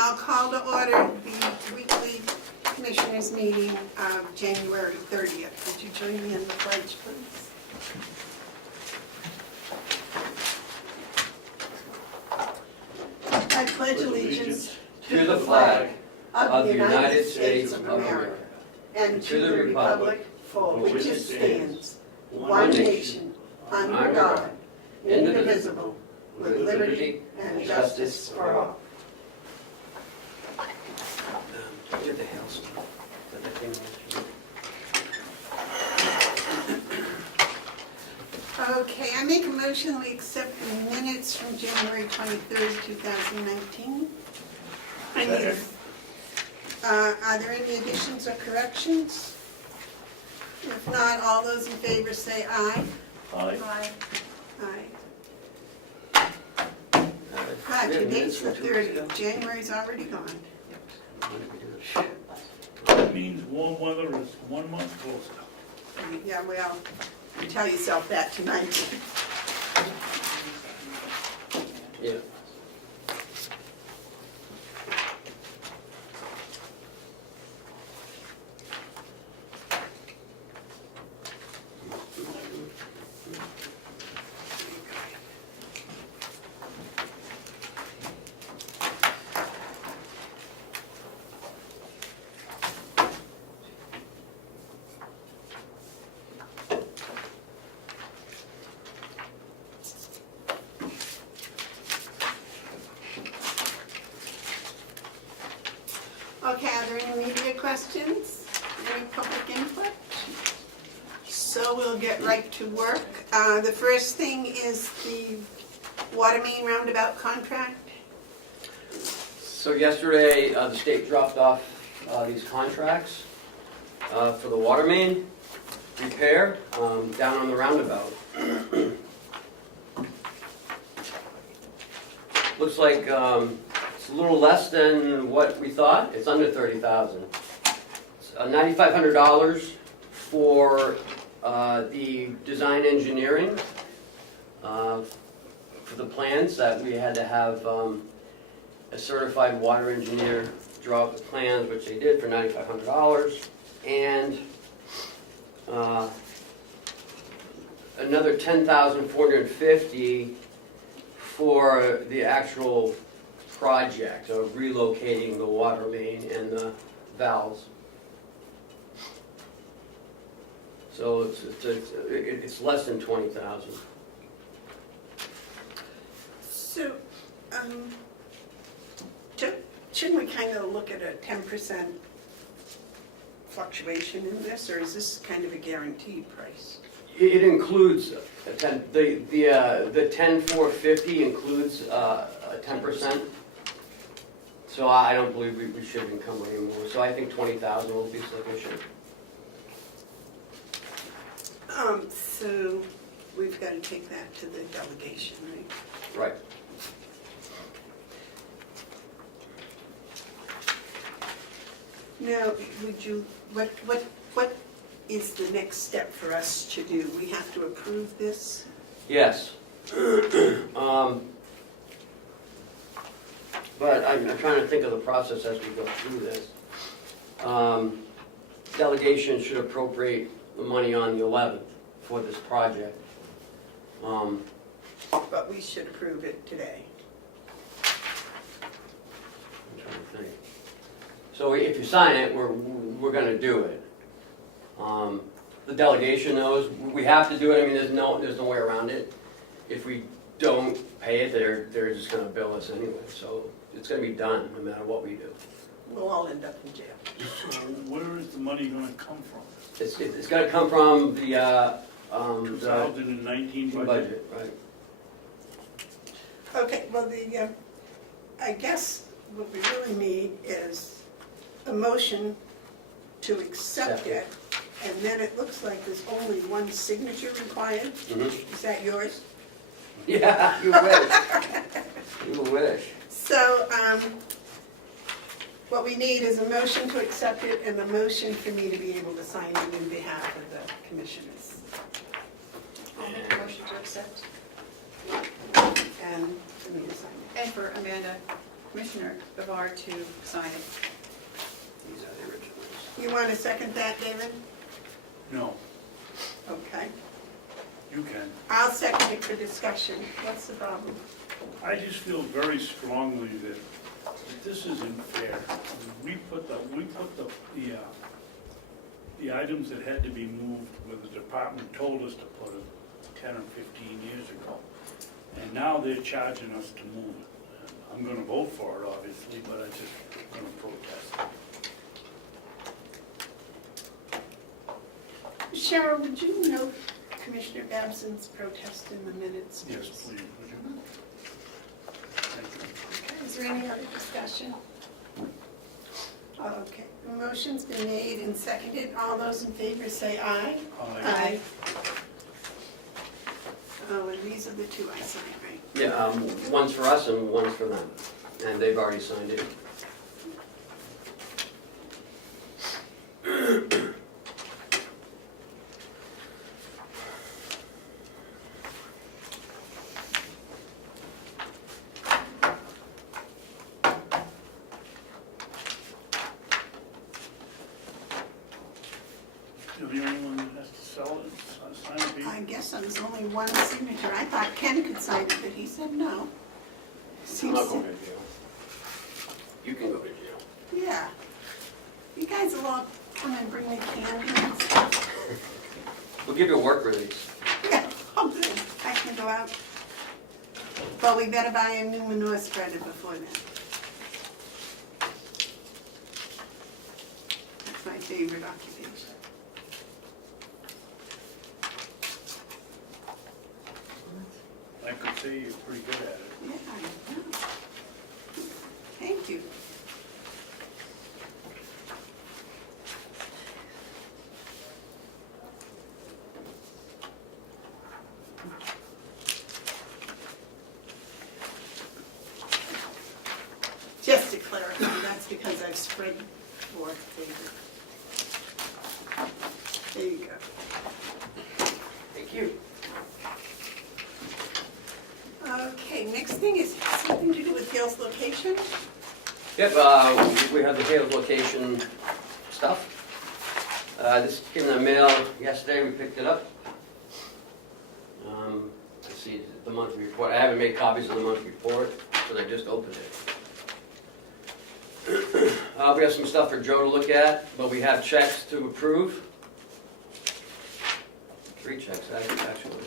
I'll call to order the weekly commissioners meeting of January 30th. Would you join me in the pledge, please? I pledge allegiance to the flag of the United States of America and to the republic for which it stands, one nation, under God, indivisible, with liberty and justice for all. Did the house stuff? Did the thing? Okay, I make a motion we accept the minutes from January 23rd, 2019. Are there any additions or corrections? If not, all those in favor say aye. Aye. Aye. Aye. Today's the 30th. January's already gone. That means warm weather is 1 month closer. Yeah, well, you tell yourself that tonight. Yeah. Okay, are there any media questions? Any public input? So we'll get right to work. The first thing is the water main roundabout contract. So yesterday, the state dropped off these contracts for the water main repair down on the roundabout. Looks like it's a little less than what we thought. It's under $30,000. It's $9,500 for the design engineering for the plans that we had to have a certified water engineer draw up the plans, which they did for $9,500, and another $10,450 for the actual project of relocating the water main and the valves. So it's less than $20,000. So, shouldn't we kind of look at a 10% fluctuation in this, or is this kind of a guaranteed price? It includes the 10,450 includes a 10%. So I don't believe we should encumber anymore. So I think 20,000 will be sufficient. So we've got to take that to the delegation, right? Right. Now, would you, what is the next step for us to do? We have to approve this? Yes. But I'm trying to think of the process as we go through this. Delegation should appropriate the money on the 11th for this project. But we should approve it today. I'm trying to think. So if you sign it, we're going to do it. The delegation knows we have to do it. I mean, there's no way around it. If we don't pay it, they're just going to bill us anyway. So it's going to be done no matter what we do. We'll all end up in jail. So where is the money going to come from? It's got to come from the 2019 budget? budget, right? Okay, well, I guess what we really need is a motion to accept it, and then it looks like there's only one signature required. Mm-hmm. Is that yours? Yeah, you wish. You wish. So, what we need is a motion to accept it and a motion for me to be able to sign it in behalf of the commissioners. I'll make a motion to accept. And for me to sign it. And for Amanda Commissioner Bevard to sign it. These are the originals. You want to second that, David? No, Okay. you can. I'll second it for discussion. What's the problem? I just feel very strongly that this isn't fair. We put the items that had to be moved where the department told us to put them 10 or 15 years ago. And now they're charging us to move it. I'm gonna vote for it, obviously, but I just gonna protest. Cheryl, would you note Commissioner Babson's protest in the minutes? Yes, please, would you? Thank you. Okay, is there any other discussion? Okay, the motion's been made and seconded. All those in favor say aye. Aye. Oh, and these are the two I signed, right? Yeah, one's for us and one's for them, and they've already signed it. You're the only one that has to sell it, sign it, I guess there's only one signature. I thought Ken could sign it, but he said no. I'm Seems not going to jail. You can go to jail. Yeah. You guys will all come and bring me candy and stuff. We'll give you a work release. Yeah, oh good. I can go out. But we better buy a new manure spreader before then. That's my favorite occupation. I could say you're pretty good at it. Yeah, I know. Thank you. Just to clarify, that's because I've spread more paper. There you go. Thank you. Okay, next thing is something to do with Hale's location. Yep, we have the Hales location stuff. This came in the mail yesterday, we picked it up. Let's see, the monthly report, I haven't made copies of the monthly report, because I just opened it. We have some stuff for Joe to look at, but we have checks to approve. 3 checks, actually.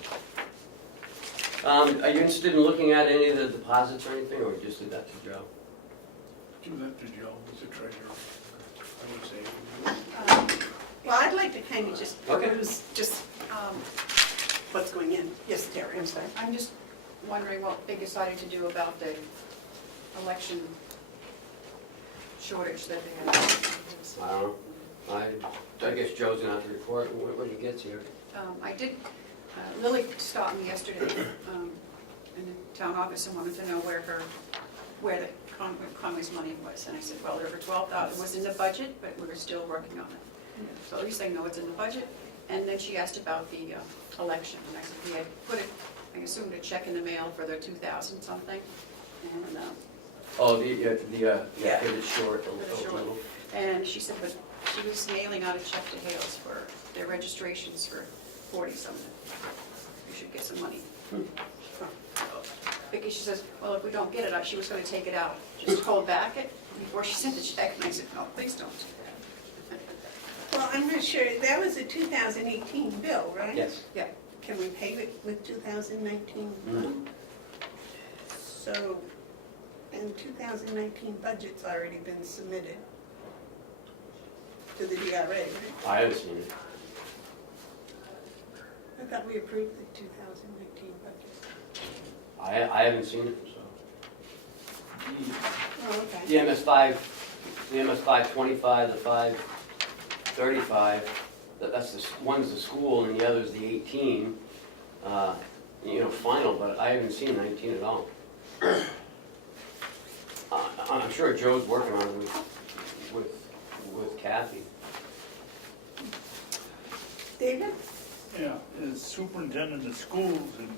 Are you interested in looking at any of the deposits or anything, or just leave that to Joe? Do that to Joe, as the treasurer, I would say. Well, I'd like to kind of just Okay. peruse just what's going in. Yes, Terry, I'm sorry. I'm just wondering what they decided to do about the election shortage that they have. I don't know. I guess Joe's gonna have to report when he gets here. I did, Lily stopped me yesterday in the town office and wanted to know where the Conway's money was. And I said, well, there were 12,000, it was in the budget, but we were still working on it. So at least I know it's in the budget. And then she asked about the election. And I said, we had put it, I assumed, a check in the mail for the 2,000 something. And Oh, it's short a Short. little. And she said, but she was mailing out a check to Hales for their registrations for 40-something. You should get some money. Vicky, she says, well, if we don't get it, she was going to take it out, just hold back it before she sent the check. And I said, no, please don't. Well, I'm not sure, that was a 2018 bill, right? Yes. Yeah. Can we pay it with 2019? Mhm. So, and 2019 budget's already been submitted to the DRA, right? I haven't seen it. I thought we approved the 2019 budget. I haven't seen it, so. Oh, okay. The MS 525, the 535, that's the, one's the school and the other's the 18, final, but I haven't seen 19 at all. I'm sure Joe's working on it with Kathy. David? Yeah, as superintendent of schools in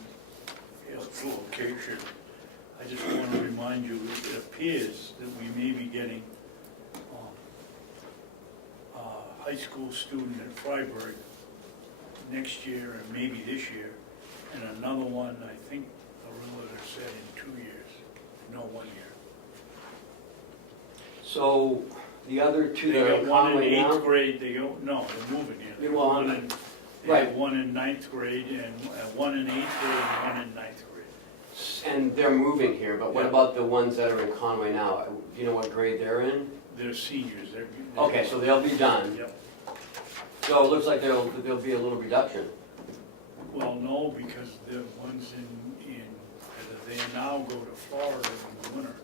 Hale's location, I just want to remind you, it appears that we may be getting a high school student at Freiburg next year and maybe this year, and another one, I think the realtor said in 2 years, no, 1 year. So the other two They that are got one in Conway now? 8th grade, no, they're moving here. They got Well, one in, they right. have one in 9th grade and one in 8th grade and one in 9th grade. And they're moving here, but what Yeah. about the ones that are in Conway now? Do you know what grade they're in? They're seniors, they're. Okay, so they'll be done. Yep. So it looks like there'll be a little reduction. Well, no, because the ones they now go to Florida in the winter.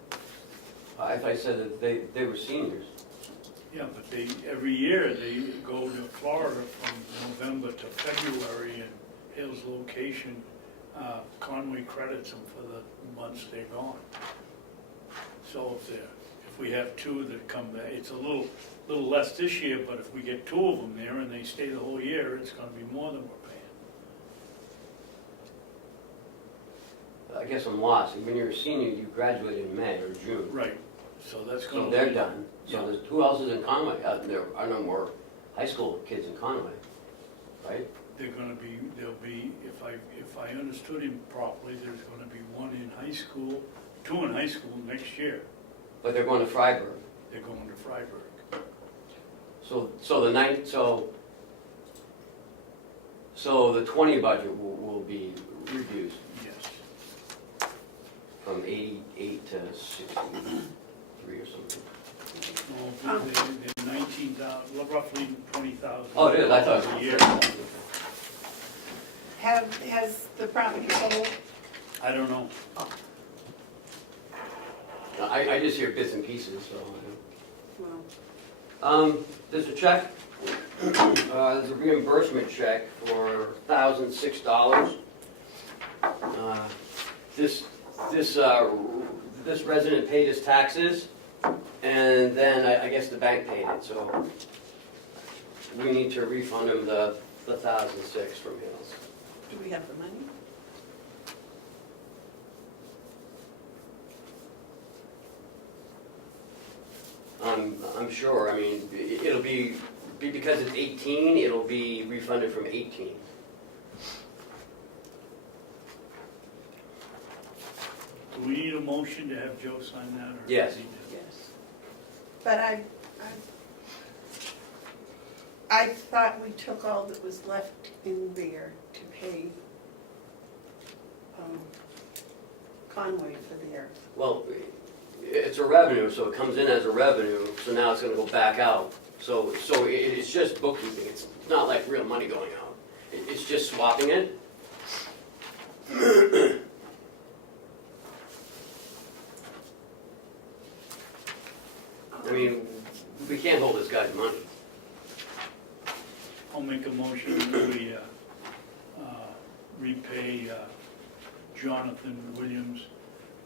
I thought you said that they were seniors. Yeah, but every year they go to Florida from November to February, and Hale's location, Conway credits them for the months they're gone. So if we have two that come back, it's a little less this year, but if we get two of them there and they stay the whole year, it's gonna be more than we're paying. I guess I'm lost. When you're a senior, you graduate in May or June. Right, so that's gonna. So they're done. Yeah. So who else is in Conway? There are no more high school kids in Conway, right? There'll be, if I understood him properly, there's gonna be one in high school, two in high school next year. But they're going to Freiburg. They're going to Freiburg. So the 20 budget will be reduced Yes. from 88 to 63 or something. No, they're 19,000, roughly 20,000. Oh, it is. I thought a it year. was. Has the property sold? I don't know. I just hear bits and pieces, so. Well, There's a check, there's a reimbursement check for $1,006. This resident paid his taxes, and then I guess the bank paid it, so we need to refund him the $1,006 from Hills. do we have the money? I'm sure, I mean, it'll be because it's 18, it'll be refunded from 18. Do we need a motion to have Joe sign that? Or Yes. does he just- Yes. But I thought we took all that was left in there to pay Conway for their, Well, it's a revenue, so it comes in as a revenue, so now it's gonna go back out. So it's just bookkeeping, it's not like real money going out. It's just swapping it. I mean, we can't hold this guy's money. I'll make a motion that we repay Jonathan Williams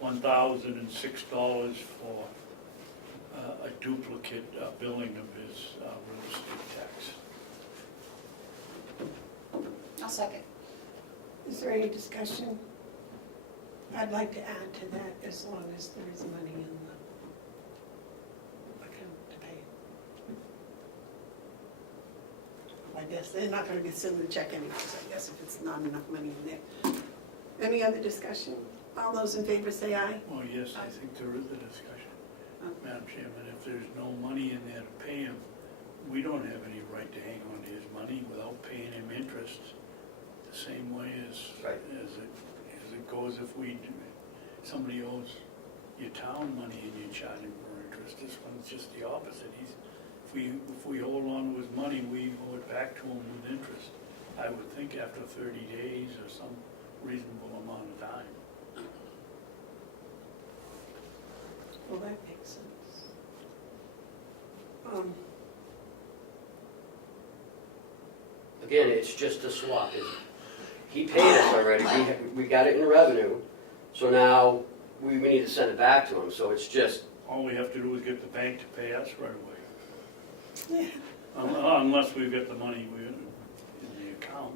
$1,006 for a duplicate billing of his real estate tax. I'll second. is there any discussion? I'd like to add to that as long as there is money in the account to pay. I guess they're not gonna be sending the check anyways, I guess, if it's not enough money in there. Any other discussion? All those in favor say aye. Well, yes, I think there is a discussion. Okay. Madam Chairman, if there's no money in there to pay him, we don't have any right to hang on to his money without paying him interest, the same way as Right. as it goes if somebody owes your town money and you charge him for interest. This one's just the opposite. If we hold on to his money, we owe it back to him with interest. I would think after 30 days or some reasonable amount of time. Well, that makes sense. Again, it's just a swap. He paid us already, we got it in revenue, so now we need to send it back to him, so it's just, All we have to do is get the bank to pay us right away. Yeah, Unless we've got the money in the account.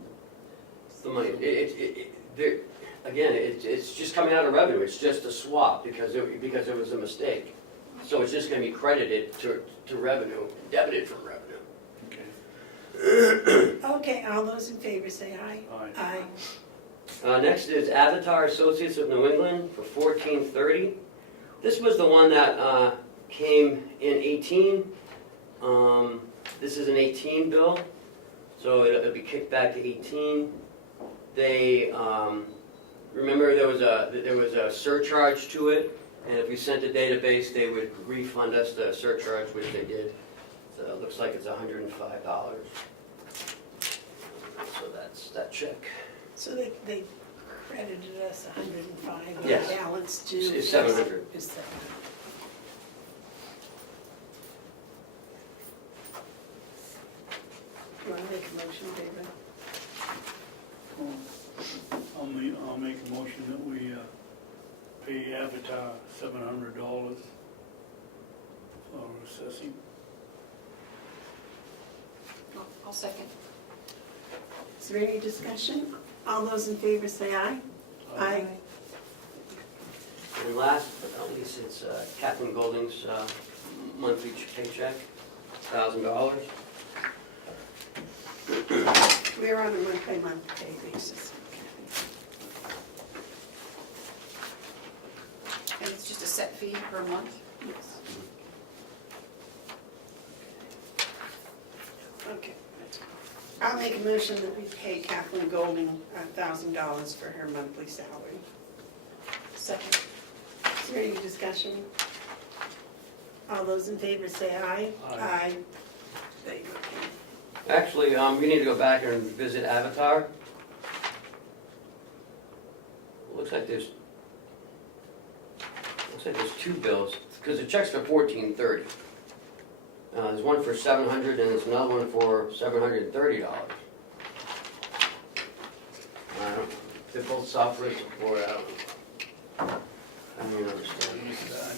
it's the money. again, it's just coming out of revenue, it's just a swap because it was a mistake. So it's just gonna be credited to revenue, debited from revenue. Okay. Okay, all those in favor say aye. Aye. Next is Avatar Associates of New England for $14.30. This was the one that came in 18. This is an 18 bill, so it'll be kicked back to 18. They remember there was a surcharge to it, and if we sent a database, they would refund us the surcharge, which they did. So it looks like it's $105. So that's that check. So they credited us 105, and Yes. the balance due It's 700. is 700. You want to make a motion, David? I'll make a motion that we pay Avatar $700 for assessing. I'll second. Is there any discussion? All those in favor say aye. Aye. And last but not least, it's Kathleen Golding's monthly paycheck, $1,000. We're on a month-by-month pay basis. And it's just a set fee per month? Yes. Okay. I'll make a motion that we pay Kathleen Golding $1,000 for her monthly salary. Second. Is there any discussion? All those in favor say aye. Aye. There you go. Actually, we need to go back and visit Avatar. Looks like there's two bills, because the checks are $14.30. There's one for $700 and there's another one for $730. They're both software support, I don't even understand. I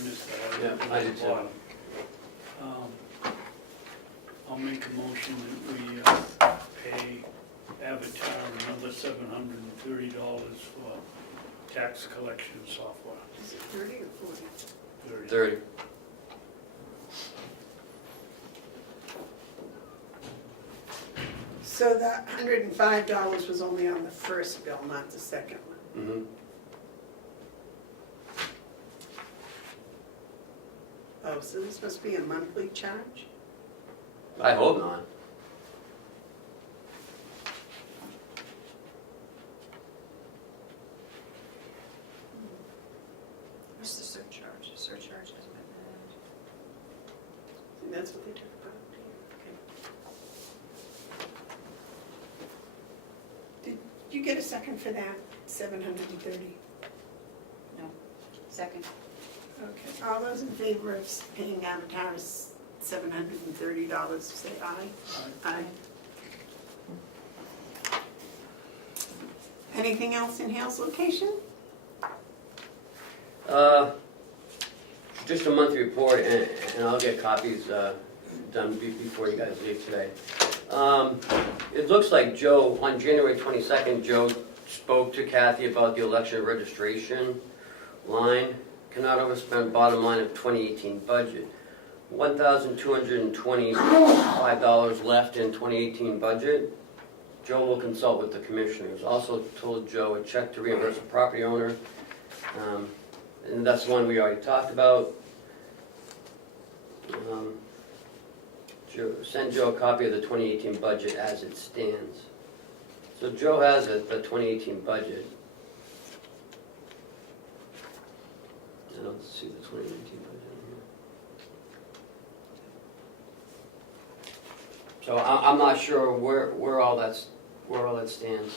missed that. Yeah, I did too. I'll make a motion that we pay Avatar another $730 for tax collection software. Is it 30 or 40? 30. So that $105 was only on the first bill, not the second one. Mm-hmm. Oh, so this must be a monthly charge? I hope not. What's the surcharge? The surcharge hasn't been See, that's what they took about. Okay. Did you get a second for that? 730? No. Second. Okay. All those in favor of paying Avatar $730, say aye. Aye. Anything else in Hale's location? Just a monthly report, and I'll get copies done before you guys leave today. It looks like Joe, on January 22nd, Joe spoke to Kathy about the election registration line. Cannot overspend bottom line of 2018 budget. $1,225 left in 2018 budget. Joe will consult with the commissioners. Also told Joe a check to reimburse a property owner. And that's one we already talked about. Send Joe a copy of the 2018 budget as it stands. So Joe has the 2018 budget. I don't see the 2019 budget in here. So I'm not sure where all that stands.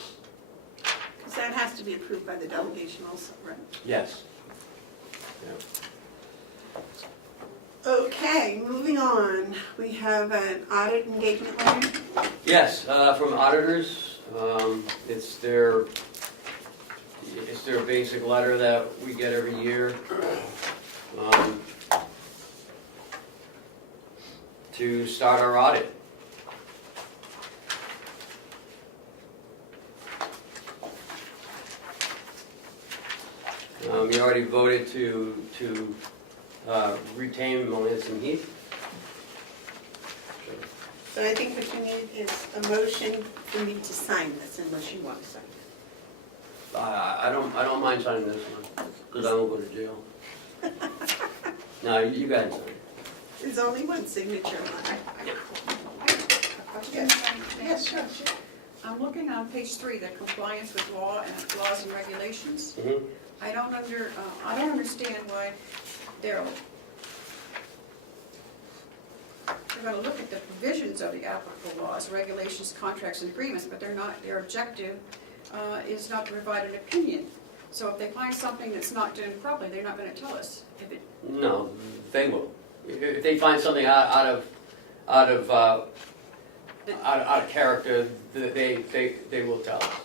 Because that has to be approved by the delegation also, right? Yes. Okay, moving on. We have an audit engagement letter. Yes, from auditors. It's their basic letter that we get every year to start our audit. You already voted to retain Melanson Heath. So I think what you need is a motion for me to sign this unless you want to sign it. I don't mind signing this one, because I won't go to jail. No, you guys sign it. There's only one signature on it. Yes, sure. I'm looking on page 3, the compliance with laws and regulations. Mhm. I don't understand why they're going to look at the provisions of the applicable laws, regulations, contracts, and agreements, but they're not. Their objective is not to provide an opinion. So if they find something that's not done properly, they're not going to tell us. No, they will. If they find something out of character, they will tell us.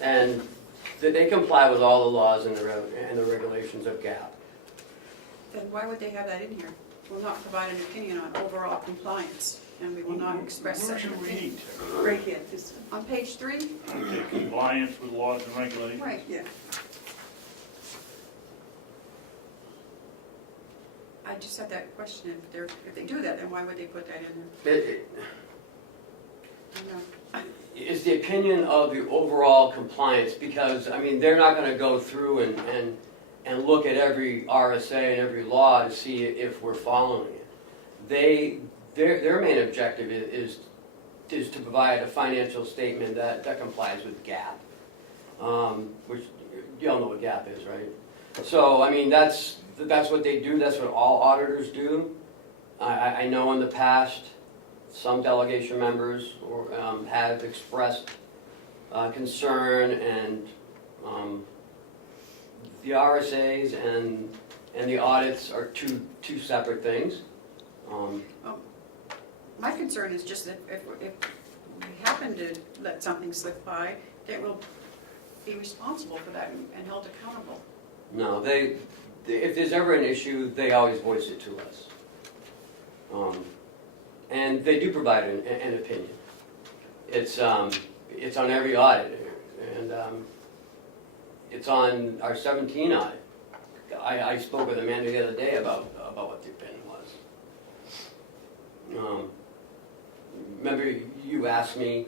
And they comply with all the laws and the regulations of GAAP. Then why would they have that in here? Will not provide an opinion on overall compliance, and we will not express such an Where should we opinion. need to? Right here, this one. On page 3? Compliance with laws and regulations. Right. Yeah. I just had that question. If they do that, then why would they put that in there? I don't know. It's the opinion of the overall compliance, because, I mean, they're not gonna go through and look at every RSA and every law to see if we're following it. Their main objective is to provide a financial statement that complies with GAAP, which, you all know what GAAP is, right? So, I mean, that's what they do, that's what all auditors do. I know in the past, some delegation members have expressed concern, and the RSAs and the audits are two separate things. My concern is just that if we happen to let something slip by, that we'll be responsible for that and held accountable. No, if there's ever an issue, they always voice it to us. And they do provide an opinion. It's on every audit, and it's on our 17 audit. I spoke with Amanda the other day about what the opinion was. Remember, you asked me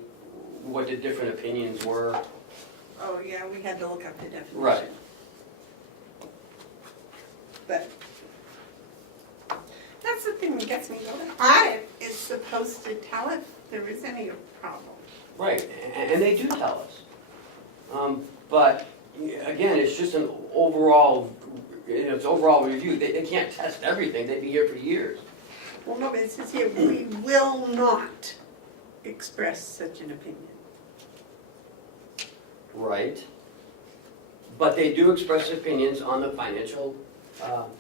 what the different opinions were? Oh, yeah, we had to look up the definition. Right. But that's the thing that gets me going. Audit is supposed to tell if there is any problem. Right, and they do tell us. But again, it's just an overall, it's overall review. They can't test everything. They'd be here for years. Well, no, but it says here, we will not express such an opinion. Right. But they do express opinions on the financial, of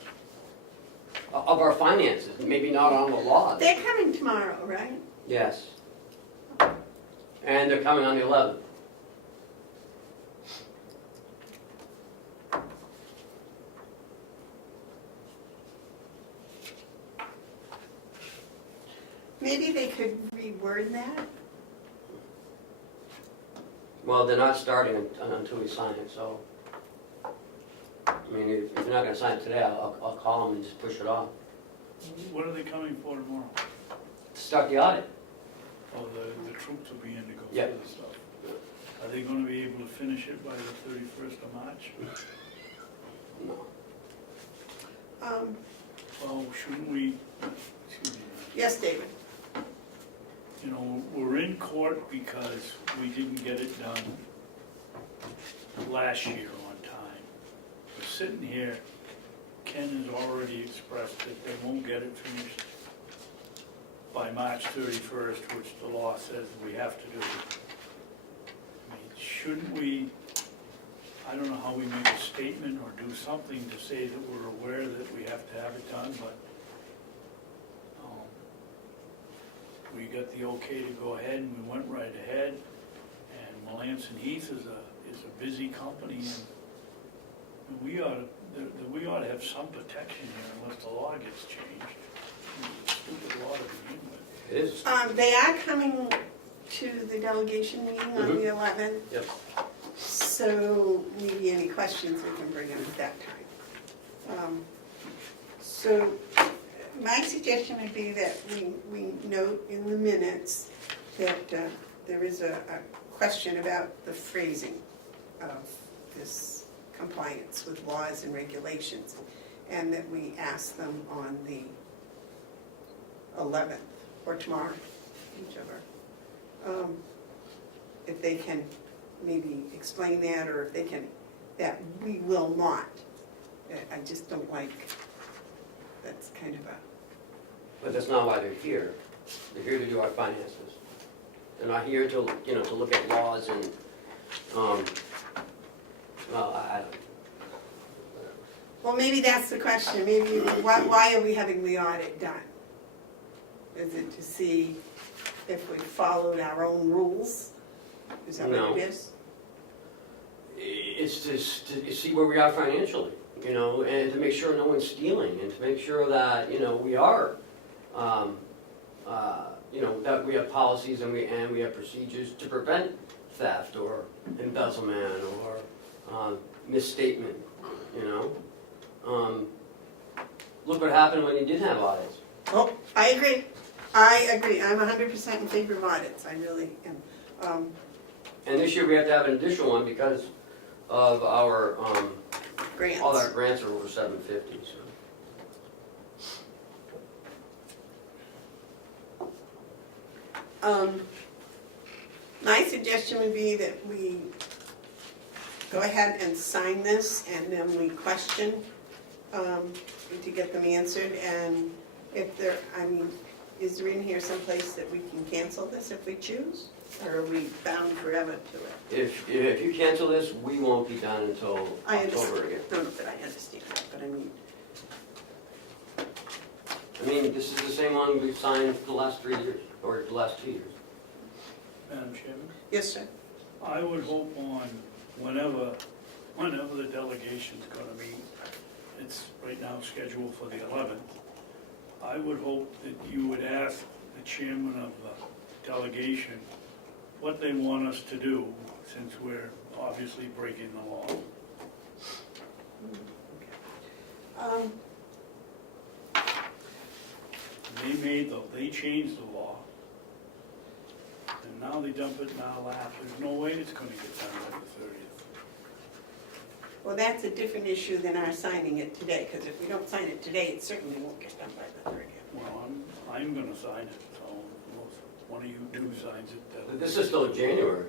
our finances, maybe not on the laws. They're coming tomorrow, right? Yes. And they're coming on the 11th. Maybe they could reword that. Well, they're not starting until we sign it, so. I mean, if you're not gonna sign it today, I'll call them and just push it off. What are they coming for tomorrow? Start the audit. Oh, the troops will be in to go Yep. through the stuff. Are they gonna be able to finish it by the 31st of March? No. Well, shouldn't we, excuse me, Yes, David. you know, we're in court because we didn't get it done last year on time. We're sitting here, Ken has already expressed that they won't get it finished by March 31st, which the law says we have to do. I mean, shouldn't we, I don't know how we make a statement or do something to say that we're aware that we have to have it done, but we got the okay to go ahead, and we went right ahead. And Melanson Heath is a busy company, and we ought to have some protection here unless the law gets changed. It's a stupid law to begin with. It is. They are coming to the delegation meeting on the 11th. Yep. So so maybe any questions we can bring in at that time. So my suggestion would be that we note in the minutes that there is a question about the phrasing of this compliance with laws and regulations, and that we ask them on the 11th or tomorrow, whichever, if they can maybe explain that, or if they can, that we will not. I just don't like, that's kind of a, But that's not why they're here. They're here to do our finances. They're not here to, you know, to look at laws and, well, I don't. well, maybe that's the question, maybe, why are we having the audit done? Is it to see if we followed our own rules? Is that No. what it is? It's just to see where we are financially, you know, and to make sure no one's stealing, and to make sure that, you know, we are, you know, that we have policies and we have procedures to prevent theft or embezzlement or misstatement, you know. Look what happened when you did have audits. Oh, I agree, I'm 100% in favor of audits, I really am. And this year we have to have an additional one because of our, Grants. all our grants are over 750, so. My suggestion would be that we go ahead and sign this, and then we question to get them answered, and if there, I mean, is there in here someplace that we can cancel this if we choose? Or are we bound forever to it? If you cancel this, we won't be done until I October again. understand, no, but I understand that, but I mean, I mean, this is the same one we've signed for the last 3 years, or the last 2 years. Madam Chairman, yes, sir. I would hope on whenever the delegation's gonna meet, it's right now scheduled for the 11th, I would hope that you would ask the chairman of the delegation what they want us to do, since we're obviously breaking the law. They changed the law, and now they dump it in our lap. There's no way it's gonna get done by the 30th. Well, that's a different issue than our signing it today, because if we don't sign it today, it certainly won't get done by the 30th. Well, I'm gonna sign it, so one of you two signs it. But this is still January.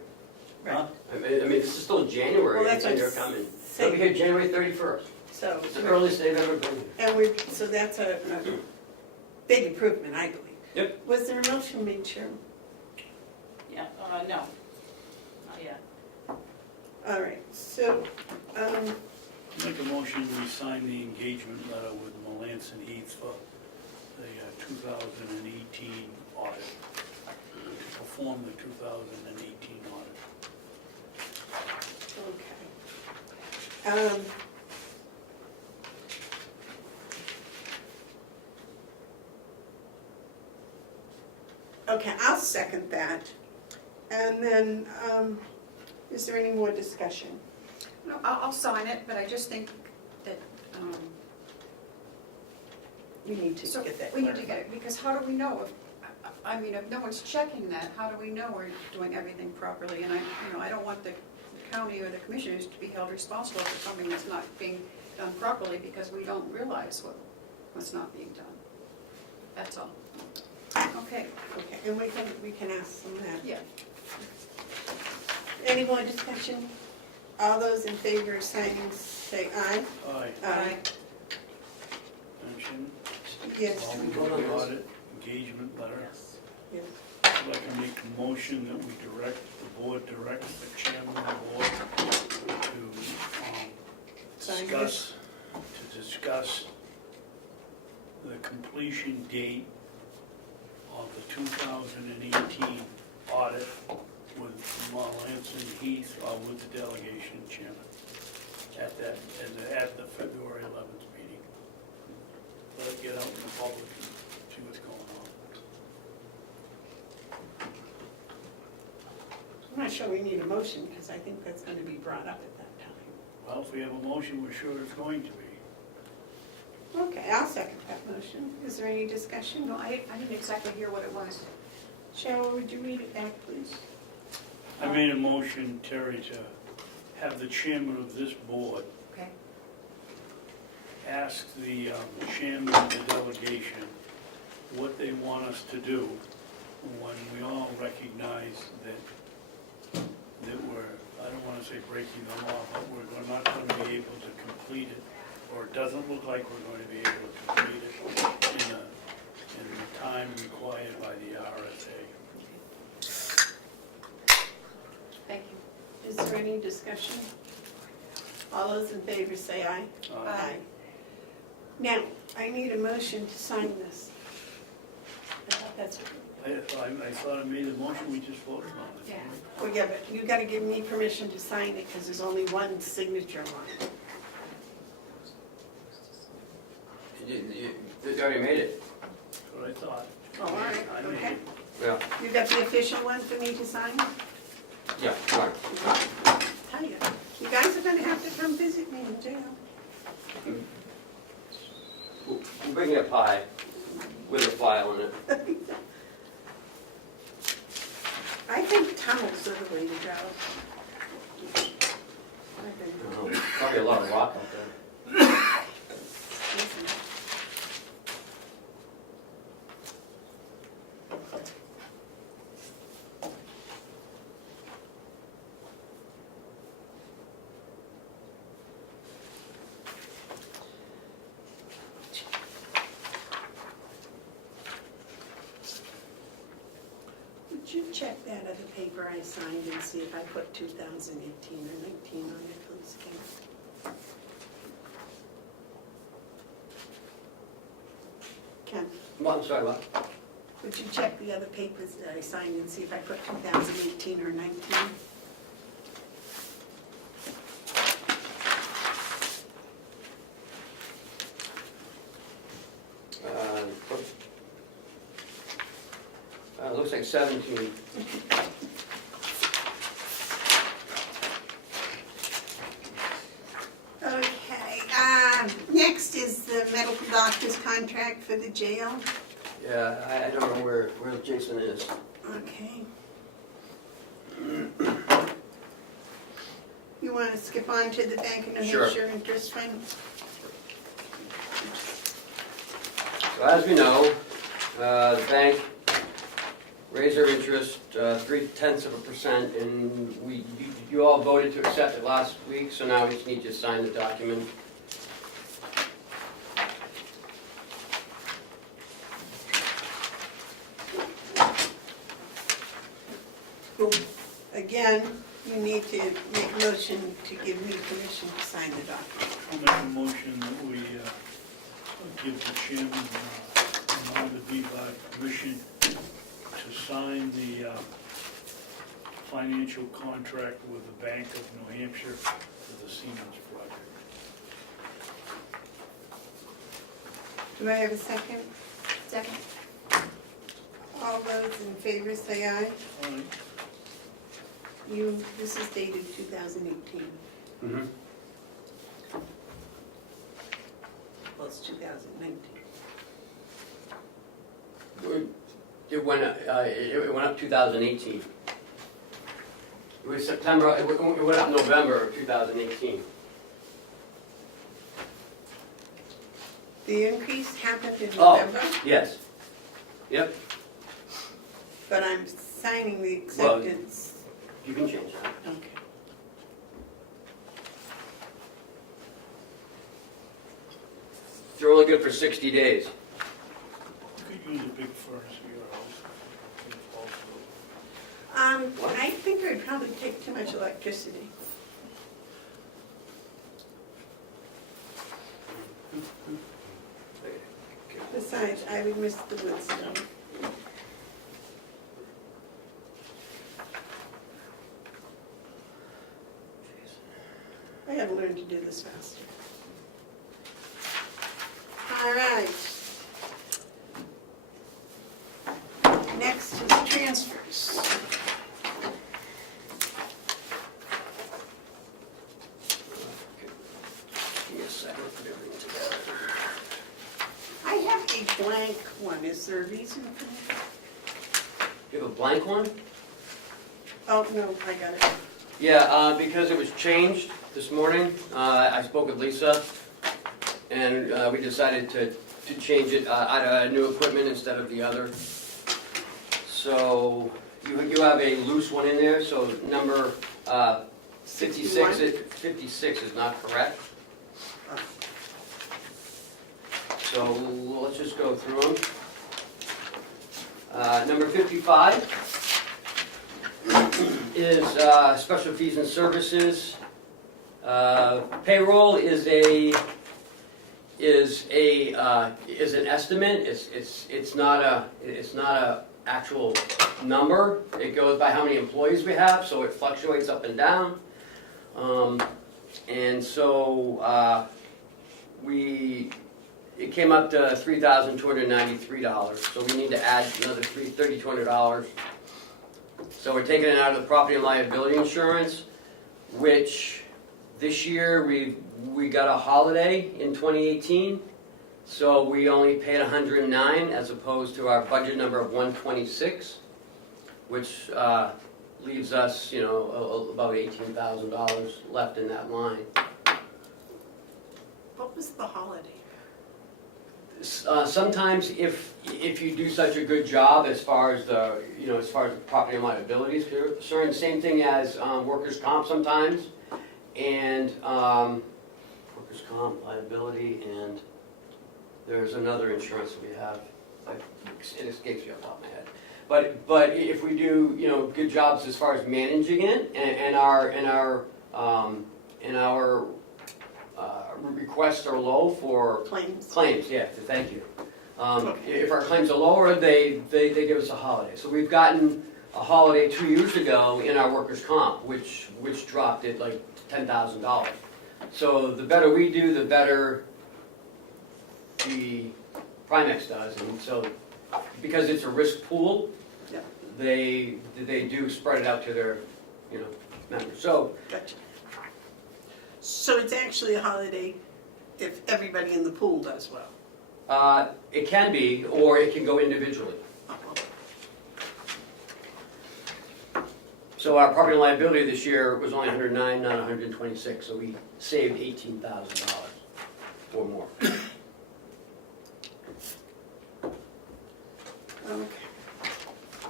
Huh? I mean, this is still January, Well, that's and what they're I'm coming. saying. They'll be here January 31st. So, It's the earliest they've ever been here. so that's a big improvement, I believe. Yep. Was there a motion made, Sharon? Yeah, no, not yet. All right, so, Make a motion, we sign the engagement letter with Melanson Heath for the 2018 audit, to perform the 2018 audit. okay. Okay, I'll second that. And then, is there any more discussion? No, I'll sign it, but I just think that, We need to so get that we need to clarified. get it, because how do we know if, I mean, if no one's checking that, how do we know we're doing everything properly? And I don't want the county or the commissioners to be held responsible for something that's not being done properly because we don't realize what's not being done. That's all. Okay, Okay, and we can ask them that. yeah. Any more discussion? All those in favor of signing, say aye. Aye. Aye. Madam Chairman? Yes. While we do the audit engagement letter, Yes. I'd like to make a motion that the board directs the chairman of the board Sign to discuss the completion date of the 2018 audit with Melanson Heath, with the delegation chairman at the February 11th meeting. Let it get out in the public and see what's going on. I'm not not sure we need a motion, because I think that's gonna be brought up at that time. Well, if we have a motion, we're sure it's going to be. Okay, I'll second that motion. Is there any discussion? No, I didn't exactly hear what it was. Cheryl, would you read it back, please? I made a motion, Terry, to have the chairman of this board Okay. ask the chairman of the delegation what they want us to do when we all recognize that we're, I don't want to say breaking the law, but we're not going to be able to complete it, or it doesn't look like we're going to be able to complete it in the time required by the RSA. Thank you. Is there any discussion? All those in favor say aye. Aye. Now, I need a motion to sign this. I thought that's, I thought I made a motion, we just voted on it. Yeah. well, yeah, but you gotta give me permission to sign it, because there's only one signature on it. You already made it. That's what I thought. Oh, all right, I made okay. it. Yeah. You got the official one for me to sign? Yeah, all right. Tell you, you guys are gonna have to come visit me in jail. We'll bring you a pie with a file in it. I think tunnels are the way to go. Probably a lot of rock out there. Listen. Would you check that other paper I signed and see if I put 2018 or 19 on it, please, Ken? Ken, What, I'm sorry, what? would you check the other papers that I signed and see if I put 2018 or 19? Looks like 17. Okay, next is the medical doctor's contract for the jail. Yeah, I don't know where Jason is. Okay. You want to skip on to the Bank of New Sure. Hampshire interest fund? So as we know, the bank raised their interest 0.3%, and you all voted to accept it last week, so now we just need to sign the document. Again, you need to make a motion to give me permission to sign the document. I'll make a motion that we give the chairman and the Bevard permission to sign the financial contract with the Bank of New Hampshire for the Siemens project. Do I have a second? Second. All those in favor say aye. All right. This is dated 2018. Mm-hmm. Well, it's 2019. It went up 2018. It was September, it went up November of 2018. The increase happened in Oh. November, Yes. Yep, but I'm signing the acceptance. you can change that. Okay. They're only good for 60 days. You could use a big furnace for your house. if possible. I think it would probably take too much electricity. Besides, I would miss the wood stove. I gotta learn to do this faster. All right. Next is transfers. second to put everything together. I have a blank one. Is there a reason for that? You have a blank one? Oh, no, I got it. Yeah, because it was changed this morning. I spoke with Lisa, and we decided to change it out of new equipment instead of the other. So you have a loose one in there, so number 56 is not correct. So let's just go through them. Number 55 is special fees and services. Payroll is an estimate. It's not a actual number. It goes by how many employees we have, so it fluctuates up and down. And so it came up to $3,293. So we need to add another $3,200. So we're taking it out of the property and liability insurance, which this year we got a holiday in 2018. So we only paid $109 as opposed to our budget number of $126, which leaves us, about $18,000 left in that line. What was the holiday? Sometimes if you do such a good job as far as the property and liability is concerned, same thing as workers' comp sometimes, and workers' comp, liability, and there's another insurance that we have. It escapes me off the top of my head. But if we do good jobs as far as managing it, and our requests are low for claims, yeah, thank you. If our claims are lower, they give us a holiday. So we've gotten a holiday 2 years ago in our workers' comp, which dropped it like $10,000. So the better we do, the better the Primex does, and so because it's a risk pool, Yep. they do spread it out to their members. So. Gotcha. So it's actually a holiday if everybody in the pool does well? It can be, or it can go individually. So our property and liability this year was only $109, not $126, so we saved $18,000 or more. Okay.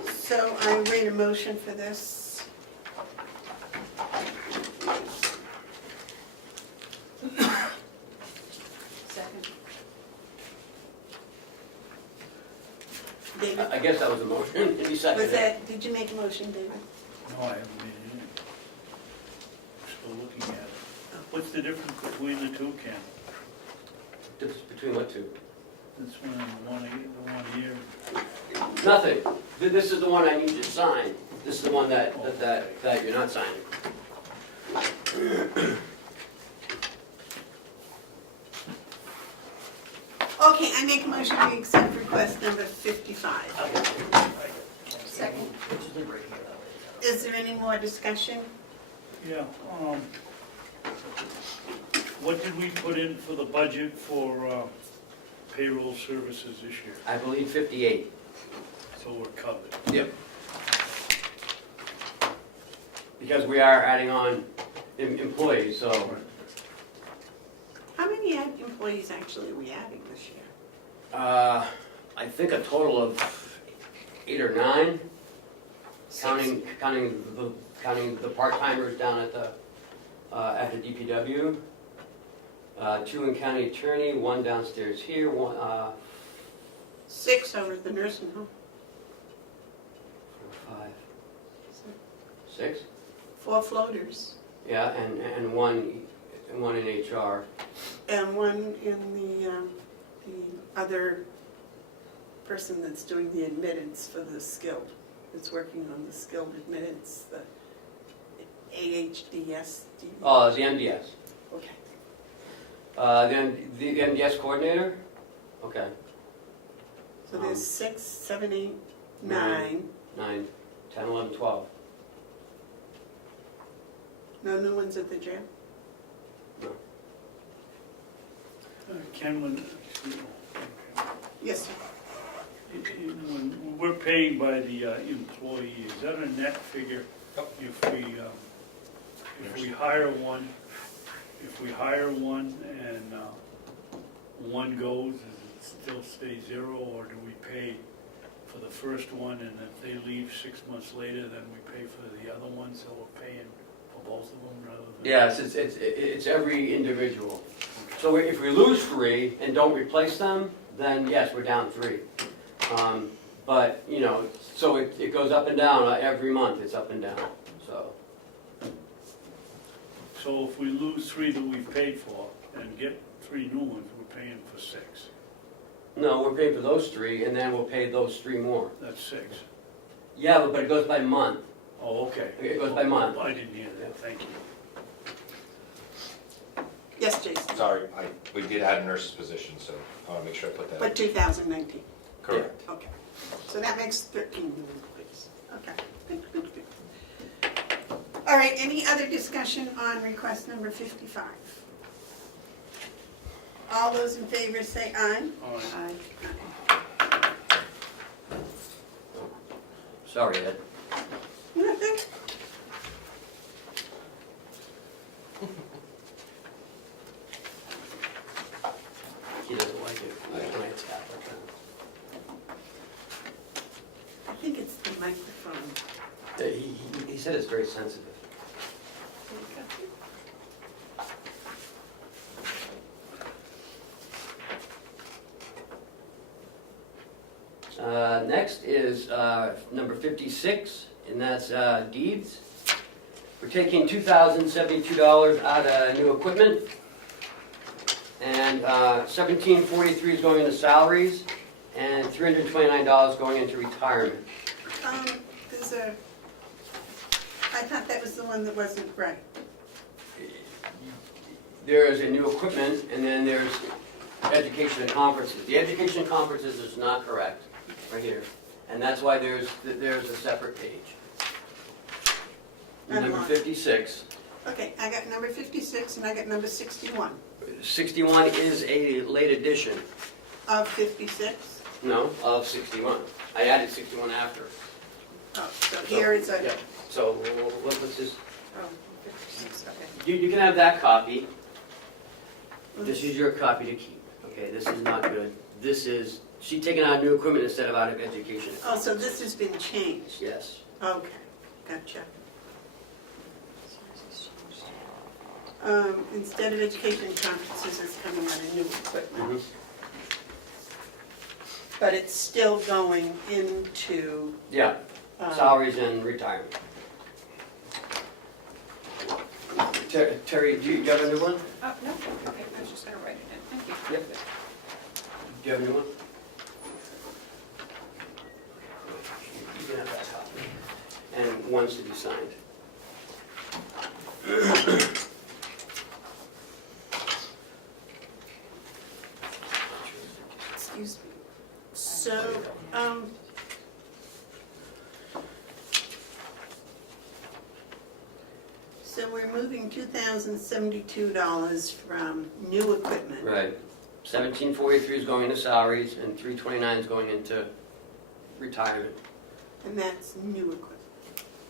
So I made a motion for this. Second. David, I guess that was a motion, and you seconded it. did you make a motion, David? No, I haven't made it in. Still looking at it. What's the difference between the two, Ken? Difference between what two? This one and the one here. Nothing. This is the one I need you to sign. This is the one that you're not signing. Okay, I make a motion to accept request number 55. Second. Is there any more discussion? Yeah, what did we put in for the budget for payroll services this year? I believe 58. So we're covered. Yep. Because we are adding on employees, so. How many employees actually are we adding this year? I think a total of 8 or 9, counting the part-timers down at the DPW. 2 in county attorney, 1 downstairs here, 1. 6 over at the nursing home. 4, 5, 6. 4 floaters. Yeah, and one in HR. And 1 in the other person that's doing the admittance for the skilled. That's working on the skilled admittance, the AHDS. Oh, the MDS. Okay. Then the MDS coordinator? Okay. So there's 6, 7, 8, 9. 9, 10, 11, 12. No new ones at the jail? No. Ken, when Yes, sir. when we're paying by the employee, is that a net figure? If we hire one, and one goes, does it still stay zero, or do we pay for the first one, and if they leave 6 months later, then we pay for the other one, so we're paying for both of them rather than? Yes, it's every individual. So if we lose 3 and don't replace them, then yes, we're down 3. But, you know, so it goes up and down every month, it's up and down, so. So if we lose 3 that we've paid for and get 3 new ones, we're paying for 6. No, we're paying for those 3, and then we'll pay those 3 more. That's 6. Yeah, but it goes by month. Oh, okay. It goes by month. I didn't hear that, thank you. Yes, Jason. Sorry, we did add a nurse's position, so I want to make sure I put that But in. 2019. Correct. Okay. So that makes 13 new employees. Okay. Good, good, good. All right, any other discussion on request number 55? All those in favor say aye. All right. Aye. Sorry, Ed. Nothing? He doesn't like it when I tap like I think it's the microphone. that. He said it's very sensitive. Next is number 56, and that's deeds. We're taking $2,072 out of new equipment, and $1,743 is going into salaries, and $329 going into retirement. There's a, I thought that was the one that wasn't right. There is a new equipment, and then there's education and conferences. The education and conferences is not correct, right here. And that's why there's a separate page. Never Number mind. 56. Okay, I got number 56 and I got number 61 61 is a late addition. of 56. No, of 61. I added 61 after. Oh, so here is a, Yeah. So let's just, oh, 56, okay. you can have that copy. This is your copy to keep. Okay, this is not good. This is, she's taking out new equipment instead of out of education. Oh, so this has been changed. Yes. Okay, gotcha. Instead of education and conferences, it's coming out of new equipment. Mhm. But it's still going into, Yeah, salaries and retirement. Terry, do you have a new one? Oh, no, okay, I was just gonna write it in, thank you. Yep. Do you have a new one? You can have that copy. And one's to be signed. excuse me. So, so we're moving $2,072 from new equipment. Right. 1743 is going into salaries and 329 is going into retirement. And that's new equipment,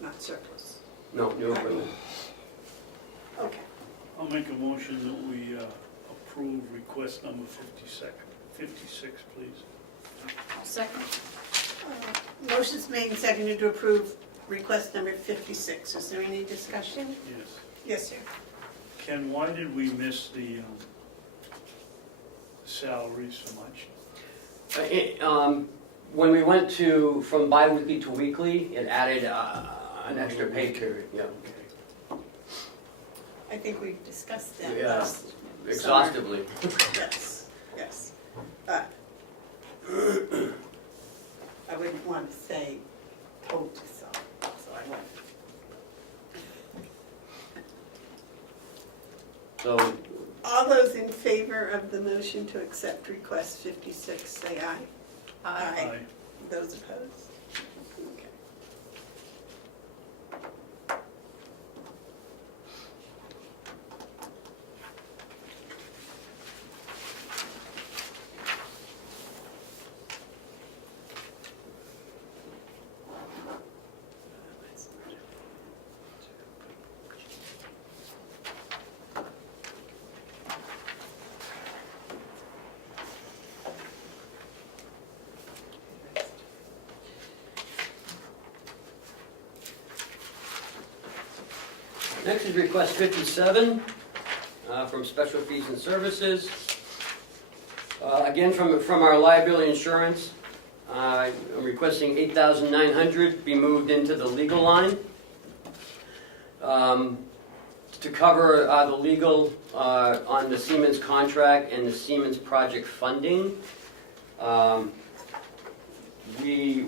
not surplus. No, new equipment. Okay. I'll make a motion that we approve request number 56, please. I'll second. Motion's made and seconded to approve request number 56. Is there any discussion? Yes. Yes, sir. Ken, why did we miss the salaries so much? When we went from bi-weekly to weekly, it added an extra pay period. Yeah. I think we've discussed that Yeah. last summer. Exhaustively. Yes, yes. But I wouldn't want to say totally so I won't. So, All those in favor of the motion to accept request 56, say aye. Aye. Those opposed? Okay. Next is request 57 from Special Fees and Services. Again, from our liability insurance, I'm requesting $8,900 be moved into the legal line to cover the legal on the Siemens contract and the Siemens project funding. We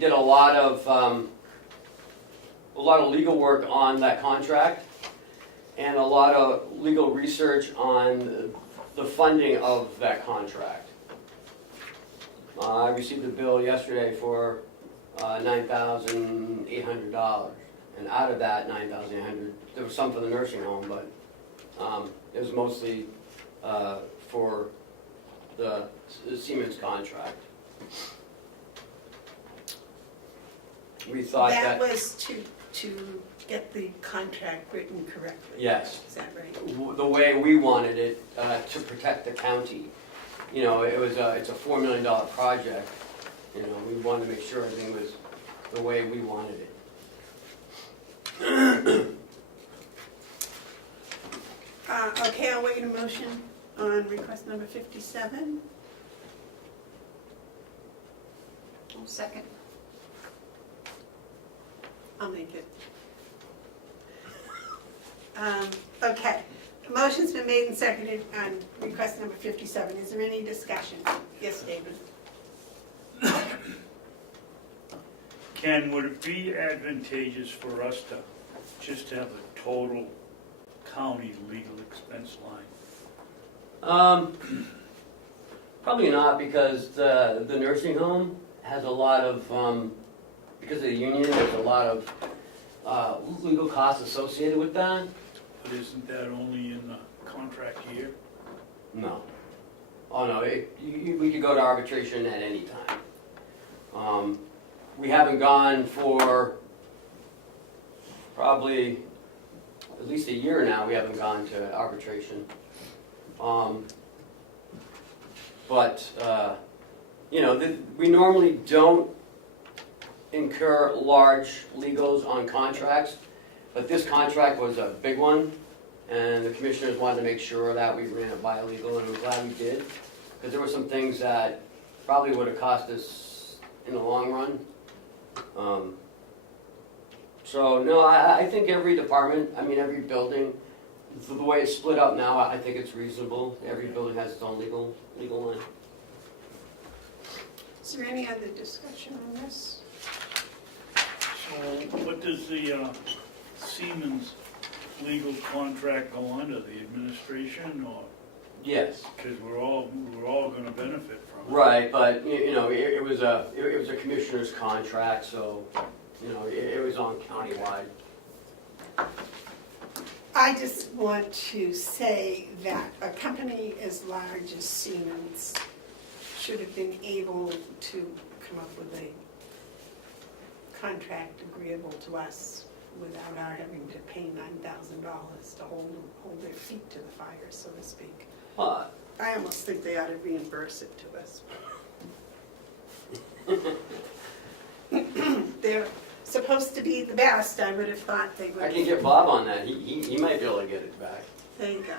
did a lot of legal work on that contract and a lot of legal research on the funding of that contract. I received a bill yesterday for $9,800, and out of that $9,800, there was some for the nursing home, but it was mostly for the Siemens contract. We thought That that, was to get the contract written correctly. yes, Is that right? the way we wanted it to protect the county. You know, it's a $4 million project. You know, we wanted to make sure everything was the way we wanted it. Okay, I'll wait a motion on request number 57. Oh, second. I'll make it. Okay, the motion's been made and seconded on request number 57. Is there any discussion? Yes, David? Ken, would it be advantageous for us to just have the total county legal expense line? Probably not, because the nursing home has a lot of, because of the union, there's a lot of legal costs associated with that. But isn't that only in the contract year? No. Oh, no, we could go to arbitration at any time. We haven't gone for probably at least a year now, we haven't gone to arbitration. You know, we normally don't incur large legals on contracts, but this contract was a big one, and the commissioners wanted to make sure that we ran it by legal, and I'm glad we did, because there were some things that probably would have cost us in the long run. So no, I think every department, I mean every building, the way it's split up now, I think it's reasonable. Every building has its own legal line. Is there any other discussion on this? So what does the Siemens legal contract go under, the administration, or, Yes. because we're all gonna benefit from it? Right, but you know, it was a commissioner's contract, so you know, it was on countywide. I just want to say that a company as large as Siemens should have been able to come up with a contract agreeable to us without our having to pay $9,000 to hold their feet to the fire, so to speak. Uh, I almost think they ought to reimburse it to us. They're supposed to be the best, I would have thought they would. I can get Bob on that. He might be able to get it back. There you go.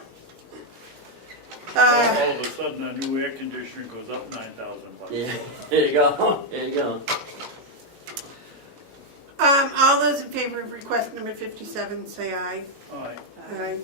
All of a sudden, a new air conditioner goes up $9,000. Yeah, there you go. There you go. All those in favor of request number 57, say aye. Aye. Aye.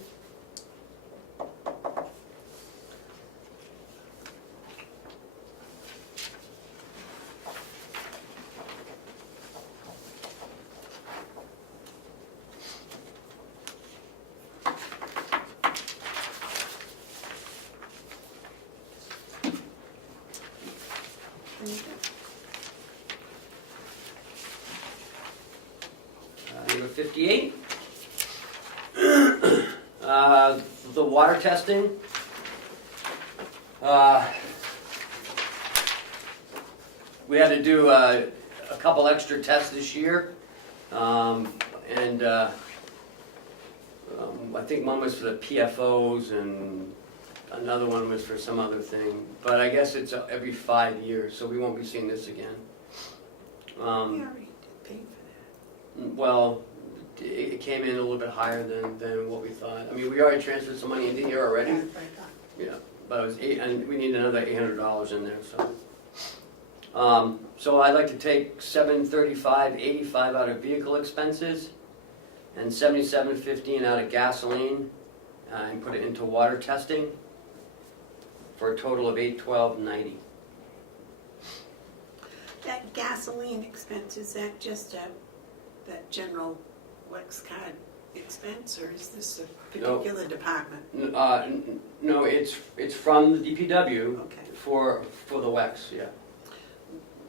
Number 58. The water testing. We had to do a couple extra tests this year. I think one was for the PFOs and another one was for some other thing. But I guess it's every 5 years, so we won't be seeing this again. We already did pay for Well, it came in a little bit higher than what we thought. I mean, we already transferred some money into here already. That's what I thought. Yeah, but it was and we need another $800 in there, so. So I'd like to take $735.85 out of vehicle expenses and $77.15 out of gasoline and put it into water testing for a total of $812.90. That gasoline expense, is that just that general Wex card expense, or is this a No. particular department? No, it's from the DPW Okay, for the WEX, yeah.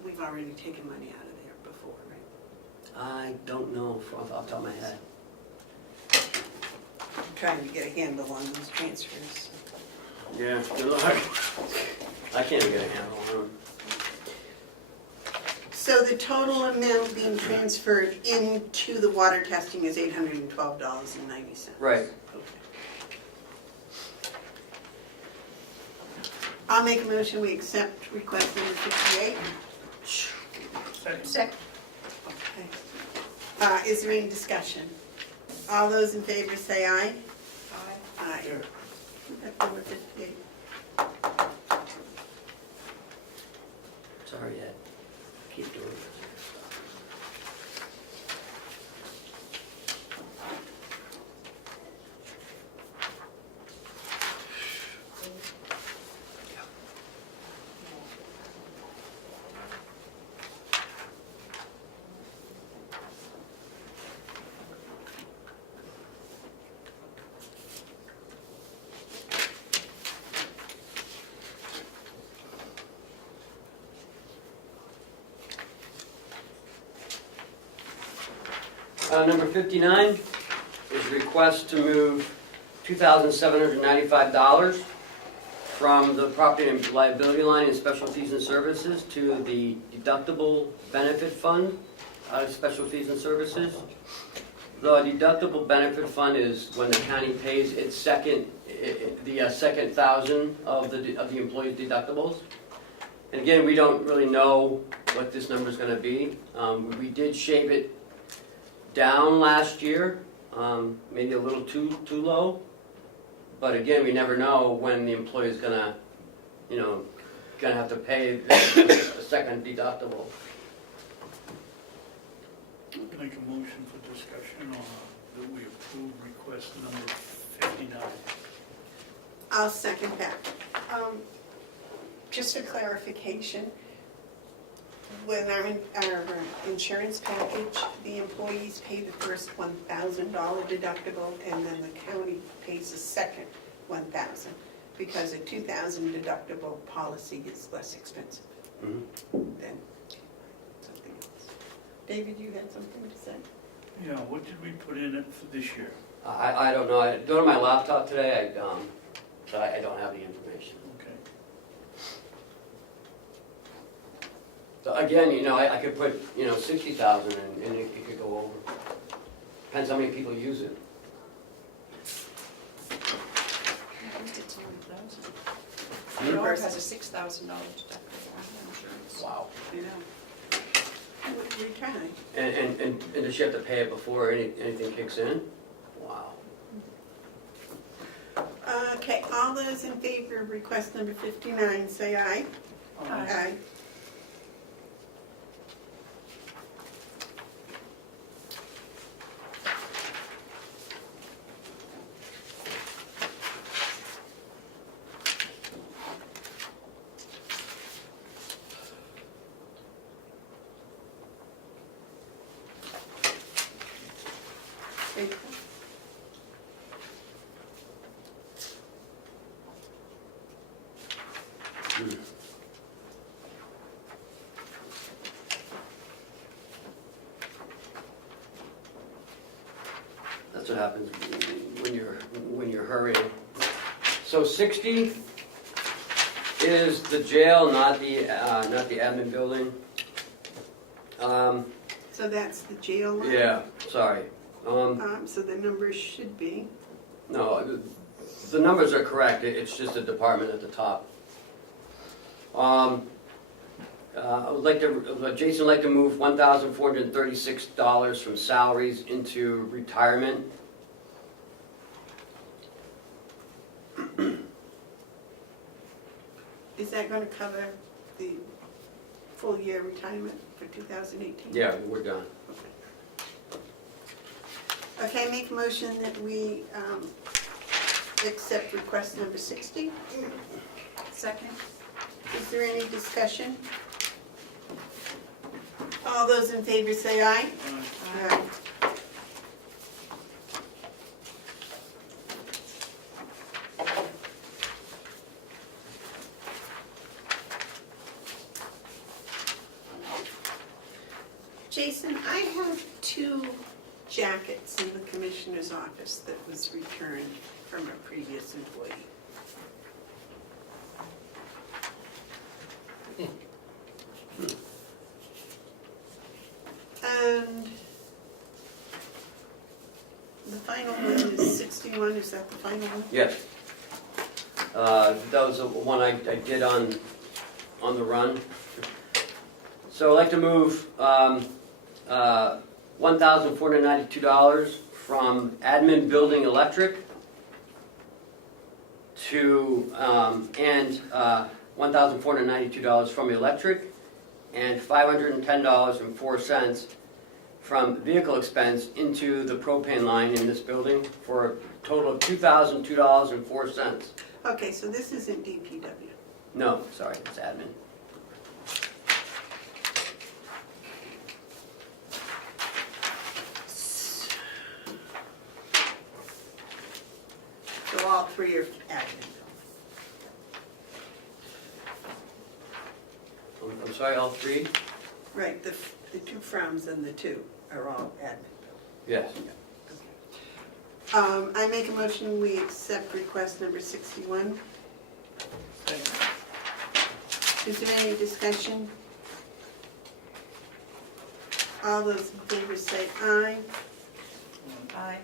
we've already taken money out of there before, right? I don't know off the top of my head. I'm trying to get a handle on those transfers. Yeah, good luck. I can't even get a handle on them. So the total amount being transferred into the water testing is $812.90. Right. Okay. I'll make a motion, we accept request number 58. Second. Second. Okay. Is there any discussion? All those in favor say aye. Aye. Here. That's number 58. Sorry, Ed. Keep doing this. Number 59 is a request to move $2,795 from the property and liability line in special fees and services to the deductible benefit fund out of special fees and services. The deductible benefit fund is when the county pays its second thousand of the employee's deductibles. And again, we don't really know what this number is going to be. We did shave it down last year, maybe a little too low. But again, we never know when the employee is gonna have to pay the second deductible. Make a motion for discussion on that we approve request number 59. I'll second that. Just a clarification, when our insurance package, the employees pay the first $1,000 deductible, and then the county pays the second $1,000, because a $2,000 deductible policy is less expensive Mhm. than something else. David, you had something to say? Yeah, what did we put in it for this year? I don't know. I go to my laptop today. So I don't have the information. Okay. So again, I could put 60,000 and it could go over. Depends how many people use it. At least it's only 1,000. Bevard has a $6,000 deductible on insurance. Wow. You know. We try. And does she have to pay it before anything kicks in? Wow. Okay, all those in favor of request number 59, say aye. Aye. That's what happens when you're hurrying. So 60 is the jail, not the admin building. So that's the jail line? Yeah, sorry. So the numbers should be, No, the numbers are correct. It's just a department at the top. I would like to, Jason would like to move $1,436 from salaries into retirement. Is that gonna cover the full year retirement for 2018? Yeah, we're done. Okay, make a motion that we accept request number 60. Second? Is there any discussion? All those in favor say aye. Aye. Jason, I have 2 jackets in the commissioner's office that was returned from a previous employee. And the final one is 61, is that the final one? Yes. That was the one I did on the run. So I'd like to move $1,492 from admin building electric to, and $1,492 from electric, and $510.04 from vehicle expense into the propane line in this building for a total of $2,002.04. Okay, so this isn't DPW. No, sorry, it's admin. So all 3 are admin. I'm sorry, all 3? Right, the 2 frowns and the 2 are all admin. Yes. I make a motion, we accept request number 61. Is there any discussion? All those in favor say aye. Aye.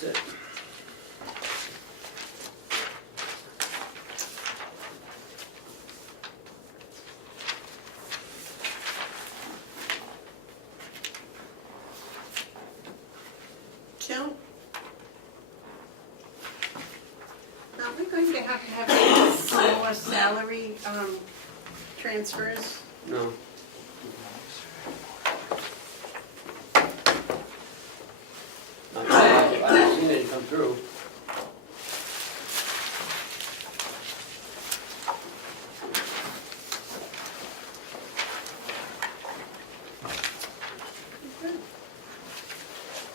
That's it. Jill? Are we going to have similar salary transfers? No. I haven't seen it come through.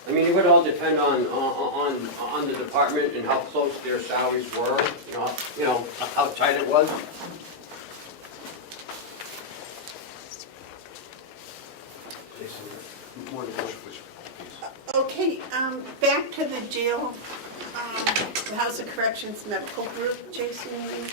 I mean, it would all depend on the department and how close their salaries were, you know, how tight it was. Okay, back to the jail, the House of Corrections Medical Group, Jason Lee.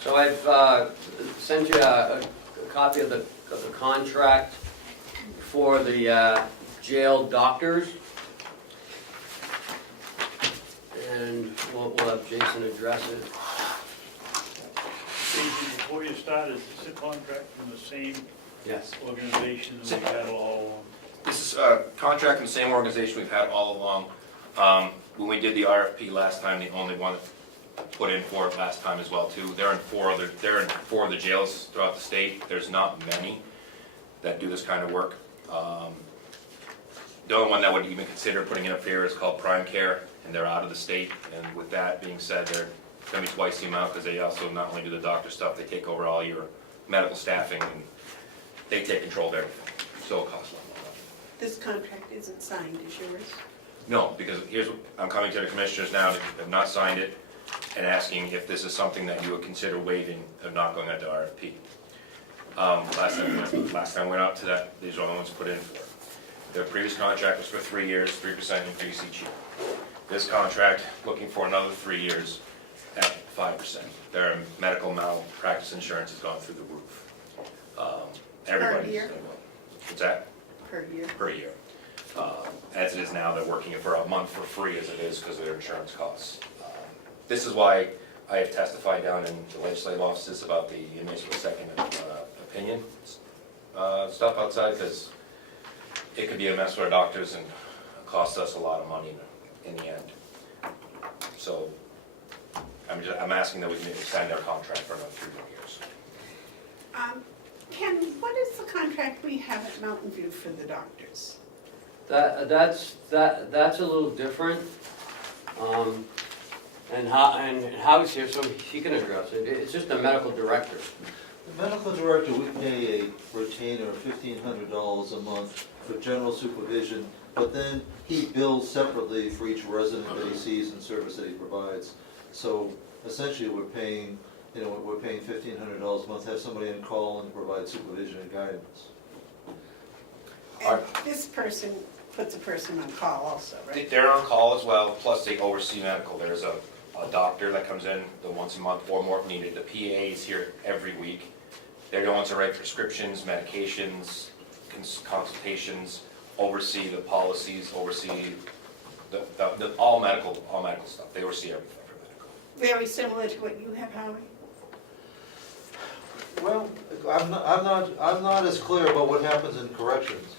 So I've sent you a copy of the contract for the jail doctors. And we'll have Jason address it. Jason, before you start, is this a contract from the same Yes. organization that we had all along? This is a contract from the same organization we've had all along. When we did the RFP last time, the only one that put in for it last time as well too. They're in 4 of the jails throughout the state. There's not many that do this kind of work. The only one that would even consider putting it up here is called Prime Care, and they're out of the state. And with that being said, they're going to be twice the amount because they also not only do the doctor stuff, they take over all your medical staffing and they take control of everything. So it costs a lot more. This contract isn't signed, is yours? No, because I'm coming to the commissioners now, they have not signed it. and asking if this is something that you would consider waiving of not going out to RFP. Last time we went out to that, these are the ones put in for. Their previous contract was for 3 years, 3% increase each year. This contract, looking for another 3 years at 5%. Their medical malpractice insurance has gone through the roof. Everybody's. year? What's that? Per year. Per year. As it is now, they're working it for a month for free as it is because of their insurance costs. This is why I have testified down in the legislative offices about the inmates with second opinion stuff outside, because it could be a mess for our doctors and cost us a lot of money in the end. So I'm asking that we can extend our contract for another 3 more years. Ken, what is the contract we have at Mountain View for the doctors? That's a little different. And Howie's here, so he can address it. It's just the medical director. The medical director, we pay a retainer of $1,500 a month for general supervision, but then he bills separately for each resident that he sees and service that he provides. So essentially, we're paying $1,500 a month, have somebody on call and provide supervision and guidance. And this person puts a person on call also, right? They're on call as well, plus they oversee medical. There's a doctor that comes in the once a month or more if needed. The PA is here every week. They're the ones that write prescriptions, medications, consultations, oversee the policies, oversee all medical stuff. They oversee everything for medical. Very similar to what you have, Howie? Well, I'm not as clear about what happens in corrections,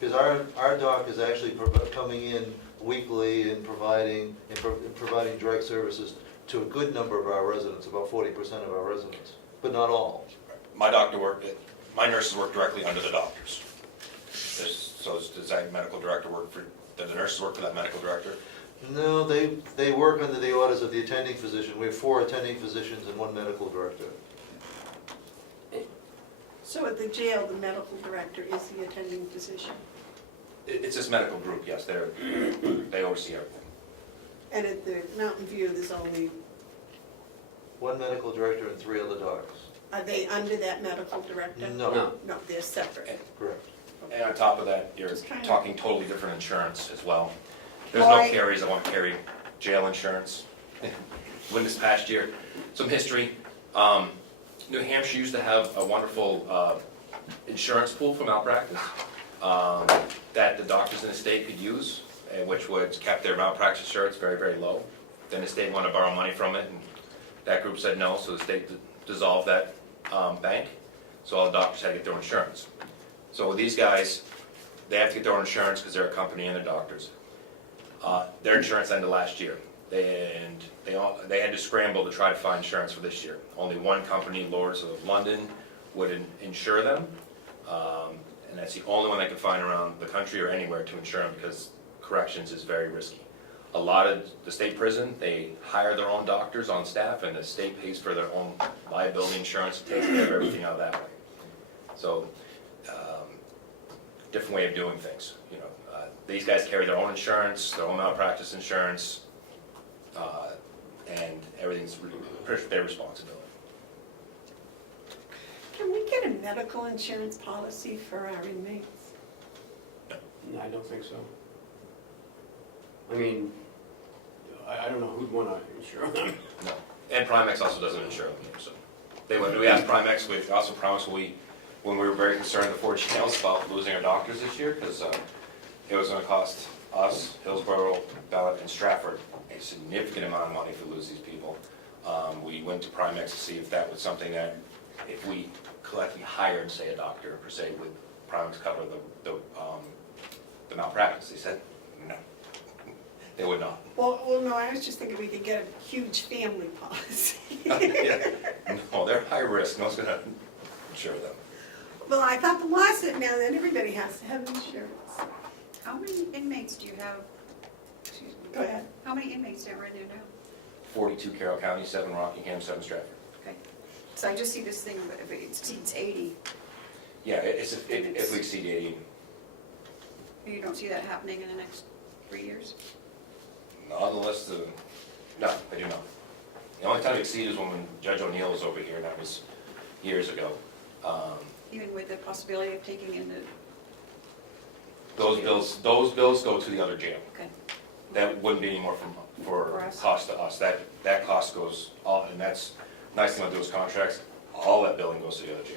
because our doc is actually coming in weekly and providing direct services to a good number of our residents, about 40% of our residents, but not all. My nurses work directly under the doctors. Does that medical director work for, do the nurses work for that medical director? No, they work under the orders of the attending physician. We have 4 attending physicians and 1 medical director. So at the jail, the medical director is the attending physician? It's this medical group, yes, they oversee everything. And at the Mountain View, there's only, 1 medical director and 3 other docs. are they under that medical director? No. No, they're separate. Correct. And on top of that, you're Just trying to- talking totally different insurance as well. There's no Why- carriers that want to carry jail insurance. When this past year, some history, New Hampshire used to have a wonderful insurance pool for malpractice that the doctors in the state could use, which would kept their malpractice insurance very, very low. Then the state wanted to borrow money from it, and that group said no, so the state dissolved that bank, so all the doctors had to get their own insurance. So with these guys, they have to get their own insurance because they're a company and they're doctors. Their insurance ended last year, and they had to scramble to try to find insurance for this year. Only one company, Lords of London, would insure them, and that's the only one they could find around the country or anywhere to insure them because corrections is very risky. A lot of the state prison, they hire their own doctors on staff, and the state pays for their own liability insurance, takes care of everything out that way. So, different way of doing things. These guys carry their own insurance, their own malpractice insurance, and everything's their responsibility. Can we get a medical insurance policy for our inmates? No, I don't think so. I mean, I don't know who'd want to insure them. No, and Primex also doesn't insure them either, so. We asked Primex, we also promised when we were very concerned before jails about losing our doctors this year, because it was gonna cost us, Hillsborough, Ballot, and Stratford a significant amount of money if we lose these people. We went to Primex to see if that was something that, if we collectively hired, say, a doctor per se, would Primex cover the malpractice? They said, no, they would not. Well, no, I was just thinking we could get a huge family policy. Yeah. No, they're high risk, no one's gonna insure them. Well, I thought the law said now that everybody has to have insurance. How many inmates do you have? Excuse me. Go ahead. How many inmates are right there now? 42 Carroll County, 7 Rockingham, 7 Stratford. Okay. So I just see this thing, but if it exceeds 80, Yeah, if we exceed 80, you don't see that happening in the next 3 years? not unless no, I do not. The only time it exceeded was when Judge O'Neill was over here, and that was years ago. Even with the possibility of taking in the, Those bills go to the other jail. okay, That wouldn't be any more For for us. cost to us. That cost goes all, and that's, nice thing about those contracts, all that billing goes to the other jail,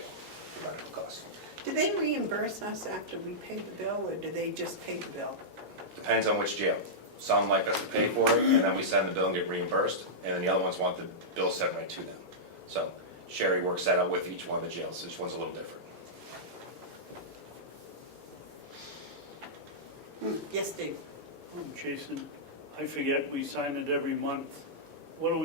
the medical costs. Do they reimburse us after we pay the bill, or do they just pay the bill? Depends on which jail. Some like us to pay for it, and then we send the bill and get reimbursed, and then the other ones want the bill sent right to them. So Sherry works that out with each one of the jails, each one's a little different. Yes, Dave? Oh, Jason, I forget, we sign it every month. What are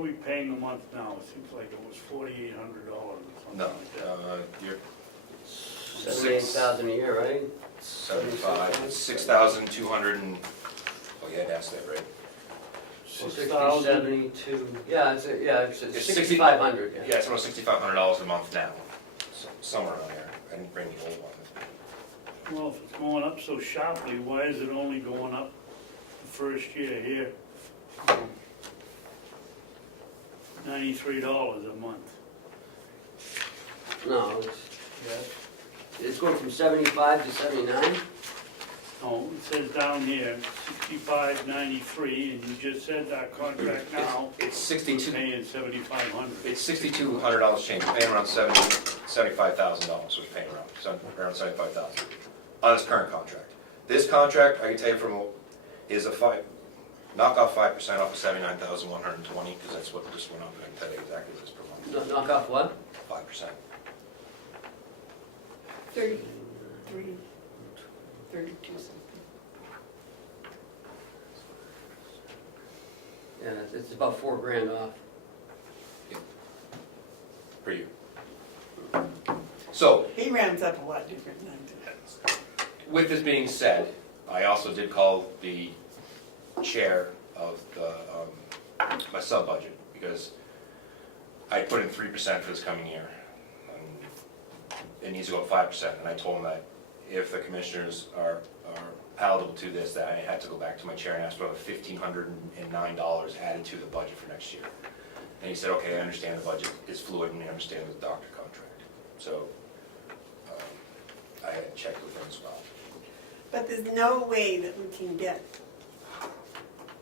we paying a month now? It seems like it was $4,800 or something No, like that. you're 78,000 a year, right? 75, it's 6,200 and, oh yeah, that's that, right? 60, 6,000. 72, yeah, it's It's 6,500, yeah. Yeah, it's around $6,500 a month now, so somewhere around there. I didn't bring the old one. Well, if it's going up so sharply, why is it only going up the first year here? $93 a month. No, it's going from 75 to 79? No, it says down here, 65.93, and you just said our contract now, It's 62. we're paying 7,500. It's $6,200 change, we're paying around $75,000, we're paying around $75,000 on this current contract. This contract, I can tell you is knock off 5% off of 79,120, because that's what this went up, and I can tell you exactly what it's per month. Knock off what? 5%. 33, 32 something. Yeah, it's about $4,000 off. Per year. So, He rounds up a lot different than I do. with this being said, I also did call the chair of the, my sub-budget, because I put in 3% for this coming year. It needs to go up 5%, and I told him that if the commissioners are palatable to this, that I had to go back to my chair and ask for $1,509 added to the budget for next year. And he said, okay, I understand the budget is fluid, and we understand the doctor contract. So, I had checked with him as well. But there's no way that we can get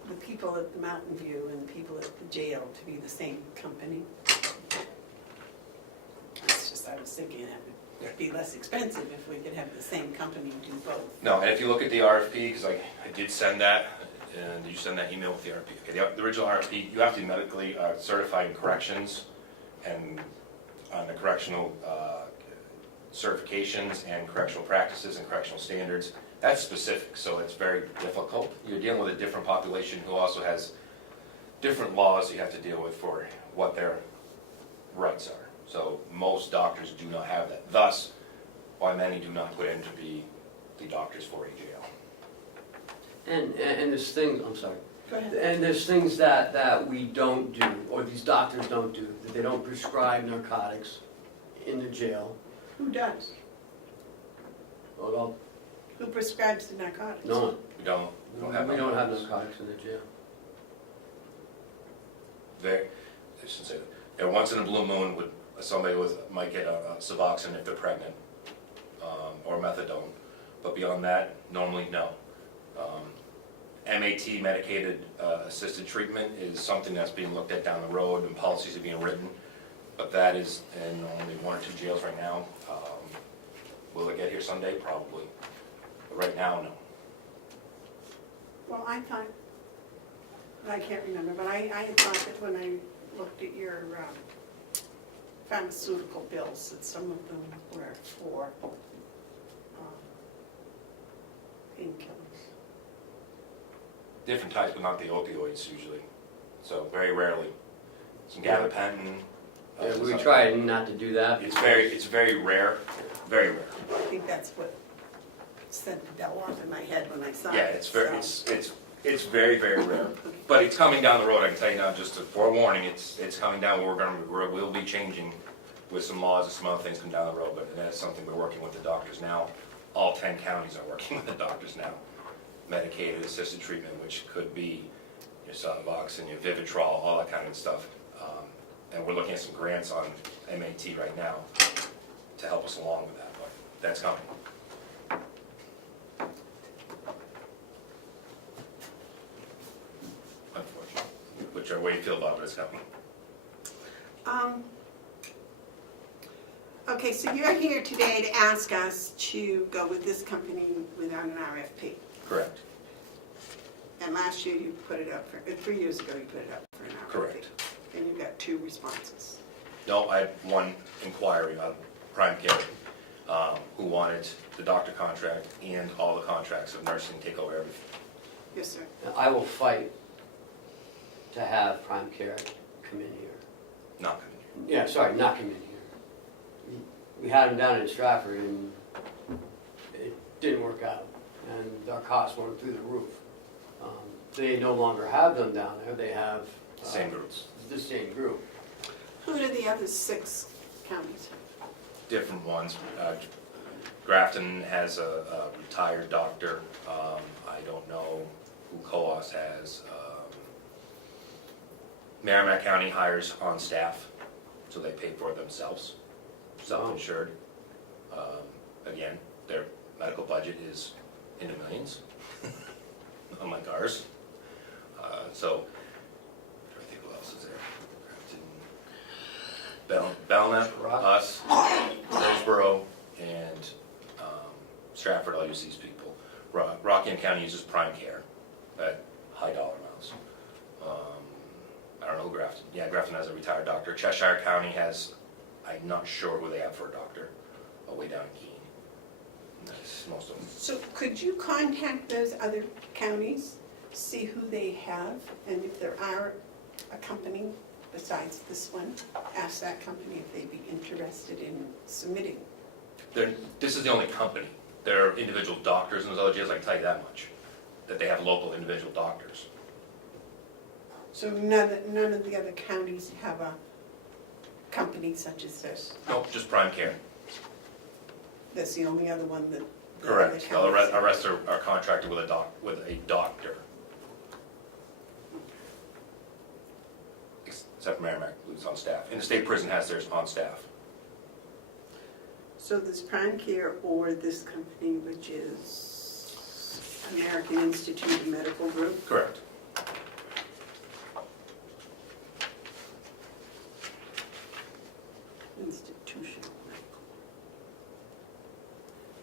the people at the Mountain View and people at the jail to be the same company. It's just, I was thinking that would be less expensive if we could have the same company do both. No, and if you look at the RFP, because I did send that, and did you send that email with the RFP? Okay, the original RFP, you have to be medically certified in corrections and on the correctional certifications and correctional practices and correctional standards. That's specific, so it's very difficult. You're dealing with a different population who also has different laws you have to deal with for what their rights are. So most doctors do not have that. Thus, why many do not put in to be the doctors for a jail. And there's things, I'm sorry, Go ahead. and there's things that we don't do, or these doctors don't do, that they don't prescribe narcotics in the jail. Who does? Well, Who prescribes the narcotics? no one. We don't have We don't have narcotics. narcotics in the jail. I shouldn't say that. And once in a blue moon, somebody might get a Suboxone if they're pregnant, or methadone. But beyond that, normally no. MAT, medicated assisted treatment, is something that's being looked at down the road, and policies are being written. But that is in only 1 or 2 jails right now. Will it get here someday? Probably. But right now, no. Well, I thought, I can't remember, but I had thought that when I looked at your pharmaceutical bills, that some of them were for painkillers. Different types, but not the opioids usually. So very rarely. Some gabapentin. Yeah, we some- try not to do that. It's very rare, very rare. I think that's what sent the bell off in my head when I saw it. Yeah, it's very, so. it's very rare. But it's coming down the road, I can tell you now, just a forewarning, it's coming down, we'll be changing with some laws and some other things come down the road, but that's something we're working with the doctors now. All 10 counties are working with the doctors now. Medicated assisted treatment, which could be your Suboxone, your Vivitrol, all that kind of stuff. And we're looking at some grants on MAT right now to help us along with that, but that's coming. Unfortunately, which are way to feel about, but it's coming. Okay, so you're here today to ask us to go with this company without an RFP. Correct. And last year you put it up for, 3 years ago you put it up for an RFP. Correct. And you got 2 responses. No, I had one inquiry on Prime Care, who wanted the doctor contract and all the contracts of nursing take over everything. Yes, sir. Now, I will fight to have Prime Care come in here. Not coming Yeah, sorry, not come in here. We had them down in Stratford and it didn't work out. And our costs went through the roof. They no longer have them down there, they have. Same groups. The same group. Who do the other 6 counties have? Different ones. Grafton has a retired doctor. I don't know who Coos has. Merrimack County hires on staff, so they pay for it themselves, self-insured. Again, their medical budget is in the millions, unlike ours. So, I think who else is there? Belknap, us, Roseboro, and Stratford all use these people. Rockingham County uses Prime Care at high dollar amounts. I don't know who Grafton, yeah, Grafton has a retired doctor. Cheshire County has, I'm not sure who they have for a doctor, way down in Keene. That's most of them. So could you contact those other counties, see who they have, and if there are a company besides this one, ask that company if they'd be interested in submitting? This is the only company. There are individual doctors in those other jails, I can tell you that much, that they have local individual doctors. So none of the other counties have a company such as this? Nope, just Prime Care. That's the only other one that the other Correct. counties All the have? rest are contracted with a doctor. Except for Merrimack, who's on staff. And the state prison has theirs on staff. So there's Prime Care or this company, which is American Institute of Medical Group? Correct. Institutional Medical.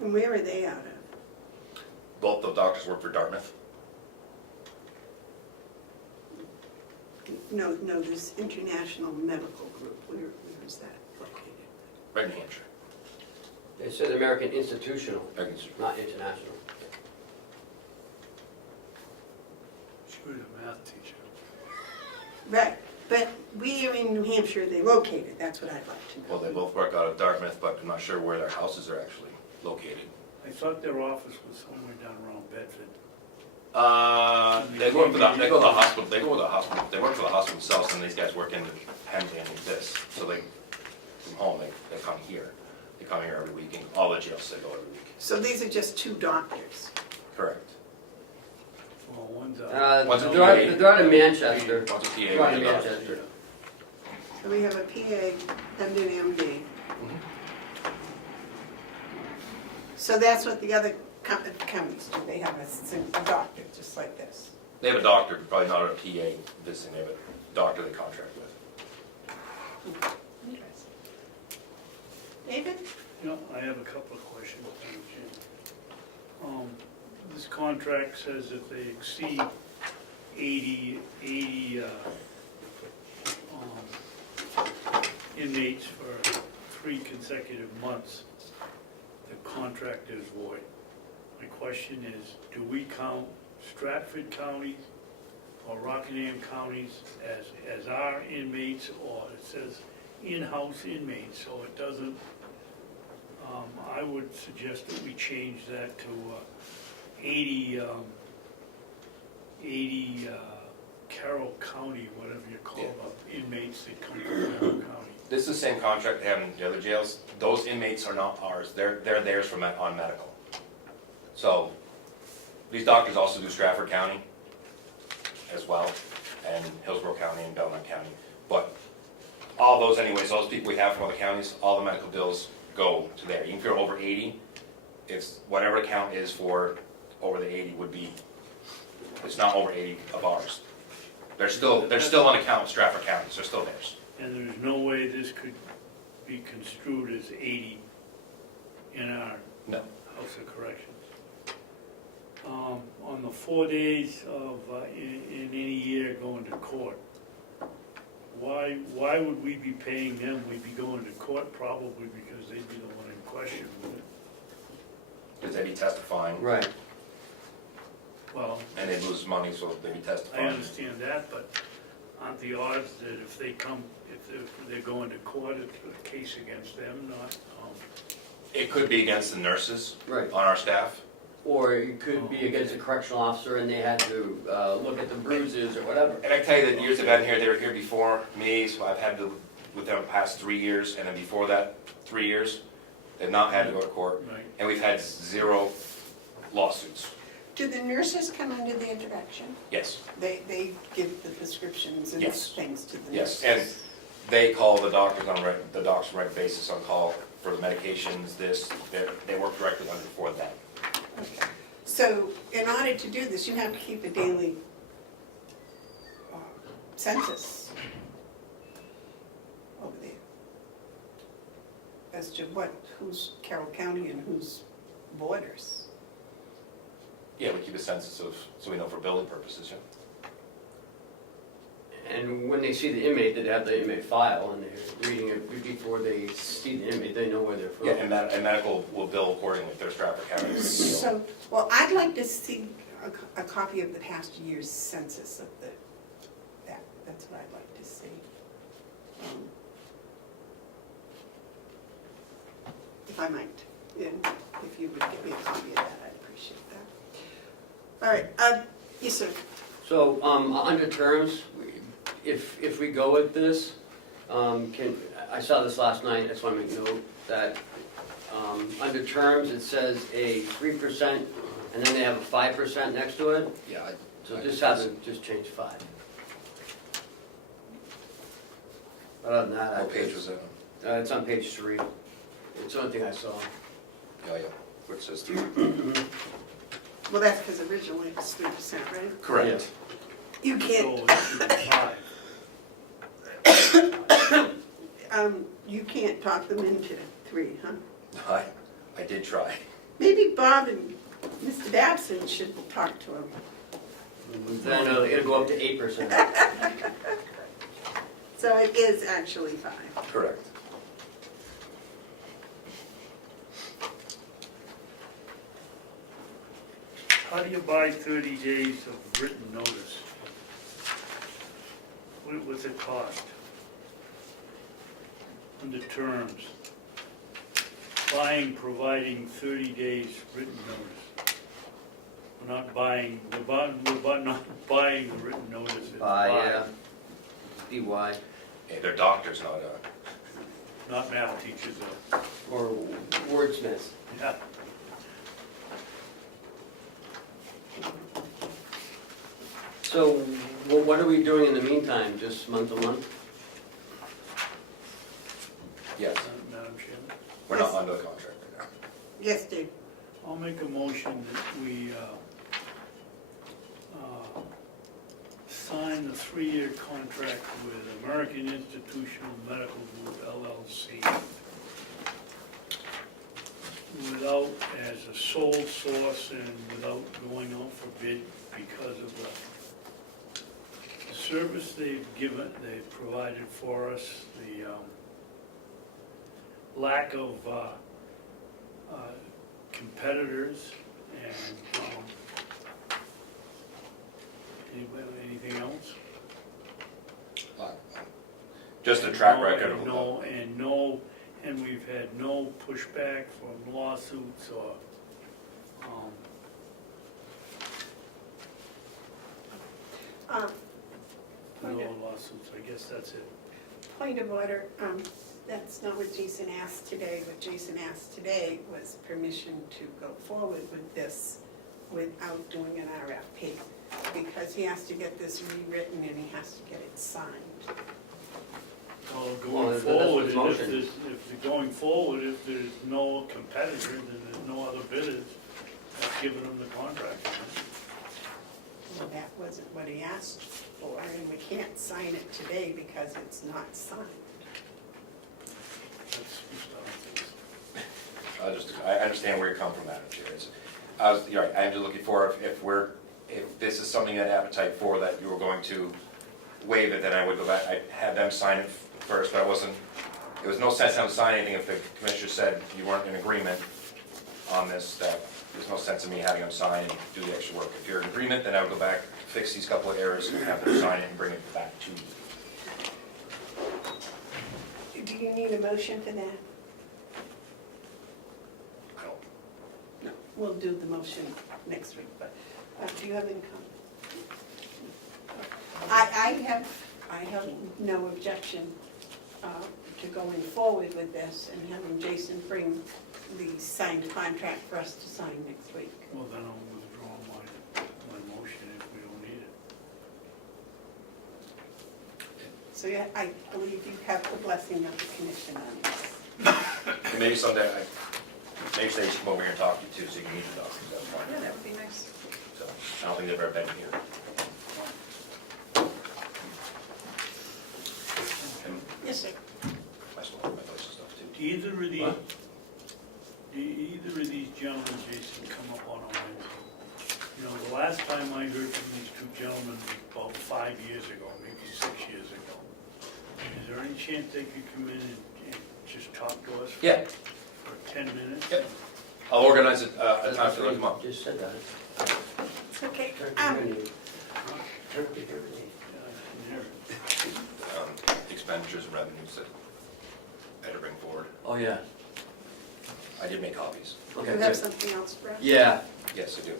And where are they out of? Both the doctors work for Dartmouth. No, this International Medical Group, where is that located? Right in New Hampshire. It says American Institutional, American- not international. She was a math teacher. Right, but where in New Hampshire are they located? That's what I'd like to know. Well, they both work out of Dartmouth, but I'm not sure where their houses are actually located. I thought their office was somewhere down around Bedford. They go to the hospital. They go to the hospital. They work for the hospital themselves, and these guys work in Henley and this. So they, from home, they come here. They come here every week, and all the jails they go every week. So these are just 2 doctors? Correct. Well, one's One's a They're out of PA. Manchester. One's a PA, They're out one's of a doctor. Manchester. So we have a PA and an MD. So that's what the other counties do, they have a doctor, just like this. They have a doctor, but probably not a PA visiting. They have a doctor they contract with. David? You know, I have a couple of questions, Jim. This contract says that they exceed 80 inmates for 3 consecutive months. The contract is void. My question is, do we count Stratford County or Rockingham counties as our inmates, or it says in-house inmates, so it doesn't, I would suggest that we change that to 80 Carroll County, whatever you call them, inmates that come from Carroll County. This is the same contract they have in the other jails. Those inmates are not ours. They're theirs on medical. So these doctors also do Stratford County as well, and Hillsborough County and Belknap County. But all those anyways, those people we have from other counties, all the medical bills go to there. Even if you're over 80, it's whatever account is for over the 80 would be, it's not over 80 of ours. They're still an account with Stratford County, so they're still theirs. And there's no way this could be construed as 80 in our No. House of Corrections. On the 4 days of, in any year going to court, why would we be paying them? We'd be going to court probably because they'd be the one in question with it. Because they'd be testifying, Right. Well, and they'd lose money, so they'd be I testifying. understand that, but aren't the odds that if they're going to court, it's a case against them, not, It could be against the nurses Right. on our staff. Or it could be against a correctional officer and they had to look at the bruises or whatever. And I can tell you that years they've been here, they were here before me, so I've had to, with them the past 3 years, and then before that, 3 years, they've not had to go to court, right? and we've had 0 lawsuits. Do the nurses come under the intervention? Yes, They give the prescriptions and Yes. things to the yes, nurses? and they call the doctors on the doctors on a regular basis on call for the medications, they work directly under for that. Okay. So in order to do this, you have to keep a daily census over there as to who's Carroll County and who's borders. Yeah, we keep a census of, so we know for billing purposes, yeah. And when they see the inmate, they have the inmate file and they're reading it before they see the inmate, they know where they're from. Yeah, and medical will bill accordingly if they're Stratford County. So, well, I'd like to see a copy of the past year's census of that's what I'd like to see. If I might, and if you would give me a copy of that, I'd appreciate that. All right, yes, sir. So, under terms, if we go with this, I saw this last night, I just want to make note that, under terms, it says a 3%, and then they have a 5% next to it, Yeah. so just have to just change 5. Other than that, What page was that on? it's on page 3. It's the only thing I saw. Yeah, which says 3. Well, that's because originally it was 3%, right? Correct. You can't, So it should be 5. you can't talk them into 3, huh? I did try. Maybe Bob and Mr. Babson should talk to him. Then it'll go up to 8%. So it is actually 5. Correct. How do you buy 30 days of written notice? What's it cost? Under terms. Providing 30 days written notice. We're not buying, we're not buying the written notice. It's By, BY, Hey, they're doctors, Not math teachers though. or wordsmiths. Yeah. So, what are we doing in the meantime, just month to month? yes. Madam Chairman. We're not under the contract right now. Yes, Dave. I'll make a motion that we sign the 3-year contract with American Institutional Medical Group LLC without, as a sole source and without going out for bid because of the service they've provided for us, the lack of competitors, and anything else? Just a track record of And we've had no pushback from lawsuits or, no lawsuits, I guess that's it. Point of order, that's not what Jason asked today. What Jason asked today was permission to go forward with this without doing an RFP. because he has to get this rewritten and he has to get it signed. Well, Well, going that's the forward, and motion. if going forward, if there's no competitor, then there's no other bidders, that's giving them the contract. Well, that wasn't what he asked for, and we can't sign it today because it's not signed. That's I understand where you're coming from, Madam Chair. You're right, I'm just looking for, if this is something you had appetite for, that you were going to waive it, then I would go back, I'd have them sign it first, but it was no sense in them signing anything if the commissioner said you weren't in agreement on this, that there's no sense in me having them sign and do the extra work. If you're in agreement, then I would go back, fix these couple of errors, and have them sign it and bring it back to you. Do you need a motion for that? I don't No, we'll do the motion next week, but do you have any comment? I have no objection to going forward with this and having Jason bring the signed contract for us to sign next week. Well, then I'll withdraw my motion if we don't need it. So yeah, I believe you have the blessing of the commission on this. And maybe someday, maybe they should come over here and talk to you too, so you can meet the doctors, that's fine. Yeah, that would be nice. So, I don't think they've ever been here. And Yes, sir. I still have my place and stuff too. Do either of these, What? do either of these gentlemen, Jason, come up on a Wednesday? You know, the last time I heard from these two gentlemen was about 5 years ago, maybe 6 years ago. Is there any chance they could come in and just talk to us Yeah, for 10 minutes? Yep. I'll organize a time for them to come up. Just said that. It's okay. Turkey Turkey. Yeah, Expenditures and revenues that I had to bring forward. Oh, yeah. I did make copies. Do Okay, you have good. something else, Brett? Yeah, Yes, I do.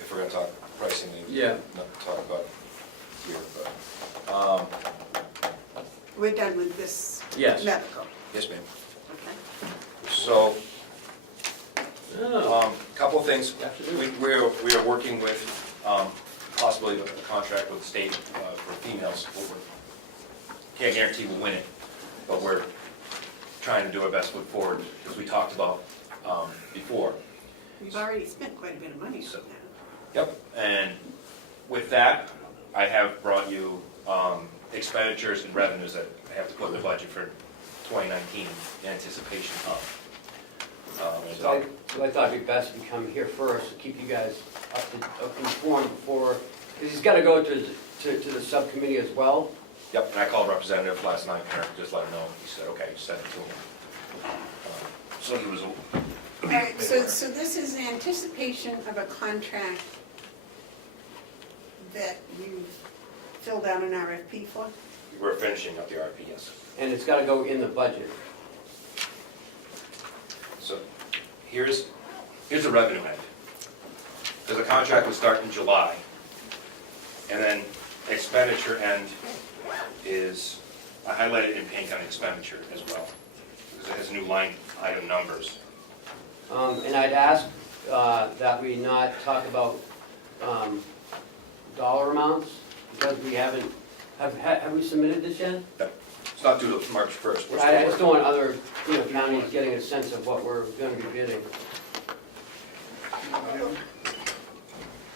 If we're gonna talk pricing, we Yeah. not talk about here, but, We're done with this yes. medical, yes, ma'am. okay? So, Oh, couple of things. Absolutely. We are working with, possibly a contract with the state for females. Can't guarantee we'll win it, but we're trying to do our best foot forward, as we talked about before. We've already spent quite a bit of money on So- that. Yep, and with that, I have brought you expenditures and revenues that I have to put in the budget for 2019 in anticipation of. so I thought it'd be best if you come here first, to keep you guys up informed before, because he's got to go to the subcommittee as well. Yep, and I called Representative last night, and just let him know. He said, okay, send it to him. So he was, All right, so this is anticipation of a contract that you've filled out an RFP for? we're finishing up the RFP, yes. And it's got to go in the budget. So here's the revenue end. Because the contract would start in July, and then expenditure end is, I highlighted in pink on expenditure as well, because it has new line item numbers. And I'd ask that we not talk about dollar amounts, because we haven't, have we submitted this yet? It's not due till March 1st. We're I just still don't want other, counties getting a sense of what we're gonna be bidding.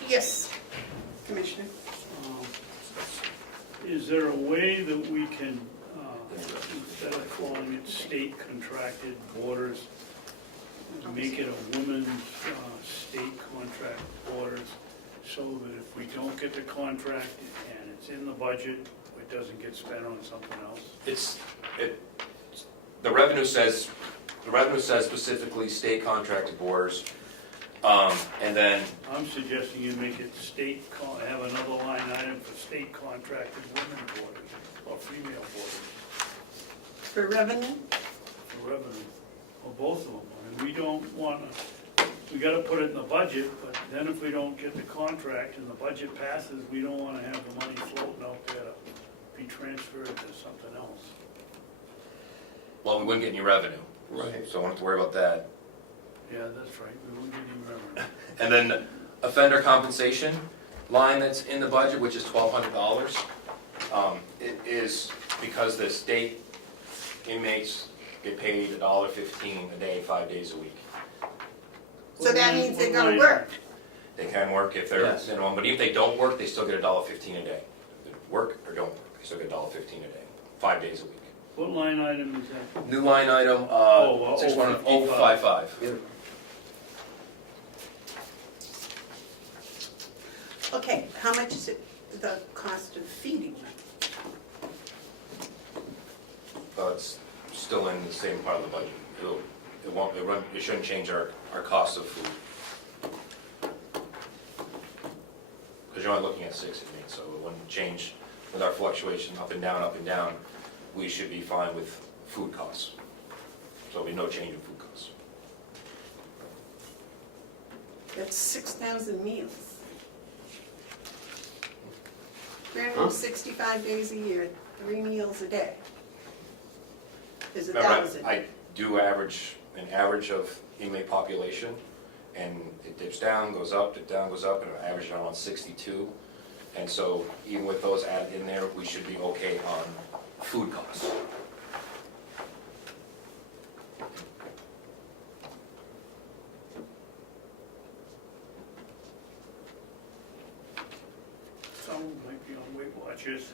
Yes, Commissioner. Is there a way that we can, instead of calling it state contracted borders, make it a women's state contract borders, so that if we don't get the contract and it's in the budget, it doesn't get spent on something else? the revenue says specifically state contracted borders, and then I'm suggesting you make it have another line item for state contracted women borders or female borders For revenue? for revenue, or both of them. I mean, we don't want to, we got to put it in the budget, but then if we don't get the contract and the budget passes, we don't want to have the money floating out there to be transferred to something else. well, we wouldn't get any revenue. Right. So I don't have to worry about that. Yeah, that's right, we won't get any revenue. And then offender compensation line that's in the budget, which is $1,200. It is because the state inmates get paid $1.15 a day, 5 days a week. So that means they're gonna work. They can work if they're, Yes. but if they don't work, they still get $1.15 a day. Work or don't work, they still get $1.15 a day, 5 days a week. What line item is that? New line item, Oh, 61055. Okay, how much is it, the cost of feeding them? It's still in the same part of the budget. It shouldn't change our cost of food. Because you're only looking at 6 inmates, so it wouldn't change with our fluctuation up and down. We should be fine with food costs. So there'll be no change in food costs. That's 6,000 meals. 365 days a year, 3 meals a day. Is Remember, 1,000. I do average, an average of inmate population, and it dips down, goes up, dip down, goes up, and I average around 62. And so even with those added in there, we should be okay on food costs. Some might be on Weight Watchers.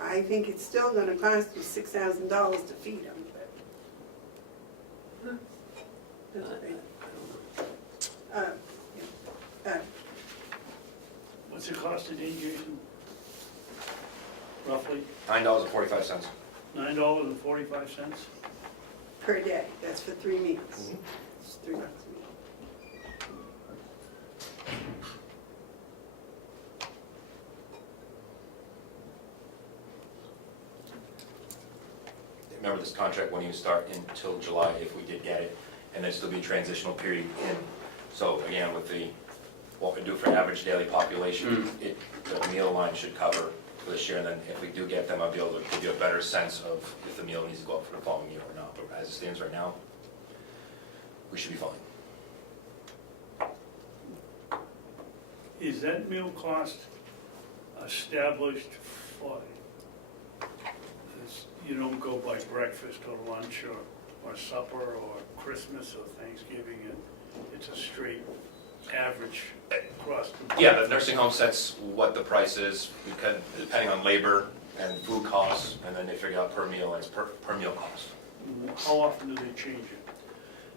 I think it's still gonna cost you $6,000 to feed them, but. That's okay. Yeah. What's the cost a day, Jason? Roughly $9.45. $9.45? Per day, that's for 3 meals. Mhm. It's $3 a meal. Remember, this contract won't even start until July if we did get it, and there'd still be a transitional period in. So again, with what we do for average daily population, the meal line should cover for this year, and then if we do get them, I'll be able to give you a better sense of if the meal needs to go up for the following year or not. But as it stands right now, we should be fine. Is that meal cost established for, you don't go by breakfast or lunch or supper or Christmas or Thanksgiving, and it's a straight average across the board? Yeah, the nursing home sets what the price is, because depending on labor and food costs, and then they figure out per meal, and it's per meal cost. How often do they change it?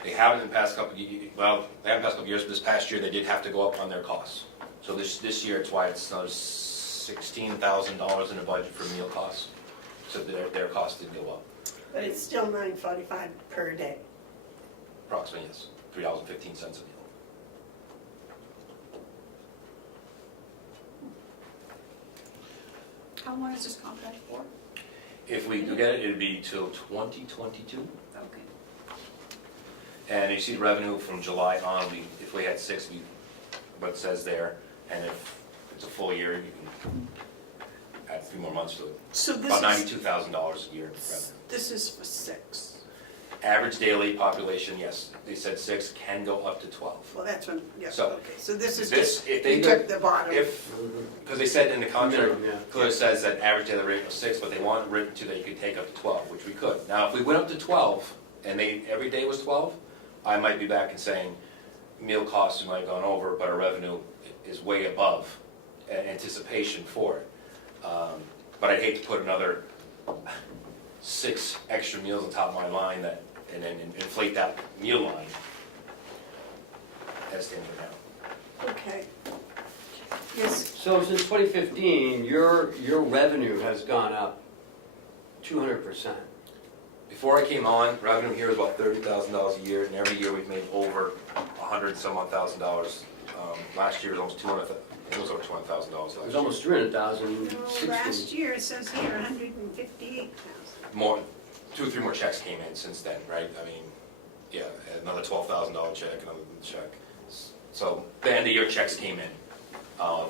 They haven't in the past couple, well, they haven't in the past couple years, but this past year, they did have to go up on their costs. So this year, it's why it's another $16,000 in the budget for meal costs. So their costs did go up, But it's still $9.45 per day. approximately, yes, $3.15 a meal. How long is this contract for? If we do get it, it'd be till 2022. Okay. And you see the revenue from July on, if we had 6, what it says there, and if it's a full year, you can add a few more months to it. So this About is, $92,000 a year revenue. this is for 6. Average daily population, yes, they said 6, can go up to 12. Well, that's one, yeah, So, okay. So this is This, just, if they you took the bottom. because they said in the contract, Minimum, yeah. clearly says that average daily rate was 6, but they want it written to that you could take up to 12, which we could. Now, if we went up to 12, and every day was 12, I might be back and saying, meal costs might have gone over, but our revenue is way above anticipation for it. But I'd hate to put another 6 extra meals on top of my line and then inflate that meal line as it stands right now. Okay. Yes, So since 2015, your revenue has gone up 200%. Before I came on, revenue here was about $30,000 a year, and every year we've made over $100,000. Last year was almost it was over $200,000. It was almost 300,000. no, last year, it says here, 158,000. More, 2 or 3 more checks came in since then, right? I mean, yeah, another $12,000 check, another check. So the end of the year checks came in,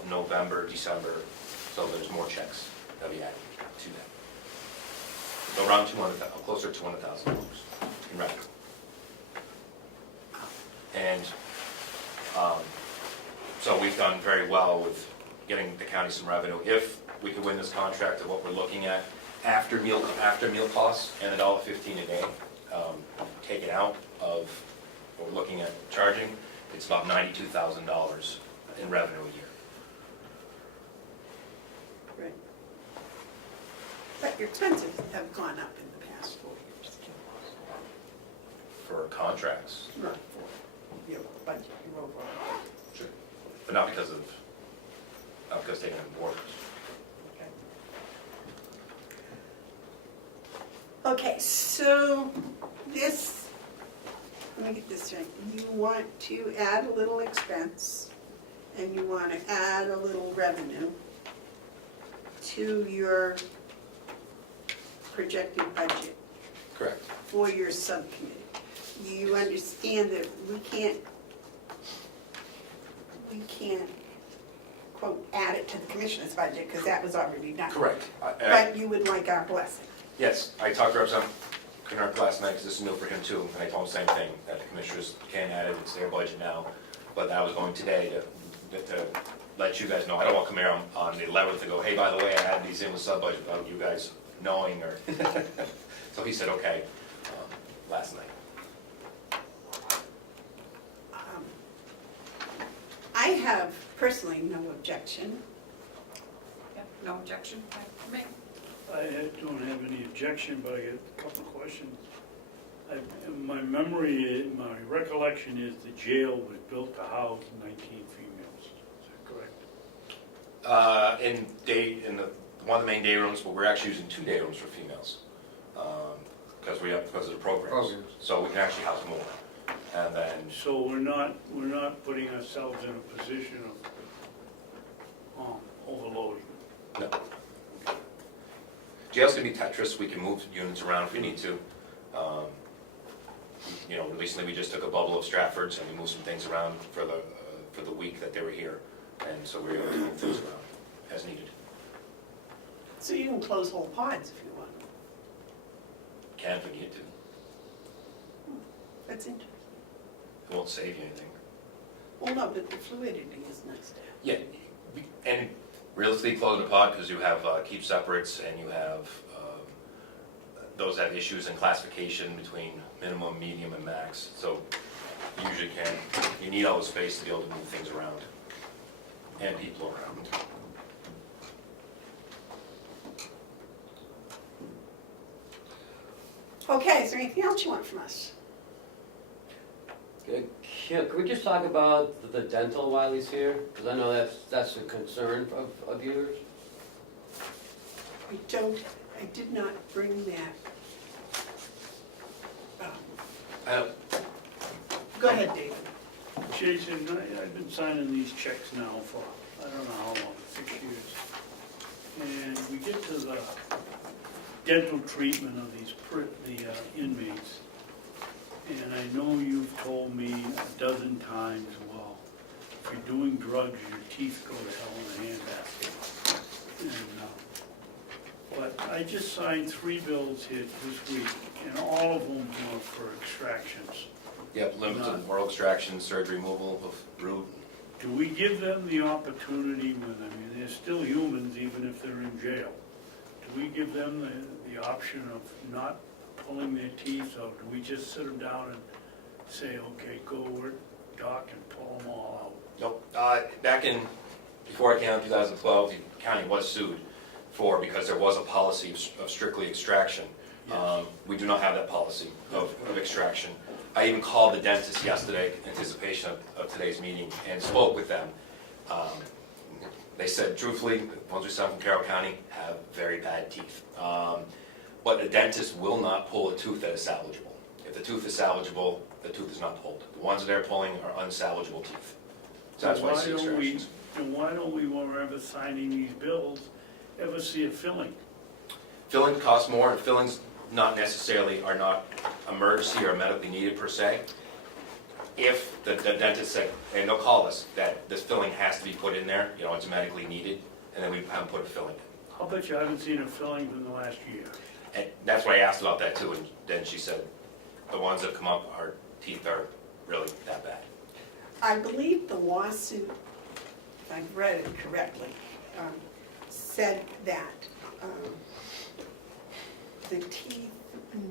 November, December, so there's more checks that we added to that. So around 200,000, closer to $200,000 in revenue. And So we've done very well with getting the county some revenue. If we could win this contract of what we're looking at, after meal costs and $1.15 a day, taken out of what we're looking at charging, it's about $92,000 in revenue a year. Right. But your expenses have gone up in the past 4 years. For contracts, Not for your budget, your overall. sure, but not because taking on board. Okay, so this, let me get this right. You want to add a little expense and you want to add a little revenue to your projected budget Correct. for your subcommittee. You understand that we can't, quote, add it to the commissioner's budget because that was already done. Correct. But you would like our blessing. Yes, I talked to Representative Kennard last night, because this is new for him too, and I told him the same thing, that the commissioners can add it, it's their budget now. But I was going today to let you guys know, I don't want Comeau on the 11th to go, hey, by the way, I had these in with sub-budget without you guys knowing, or, so he said, okay, last night. I have personally no objection. Yep, no objection for me. I don't have any objection, but I got a couple of questions. My memory, my recollection is the jail was built to house 19 females. Is that correct? In one of the main day rooms, but we're actually using 2 day rooms for females, because of the programs. So we can actually house more. And then, So we're not putting ourselves in a position of overloading. no. Jail's gonna be Tetris, we can move units around if we need to. Recently we just took a bubble of Stratford's and we moved some things around for the week that they were here. And so we were able to move things around as needed. So you can close whole pods if you want. Can if we need to. That's interesting. It won't save you anything. Well, no, but the fluidity is nice to have. Yeah, and realistically closing a pod, because you have keep separates and you have, those have issues in classification between minimum, medium, and max. So you usually you need all the space to be able to move things around and people around. Okay, is there anything else you want from us? Could we just talk about the dental while he's here? Because I know that's a concern of yours. I did not bring that. Go ahead, David. Jason, I've been signing these checks now for, I don't know how long, 6 years. And we get to the dental treatment of the inmates. And I know you've told me a dozen times, well, if you're doing drugs, your teeth go to hell in a handbasket. But I just signed 3 bills here this week, and all of them were for extractions. Yep, limited oral extraction, surgery, removal of root. Do we give them the opportunity they're still humans even if they're in jail? Do we give them the option of not pulling their teeth, or do we just sit them down and say, okay, go work, doc, and pull them all out? Nope. Before I came out in 2012, the county was sued because there was a policy of strictly extraction. Yes. We do not have that policy of extraction. I even called the dentist yesterday in anticipation of today's meeting and spoke with them. They said, truthfully, the ones we sent from Carroll County have very bad teeth. But the dentist will not pull a tooth that is salvageable. If the tooth is salvageable, the tooth is not pulled. The ones that they're pulling are unsalvageable teeth. So that's why I see extractions. And why don't we, when we're ever signing these bills, ever see a filling? Filling costs more, and fillings are not emergency or medically needed per se. If the dentist said, and they'll call us, that this filling has to be put in there, it's medically needed, and then we have them put a filling in. I'll bet you I haven't seen a filling in the last year. And that's why I asked about that too, and then she said, the ones that come up, our teeth are really that bad. I believe the lawsuit, if I've read it correctly, said that the teeth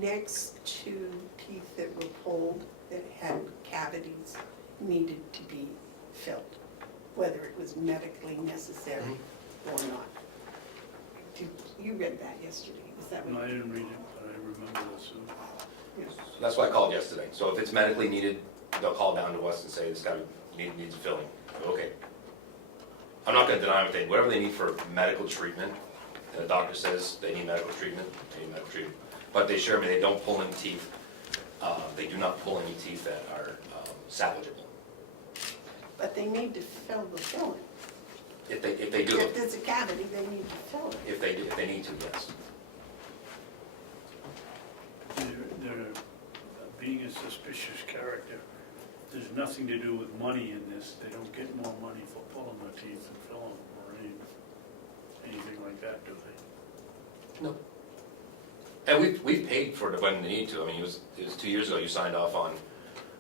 next to teeth that were pulled that had cavities needed to be filled, whether it was medically necessary or not. You read that yesterday, is that No, what? I didn't read it, but I remember the suit. Yeah. So that's why I called yesterday. So if it's medically needed, they'll call down to us and say it's got to, needs filling. Okay. I'm not gonna deny what whatever they need for medical treatment, and the doctor says they need medical treatment, they need medical treatment. But they assure me they don't pull any teeth, they do not pull any teeth that are salvageable. But they need to fill the filling. If they do, If there's a cavity, they need to fill it. if they need to, yes. They're being a suspicious character. There's nothing to do with money in this. They don't get more money for pulling their teeth and filling them or anything like that, do they? No. And we've paid for it when they need to. I mean, it was 2 years ago you signed off on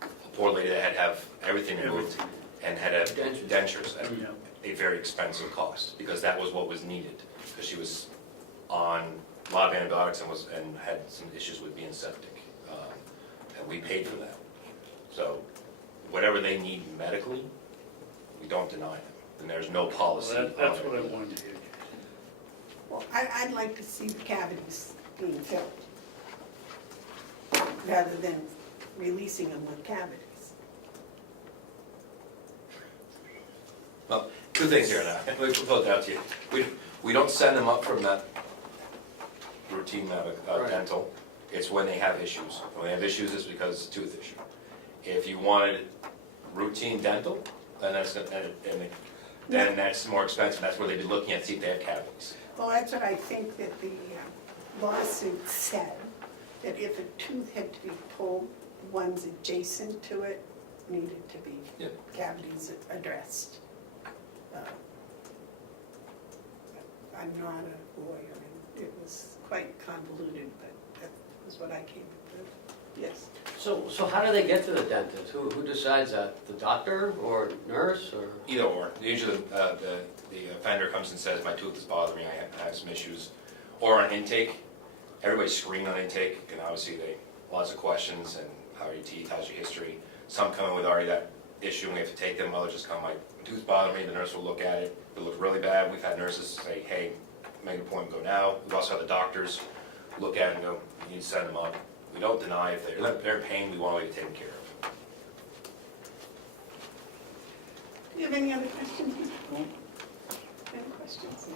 a poor lady that had to have everything removed and had to have dentures at Yeah. a very expensive cost, because that was what was needed, because she was on a lot of antibiotics and had some issues with being septic. And we paid for that. So whatever they need medically, we don't deny them. And there's no policy on Well, that's it. what I wanted to hear. Well, I'd like to see the cavities being filled, rather than releasing them with cavities. Well, two things here now, let me put it out to you. We don't send them up from that routine Right. dental. It's when they have issues. When they have issues, it's because it's a tooth issue. If you wanted routine dental, then that's more expensive. That's where they'd be looking at, see if they have cavities. Well, that's what I think that the lawsuit said, that if a tooth had to be pulled, ones adjacent to it needed to be Yeah. cavities addressed. I'm not a lawyer, and it was quite convoluted, but that was what I came up with. Yes. So how do they get to the dentist? Who decides that? The doctor or nurse or? Either or. Usually the offender comes and says, my tooth is bothering me, I have some issues. Or on intake, everybody's screened on intake, and obviously lots of questions, and how are your teeth, how's your history? Some come in with already that issue, and we have to take them. Others just come like, my tooth's bothering me, the nurse will look at it. If it looks really bad, we've had nurses say, hey, make an appointment, go now. We've also had the doctors look at it and go, you need to send them up. We don't deny if they're in pain, we want to get taken care of. Do you have any other questions? No? Any questions?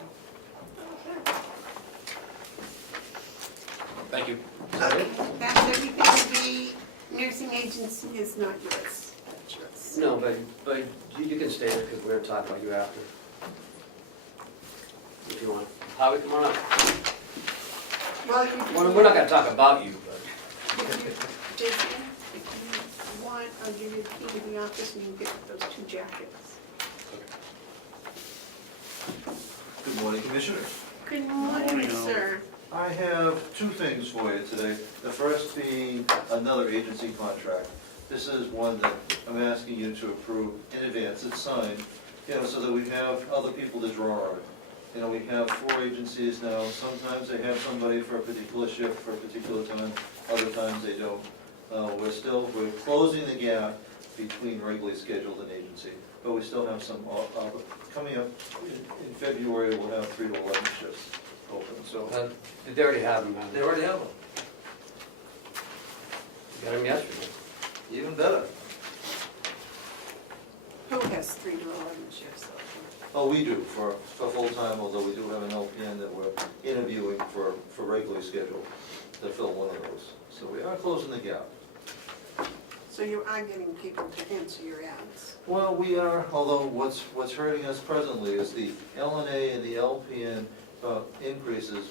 Thank you. Okay, that's everything. The nursing agency is not yours, that's yours. No, but you can stay there because we're gonna talk about you after. If you want. Howie, come on up. Well, if you We're not gonna talk about you, but. Jason, if you want, I'll give you the key to the office and you can get those two jackets. Good morning, Commissioners. Good Morning, morning, Al. sir. I have two things for you today. The first being another agency contract. This is one that I'm asking you to approve in advance. It's signed, so that we have other people to draw on. We have 4 agencies now. Sometimes they have somebody for a particular shift for a particular time, other times they don't. We're closing the gap between regularly scheduled and agency, but we still have some, coming up in February, we'll have 3 to 11 shifts open, so. They already have them, man. They already have them. Got them yesterday. Even better. Who has 3 to 11 shifts open? Oh, we do, for full-time, although we do have an LPN that we're interviewing for regularly scheduled to fill one of those. So we are closing the gap. So you are getting people to answer your ads. Well, we are, although what's hurting us presently is the LNA and the LPN increases,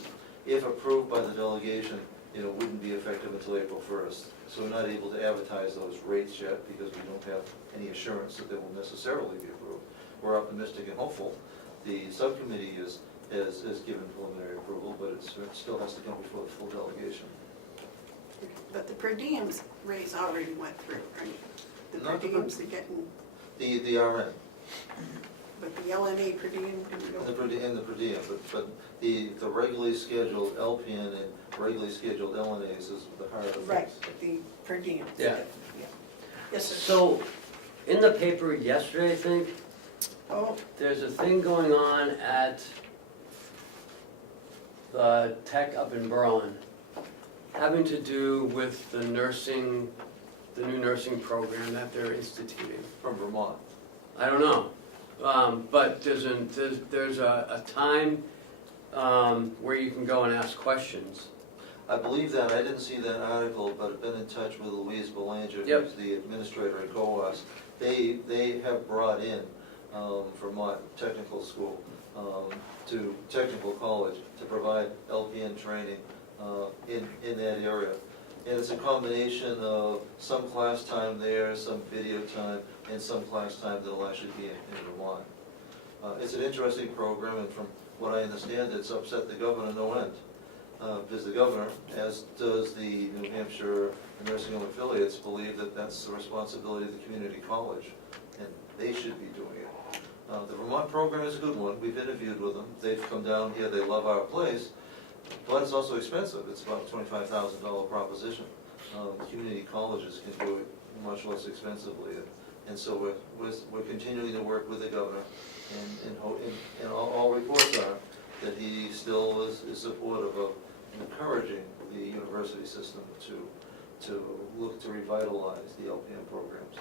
if approved by the delegation, wouldn't be effective until April 1st. So we're not able to advertise those rates yet because we don't have any assurance that they will necessarily be approved. We're optimistic and hopeful. The subcommittee has given preliminary approval, but it still has to come before the full delegation. But the per diems raise already went through, right? The per Not the per- diems are getting, The RN, But the LNA per diem can go. and the per diem, but the regularly scheduled LPN and regularly scheduled LNAs is the higher of Right, things. but the per diem. Yeah. Yes, sir. So, in the paper yesterday, I think, Oh, there's a thing going on at the tech up in Berlin, having to do with the nursing, the new nursing program that they're instituting. From Vermont. I don't know, but there's a time where you can go and ask questions. I believe that, I didn't see that article, but I've been in touch with Louise Belanger, Yep. who's the administrator at GOAS. They have brought in Vermont Technical School, to Technical College, to provide LPN training in that area. And it's a combination of some class time there, some video time, and some class time that'll actually be in Vermont. It's an interesting program, and from what I understand, it's upset the governor no end. Because the governor, as does the New Hampshire nursing home affiliates, believe that that's the responsibility of the community college, and they should be doing it. The Vermont program is a good one. We've interviewed with them. They've come down here, they love our place, but it's also expensive. It's about a $25,000 proposition. Community colleges can do it much less expensively, and so we're continuing to work with the governor, and all reports are that he still is supportive of encouraging the university system to look to revitalize the LPN programs.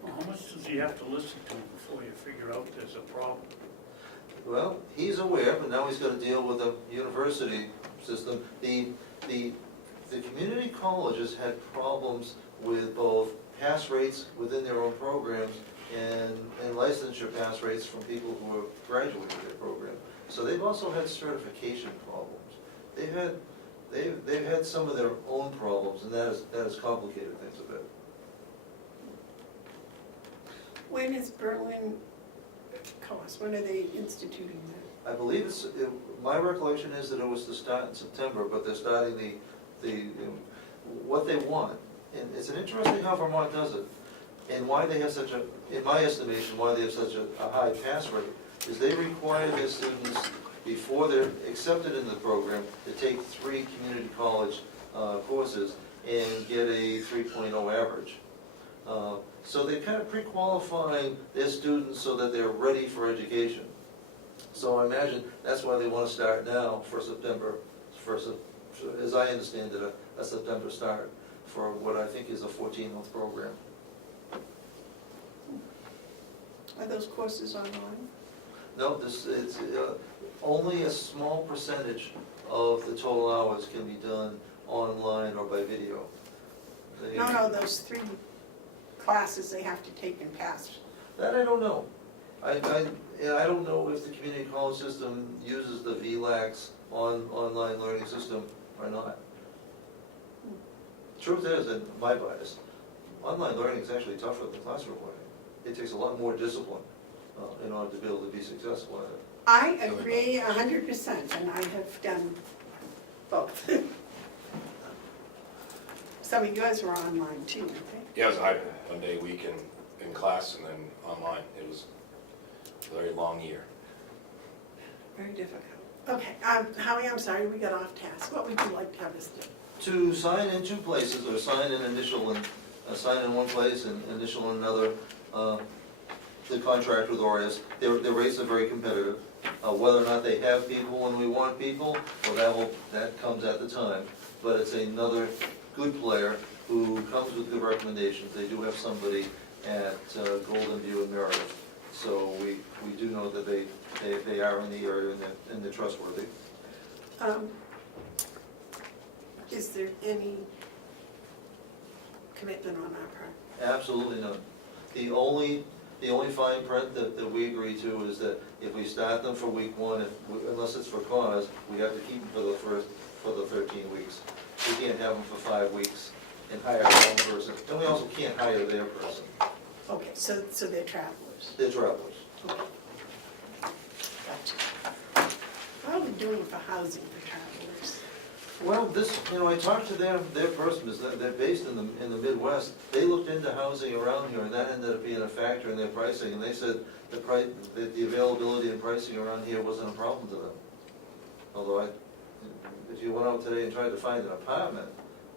Well, how much does he have to listen to before you figure out there's a problem? Well, he's aware, but now he's got to deal with the university system. The community colleges had problems with both pass rates within their own programs and licensure pass rates from people who have graduated their program. So they've also had certification problems. They've had some of their own problems, and that has complicated things a bit. when is Berlin cost? When are they instituting that? I believe my recollection is that it was to start in September, but they're starting what they want. And it's an interesting how Vermont does it. And why they have such in my estimation, why they have such a high pass rate, is they require their students, before they're accepted into the program, to take 3 community college courses and get a 3.0 average. So they're kind of pre-qualifying their students so that they're ready for education. So I imagine that's why they want to start now for September, as I understand it, a September start for what I think is a 14-month program. Are those courses online? No, it's only a small percentage of the total hours can be done online or by video. No, those 3 classes they have to take and pass. That I don't know. I don't know if the community college system uses the VLAX online learning system or not. Truth is, and my bias, online learning is actually tougher than classroom learning. It takes a lot more discipline in order to be able to be successful at it. I agree 100%, and I have done both. Some of yours were online too, I think. Yeah, it was a hybrid, 1 day a week in class and then online. It was a very long year. Very difficult. Okay, Howie, I'm sorry, we got off task. What would you like to have us do? To sign in 2 places, or sign in initial and sign in one place and initial in another, the contract with Aureus, their rates are very competitive. Whether or not they have people when we want people, well, that comes at the time. But it's another good player who comes with good recommendations. They do have somebody at Golden View and Meredith, so we do know that they are in the area and they're trustworthy. Is there any commitment on our part? Absolutely none. The only fine print that we agree to is that if we start them for week 1, unless it's for cause, we have to keep them for the 13 weeks. We can't have them for 5 weeks and hire our own person. And we also can't hire their person. Okay, so they're travelers. They're travelers. Okay. Gotcha. How are we doing for housing for travelers? Well, this, I talked to their person, because they're based in the Midwest. They looked into housing around here, and that ended up being a factor in their pricing, and they said the availability and pricing around here wasn't a problem to them. Although if you went out today and tried to find an apartment,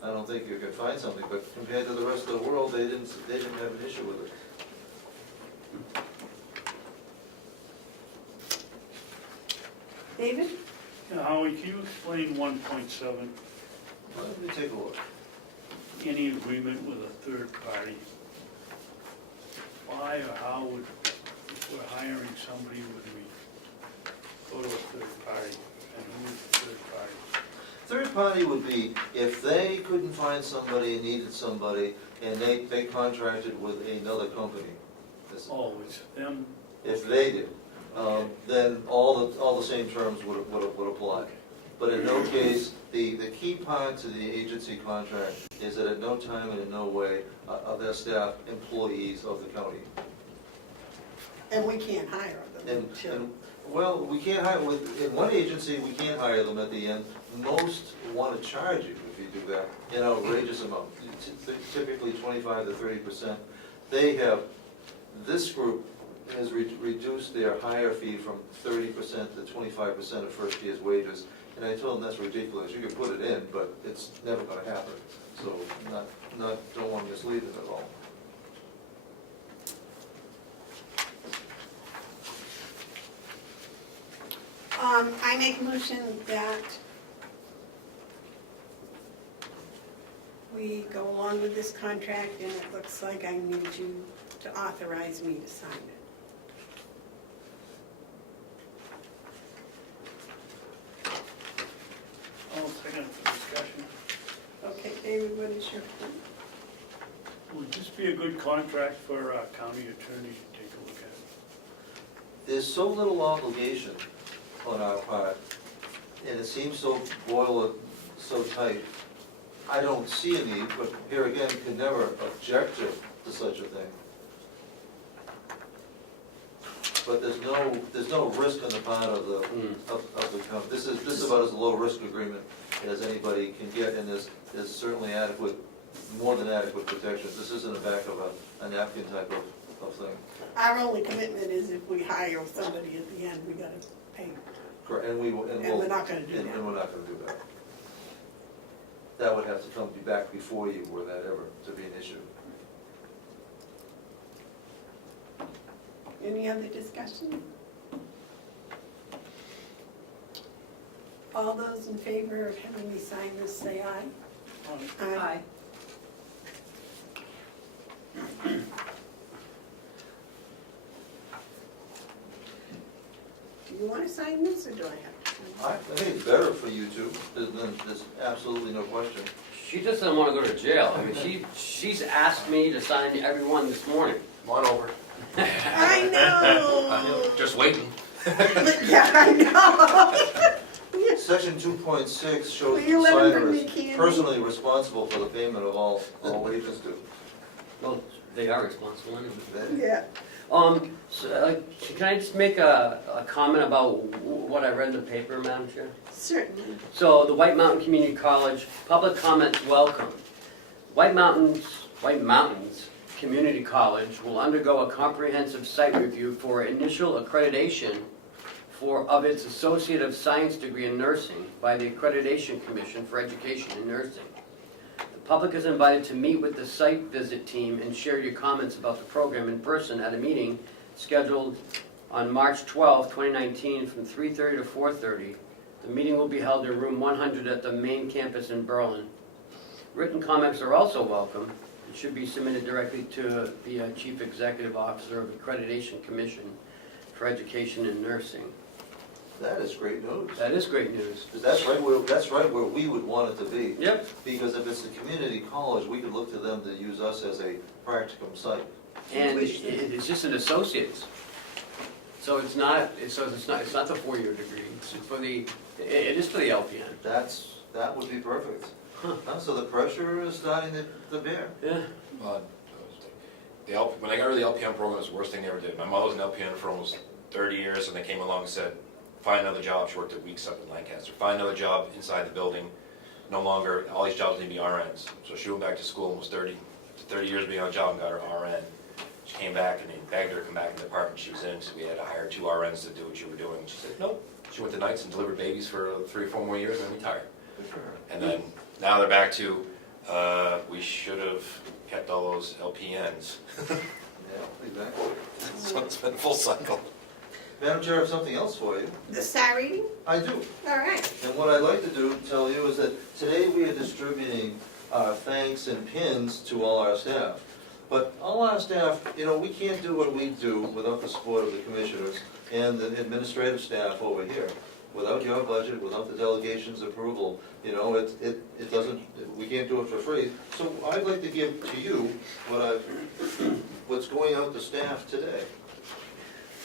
I don't think you could find something, but compared to the rest of the world, they didn't have an issue with it. David? Yeah, Howie, can you explain 1.7? Let me take a look. Any agreement with a third party? Why or how would, if we're hiring somebody, would we go to a third party? And who is the third party? Third party would be if they couldn't find somebody and needed somebody, and they contracted with another company. This- Oh, it's them? If they did, then all the same terms would apply. But in no case, the key part to the agency contract is that at no time and in no way are their staff employees of the county. And we can't hire them. Well, we can't hire, in one agency, we can't hire them at the end. Most want to charge you if you do that, an outrageous amount, typically 25 to 30%. This group has reduced their hire fee from 30% to 25% of first year's wages. And I told them that's ridiculous, you can put it in, but it's never going to happen. So don't want to mislead them at all. I make a motion that we go along with this contract, and it looks like I need you to authorize me to sign it. Oh, second for discussion. Okay, David, what is your point? Would this be a good contract for our county attorney to take a look at? There's so little obligation on our part, and it seems so boiled, so tight. I don't see a need, but here again, can never object to such a thing. But there's no risk on the part of the county. This is about as low risk agreement as anybody can get, and there's certainly adequate, more than adequate protection. This isn't a back of a napkin type of thing. Our only commitment is if we hire somebody at the end, we gotta pay. Correct, and we're not gonna do that. And we're not gonna do that. That would have to come back before you were that ever to be an issue. Any other discussion? All those in favor of having me sign this, say aye. Aye. Do you want to sign this, or do I have to? I think it's better for you two, there's absolutely no question. She just doesn't want to go to jail. I mean, she's asked me to sign everyone this morning. Come on over. I know. Just waiting. Yeah, I know. Section 2.6 shows Will the you let him signer bring me is candy? personally responsible for the payment of all wages due. Well, they are responsible anyway. Yeah. Can I just make a comment about what I read in the paper, Madam Chair? Certainly. So the White Mountain Community College, public comments welcome. White Mountains Community College will undergo a comprehensive site review for initial accreditation of its Associate of Science degree in nursing by the Accreditation Commission for Education in Nursing. The public is invited to meet with the site visit team and share your comments about the program in person at a meeting scheduled on March 12, 2019 from 3:30 to 4:30. The meeting will be held in room 100 at the main campus in Berlin. Written comments are also welcome. It should be submitted directly to the Chief Executive Officer of the Accreditation Commission for Education in Nursing. That is great news. That is great news. Because that's right where we would want it to be. Yep. Because if it's a community college, we could look to them to use us as a practicum site. And it's just an associate's. So it's not the 4-year degree. It is for the LPN. That would be perfect. Huh. So the pressure is starting to bear. Yeah. When I got rid of the LPN program, it was the worst thing they ever did. My mother was an LPN for almost 30 years, and they came along and said, find another job. She worked at Weeks up in Lancaster. Find another job inside the building. no longer, all these jobs need to be RNs. So she went back to school, almost 30 years being on a job, and got her RN. She came back and they begged her to come back in the department she was in, so we had to hire 2 RNs to do what you were doing. She said, nope. She went to nights and delivered babies for 3 or 4 more years and then retired. Good for her. And then, now they're back to, we should have kept all those LPNs. Yeah, exactly. So it's been full cycle. Madam Chair, I have something else for you. The star reading? I do. All right. And what I'd like to do, tell you, is that today we are distributing thanks and pins to all our staff. But all our staff, you know, we can't do what we do without the support of the commissioners and the administrative staff over here. Without your budget, without the delegation's approval, you know, it doesn't, we can't do it for free. So I'd like to give to you what's going out to staff today.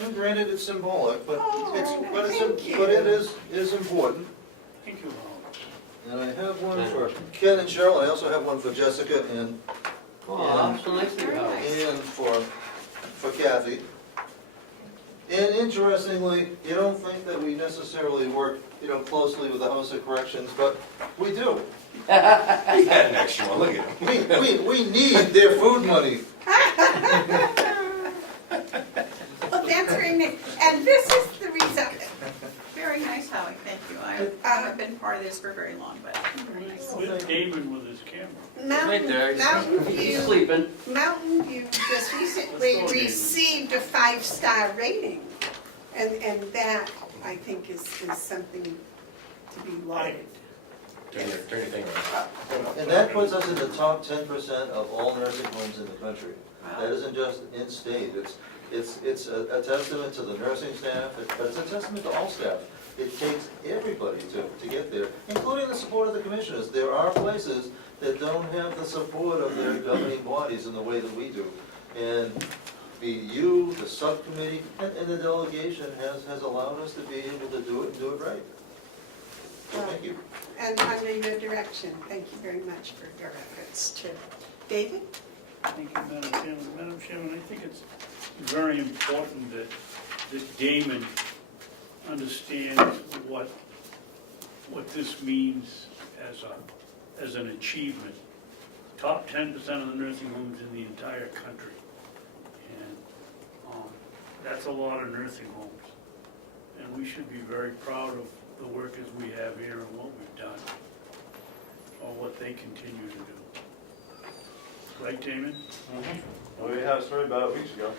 And granted, it's symbolic, but thank you. but it is important. Thank you, Howard. And I have one for Ken and Cheryl, I also have one for Jessica and Oh, so nice to Very you. nice. for Kathy. And interestingly, you don't think that we necessarily work, you know, closely with the House of Corrections, but we do. He had an extra one, look at him. We need their food money. Well, that's very nice. And this is the reason. Very nice, Howie, thank you. I haven't been part of this for very long, but very nice. With Damon with his camera. Right there. Mountain He's View. sleeping. Mountain View just recently Let's go, David. received a 5-star rating. And that, I think, is something to be lauded. Turn your thing around. And that puts us in the top 10% of all nursing homes in the country. Wow. That isn't just in-state, it's a testament to the nursing staff, but it's a testament to all staff. It takes everybody to get there, including the support of the commissioners. There are places that don't have the support of their governing bodies in the way that we do. And you, the subcommittee, and the delegation has allowed us to be able to do it and do it right. So thank you. And under your direction, thank you very much for your efforts too. David? Thank you, Madam Chairman. Madam Chairman, I think it's very important that Damon understands what this means as an achievement. Top 10% of the nursing homes in the entire country. And that's a lot of nursing homes. And we should be very proud of the workers we have here and what we've done, or what they continue to do. Right, Damon? Well, we had a story about it weeks ago.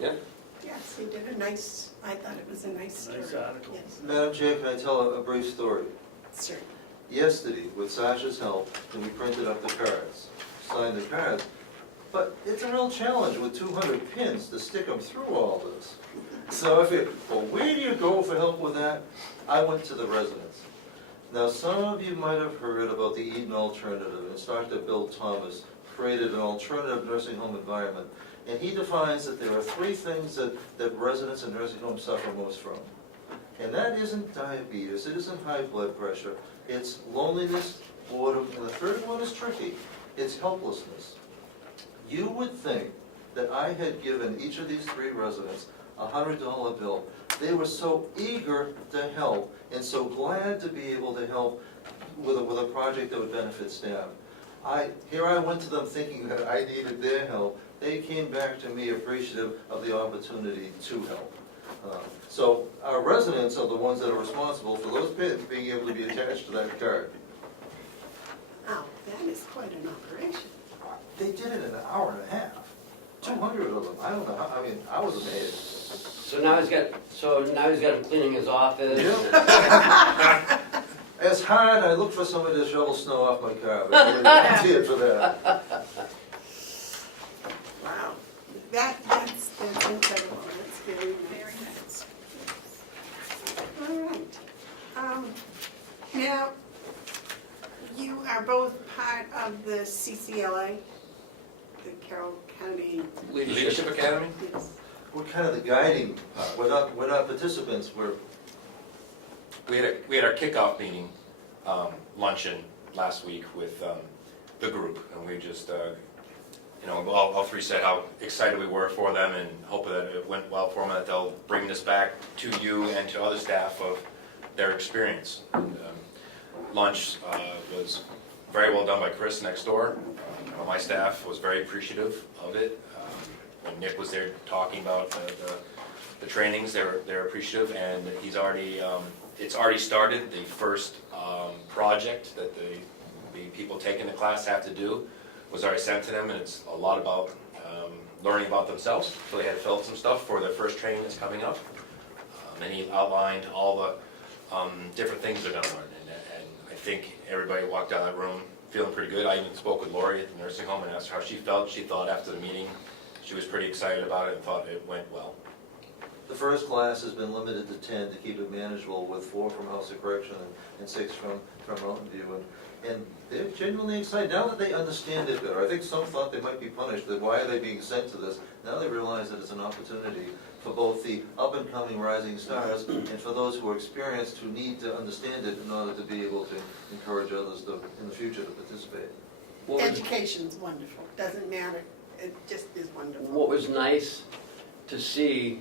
Yeah. Yes, you did a nice, I thought it was a nice story. Nice article. Yes, Madam Chair, can I tell a brief story? certainly. Yesterday, with Sasha's help, and we printed up the cards, signed the cards, but it's a real challenge with 200 pins to stick them through all this. So if you, well, where do you go for help with that? I went to the residents. Now, some of you might have heard about the Eden Alternative, and Dr. Bill Thomas created an alternative nursing home environment. And he defines that there are 3 things that residents in nursing homes suffer most from. And that isn't diabetes, it isn't high blood pressure, it's loneliness, boredom, and the third one is tricky, it's helplessness. You would think that I had given each of these 3 residents a $100 bill. They were so eager to help and so glad to be able to help with a project that would benefit staff. Here I went to them thinking that I needed their help. They came back to me appreciative of the opportunity to help. So our residents are the ones that are responsible for those pins being able to be attached to that card. Oh, that is quite an operation. They did it in an hour and a half. 200 of them. I don't know how, I mean, I was amazed. So now he's got him cleaning his office. It's hard, I looked for somebody to shovel snow off my car, but I didn't see it for that. Wow. That's incredible. That's very Very nice. nice. All right. Now, you are both part of the CCLA, the Carroll County. Leadership Academy? Yes. We're kind of the guiding part. We're not participants, We had our kickoff meeting, luncheon last week with the group, and we just, all 3 said how excited we were for them and hope that it went well for them, that they'll bring this back to you and to other staff of their experience. And, lunch was very well done by Chris next door. My staff was very appreciative of it. When Nick was there talking about the trainings, they're appreciative, and he's already, it's already started. The first project that the people taking the class have to do was already sent to them, and it's a lot about learning about themselves. So they had to fill out some stuff for their first training that's coming up. And he outlined all the different things they're gonna learn, and I think everybody walked out of that room feeling pretty good. I even spoke with Lori at the nursing home and asked her how she felt. She thought after the meeting, she was pretty excited about it and thought it went well. The first class has been limited to 10 to keep it manageable, with 4 from House of Correction and 6 from Mountain View. And they're genuinely excited now that they understand it better. I think some thought they might be punished, that why are they being sent to this? Now they realize that it's an opportunity for both the up-and-coming rising stars and for those who are experienced who need to understand it in order to be able to encourage others in the future to participate. What was, Education's wonderful, doesn't matter, it just is wonderful. what was nice to see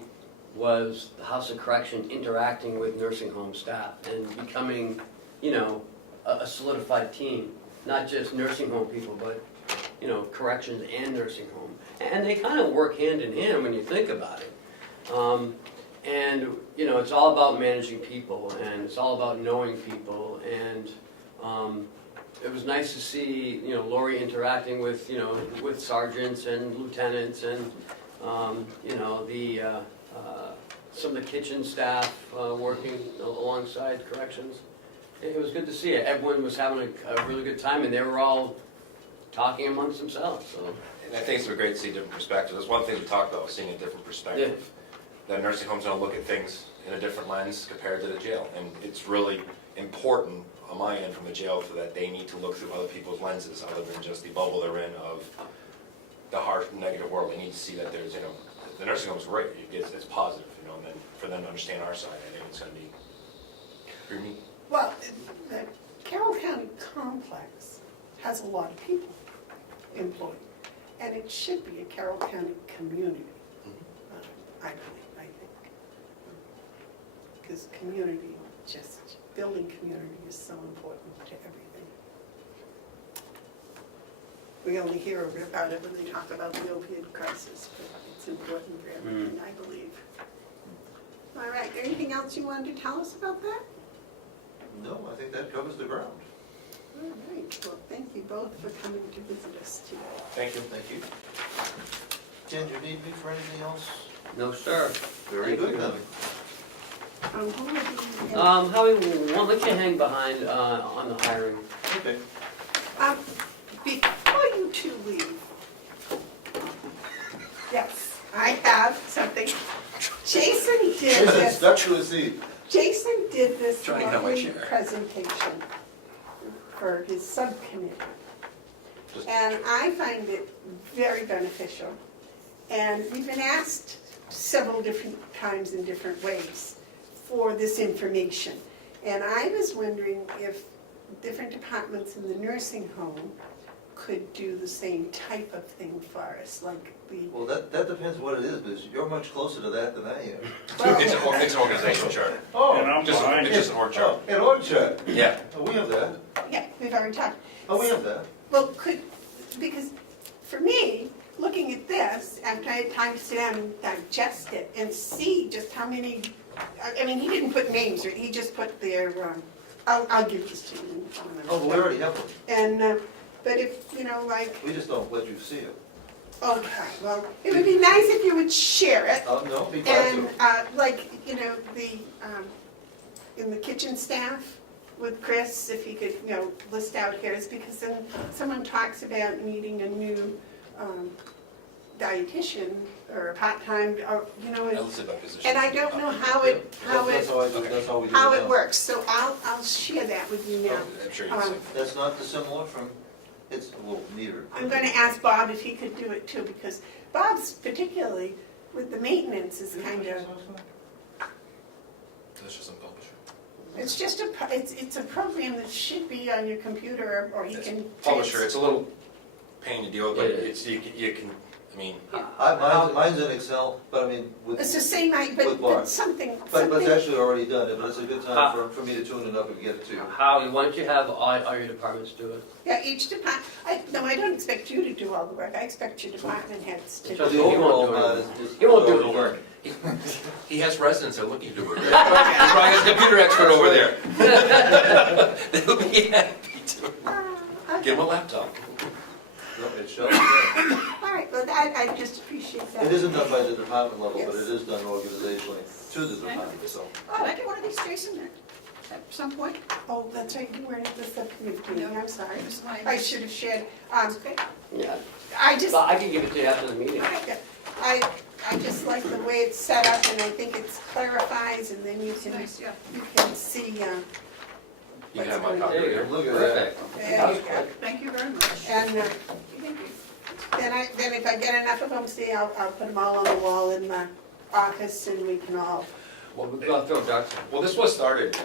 was the House of Correction interacting with nursing home staff and becoming, you know, a solidified team. Not just nursing home people, but, you know, corrections and nursing home. And they kind of work hand in hand when you think about it. And, you know, it's all about managing people, and it's all about knowing people, and it was nice to see, you know, Lori interacting with, you know, with sergeants and lieutenants and, you know, some of the kitchen staff working alongside corrections. It was good to see it. Everyone was having a really good time, and they were all talking amongst themselves, so. And I think it's great to see different perspectives. That's one thing we talked about, was seeing a different perspective. That nursing homes don't look at things in a different lens compared to the jail. And it's really important on my end from the jail for that they need to look through other people's lenses other than just the bubble they're in of the harsh negative world. They need to see that there's, you know, the nursing home's great. It's positive, you know, and then for them to understand our side, I think it's going to be pretty neat. Well, the Carroll County complex has a lot of people employed, and it should be a Carroll County community, I believe, I think. Because community, just building community is so important to everything. We only hear about it when they talk about the opioid crisis, but it's important for everything, I believe. All right, anything else you wanted to tell us about that? No, I think that covers the ground. All right, well, thank you both for coming to visit us today. Thank you. Thank you. Jen, do you need me for anything else? No, sir. Very Thank good, you. then. Who will be- Howie, won't let you hang behind on the hiring. Okay. Before you two leave, yes, I have something. Jason did this. Stuck to a seat. Jason did this Trying to get on my lovely chair. presentation for his subcommittee. Just- And I find it very beneficial. And we've been asked several different times in different ways for this information. And I was wondering if different departments in the nursing home could do the same type of thing for us, like the, Well, that depends what it is, because you're much closer to that than I am. It's an organizational chart. And I'm Just, behind it's you. just an org chart. An org chart. Yeah. Oh, we have that. yeah, we've already talked. Oh, we have that. Well, because for me, looking at this, after I had time to sit down and digest it and see just how many, I mean, he didn't put names, he just put their, I'll give this to you. Oh, we already have them. And, but if, you know, like, We just don't let you see it. okay, well, it would be nice if you would share it. Oh, no, be glad And, to. like, you know, in the kitchen staff with Chris, if he could, you know, list out his, because then someone talks about needing a new dietitian or a part-time, or, you know, I listed by position. and I don't know how it, That's how I do, that's how we do it how it now. works, so I'll share that with you now. I'm sure you'll see. That's not dissimilar from, it's, well, neither. I'm gonna ask Bob if he could do it too, because Bob's particularly with the maintenance is kind of, That's just some publisher. it's just it's a program that should be on your computer, or he It's can. Publisher, it's a little pain to deal with, but Yeah. it's, you can I mean, Mine's in Excel, but I mean, with, It's the same, With but Bart. something, but it's something, actually already done, but it's a good time for me to tune it up and get it to you. Howie, why don't you have all your departments do it? yeah, each department, no, I don't expect you to do all the work, I expect your department heads to. Just- The overall plan is. he won't do the work. He has residents that are looking to do it. He probably has a computer expert over there. They'll be happy to. Okay. Give him a laptop. No, it shows, yeah. All right, well, I just appreciate that. It isn't done by the department level, but it is done organizationally to the department, so. Can I get one of these, Jason, at some point? Oh, that's right, you weren't at the subcommittee meeting, I'm sorry. This is my- I should have shared, Yeah, I just, but I can give it to you after the meeting. I just like the way it's set up, and I think it clarifies, and then you It's can, nice, yeah. you can see, You can have my copy There right you here. go. Look at that. Perfect. there That you was go. quick. Thank you very much. And Thank you. then if I get enough of them, see, I'll put them all on the wall in the office, and we can all, Well, we'll throw darts in. Well, this was started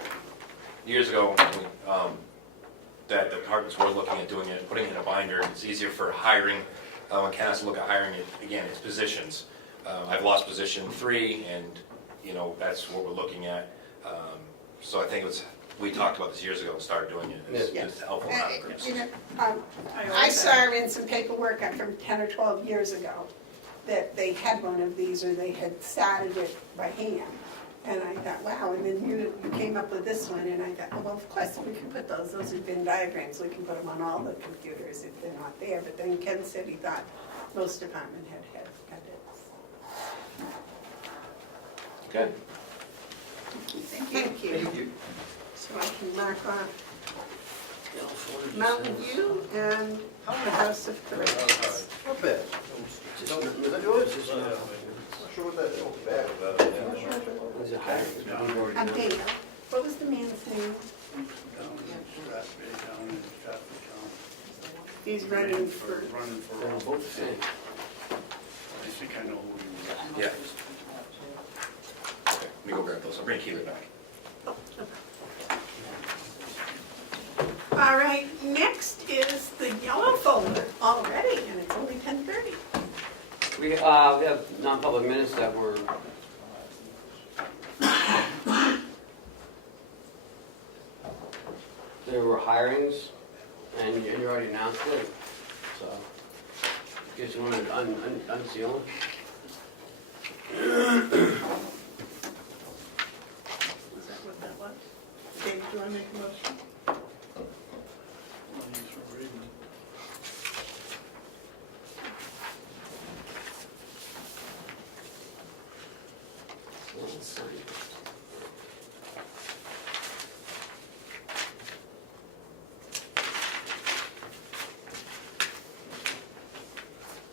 years ago, that the departments were looking at doing it, putting it in a binder. It's easier for hiring, when Ken has to look at hiring it, again, it's positions. I've lost position 3, and, you know, that's what we're looking at. So I think it was, we talked about this years ago and started doing it. It's helpful in other groups. you know, I always saw in some paperwork from 10 or 12 years ago that they had one of these, or they had started it by hand. And I thought, wow, and then you came up with this one, and I thought, well, of course, we can put those are Venn diagrams, we can put them on all the computers if they're not there. But then Ken said he thought most department had it. Okay. Thank you. So I can mark off Mountain View and the House of Carroll. Not bad. Is that yours? Not sure what that is. Oh, bad. Is it hiring? I'm Dana. What was the man's name? Down in Stratford, down in Stratford County. He's running for, Running for They're office. both the same. I think I know who he is. Yeah. Okay, let me go grab those. I'm gonna keep it back. all right, next is the yellow folder already, and it's only 10:30. We have non-public minutes that were. There were hirings, and you already announced it, so. Guess you want to unseal them? Is that what that was? Dave, do you want to make a motion? Well, he's for reading.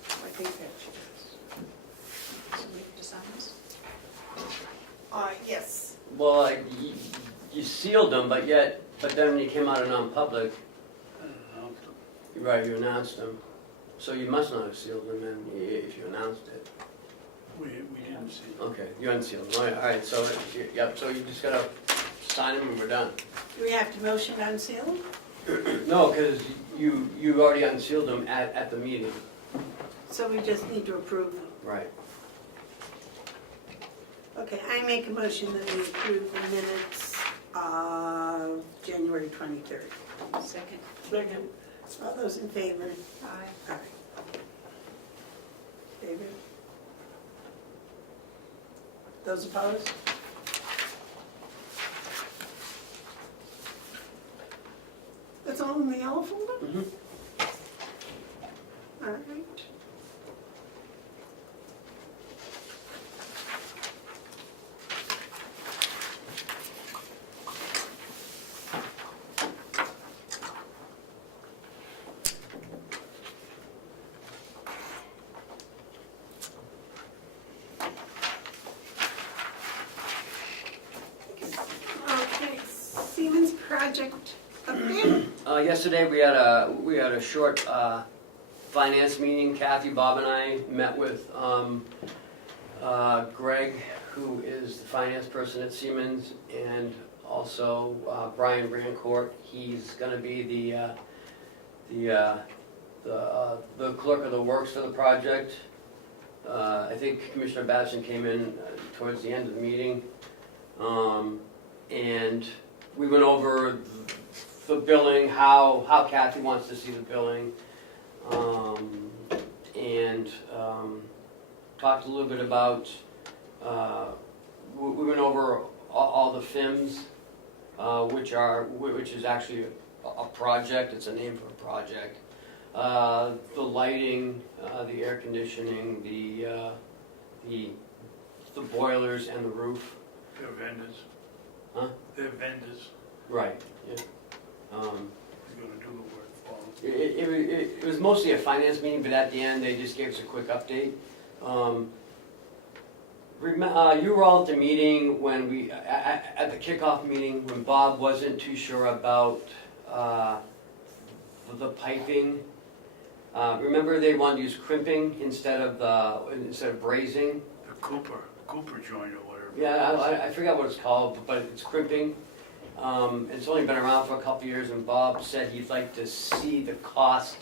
I think that's yours. So we have to sign this? Yes. Well, you sealed them, but then when you came out of non-public, right, you announced them. So you must not have sealed them then if you announced it. We didn't see it. Okay, you unsealed them. All right, so, yep, so you just gotta sign them and we're done. Do we have to motion to unseal them? No, because you already unsealed them at the meeting. So we just need to approve them. Right. Okay, I make a motion that we approve the minutes of January 23rd. Second. Second. All those in favor? Aye. Aye. David? Those opposed? That's all in the yellow folder? Mm-hmm. All right. Okay, Siemens project update. Yesterday, we had a short finance meeting. Kathy, Bob, and I met with Greg, who is the finance person at Siemens, and also Brian Rancourt. He's going to be the clerk of the works for the project. I think Commissioner Babson came in towards the end of the meeting. And we went over the billing, how Kathy wants to see the billing. And talked a little bit about, we went over all the FIMs, which is actually a project, it's a name for a project. The lighting, the air conditioning, the boilers and the roof. They're vendors. Huh? They're vendors. Right, yeah. They're gonna do the work for them. It was mostly a finance meeting, but at the end, they just gave us a quick update. You were all at the meeting when at the kickoff meeting, when Bob wasn't too sure about the piping. Remember they wanted to use crimping instead of brazing? The Cooper joint or whatever. Yeah, I forgot what it's called, but it's crimping. It's only been around for a couple of years, and Bob said he'd like to see the cost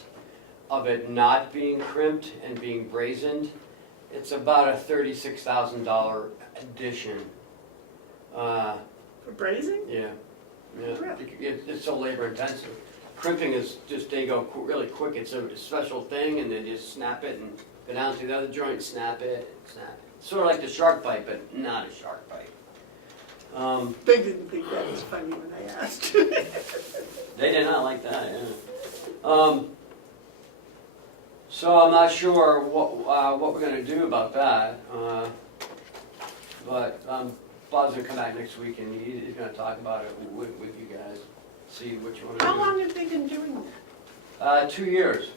of it not being crimped and being brazened. It's about a $36,000 addition. For brazing? Yeah. Really? It's so labor intensive. Crimping is just, they go really quick. It's a special thing, and they just snap it and go down to the other joint, snap it, snap it. Sort of like the shark bite, but not a shark bite. They didn't think that was funny when I asked. They did not like that, yeah. So I'm not sure what we're gonna do about that. But Bob's gonna come back next week and he's gonna talk about it with you guys. See what you wanna do. How long have they been doing that? 2 years.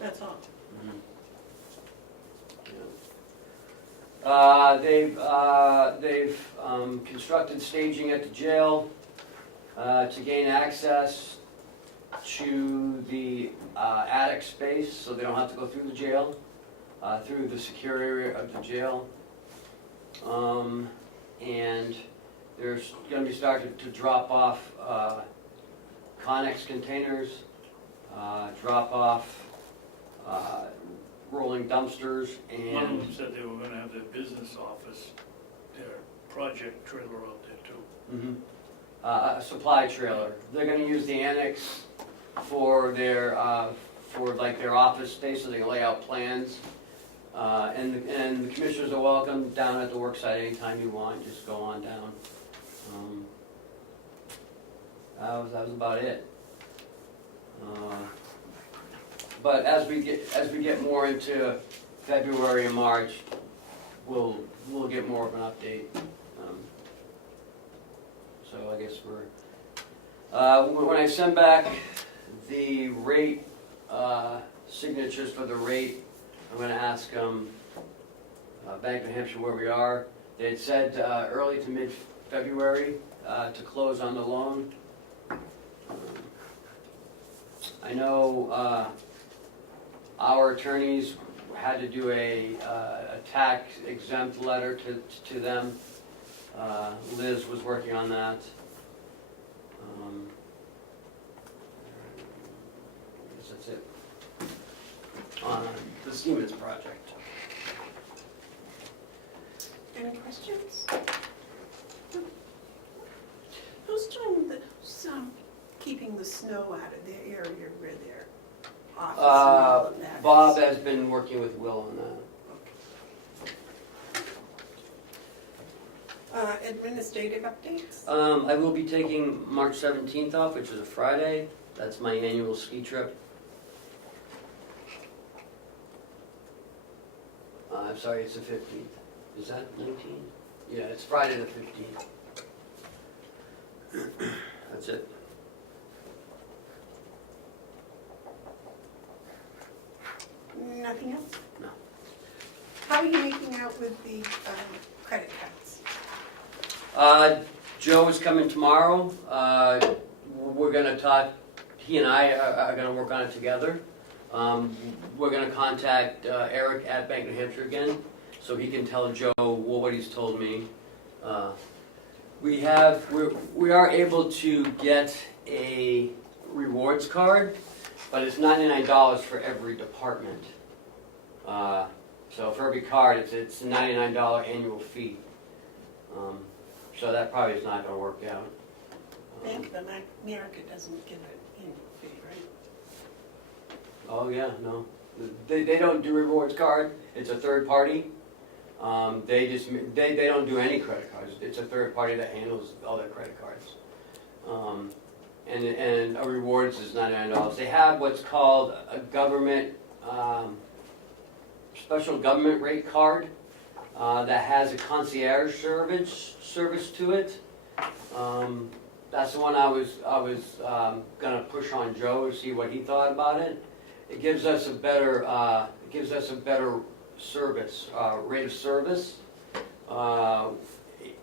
That's all. They've constructed staging at the jail to gain access to the attic space, so they don't have to go through the jail, through the secure area of the jail. And they're going to be starting to drop off Connex containers, drop off rolling dumpsters, One of and them said they were gonna have their business office, their project trailer out there too. a supply trailer. They're going to use the annex for their their office space, so they can lay out plans. And the commissioners are welcome down at the work site anytime you want. Just go on down. That was about it. But as we get more into February and March, we'll get more of an update. So I guess when I send back the rate signatures for the rate, I'm going to ask Bank of New Hampshire where we are. They had said early to mid-February to close on the loan. I know our attorneys had to do a tax exempt letter to them. Liz was working on that. I guess that's it. On the Siemens project. Any questions? Who's keeping the snow out of their area where their office and all of that is? Bob has been working with Will on that. Administrative updates? I will be taking March 17th off, which is a Friday. That's my annual ski trip. I'm sorry, it's the 15th. Is that 19? Yeah, it's Friday the 15th. That's it. Nothing else? No. How are you making out with the credit cards? Joe is coming tomorrow. We're gonna talk, he and I are gonna work on it together. We're gonna contact Eric at Bank of New Hampshire again, so he can tell Joe what he's told me. We are able to get a rewards card, but it's $99 for every department. So for every card, it's a $99 annual fee. So that probably is not gonna work out. Bank of America doesn't give it in fee, right? Oh, yeah, no. They don't do rewards card, it's a third party. They don't do any credit cards, it's a third party that handles all their credit cards. And a rewards is $99. They have what's called a government, special government rate card that has a concierge service to it. That's the one I was gonna push on Joe to see what he thought about it. It gives us a better service, rate of service.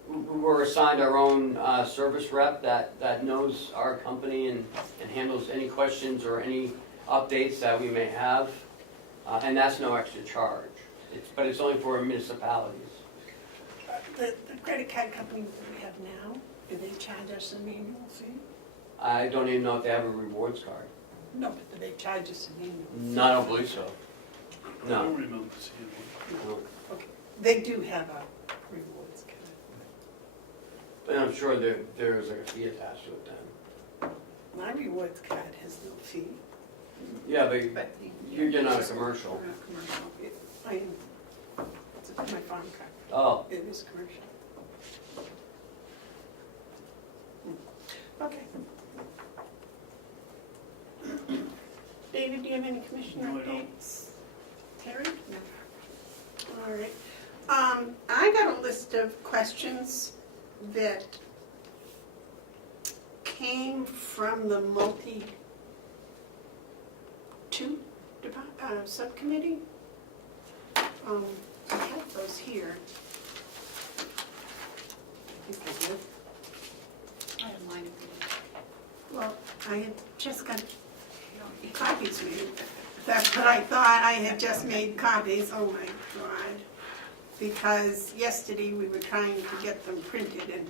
We're assigned our own service rep that knows our company and handles any questions or any updates that we may have. And that's no extra charge. But it's only for municipalities. The credit card company that we have now, do they charge us an annual fee? I don't even know if they have a rewards card. No, but do they charge us an annual fee? No, I don't believe so. I No. don't remember seeing one. No. Okay, they do have a rewards card. But I'm sure there's like a fee attached to it then. My rewards card has no fee. Yeah, but But you're not a commercial. We're not commercial. I am, it's my farm card, Oh, it is commercial. Okay. David, do you have any commissioner No, I don't. updates? Terry? No. All right. I got a list of questions that came from the subcommittee. I have those here. I think I did. I have mine. Well, I had just got copies made. That's what I thought, I had just made copies, oh my God. Because yesterday we were trying to get them printed and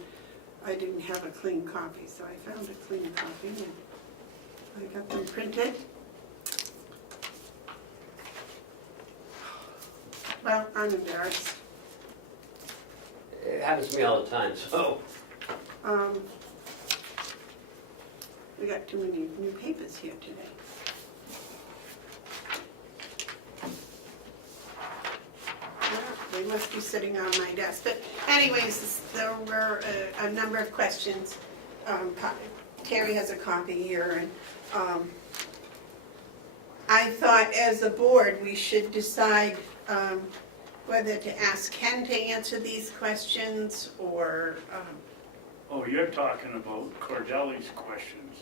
I didn't have a clean copy, so I found a clean copy and I got them printed. Well, I'm embarrassed. it happens to me all the time, so. We got too many new papers here today. Well, they must be sitting on my desk, but anyways, there were a number of questions. Terry has a copy here, and I thought as a board, we should decide whether to ask Ken to answer these questions, or Oh, you're talking about Cordelli's questions.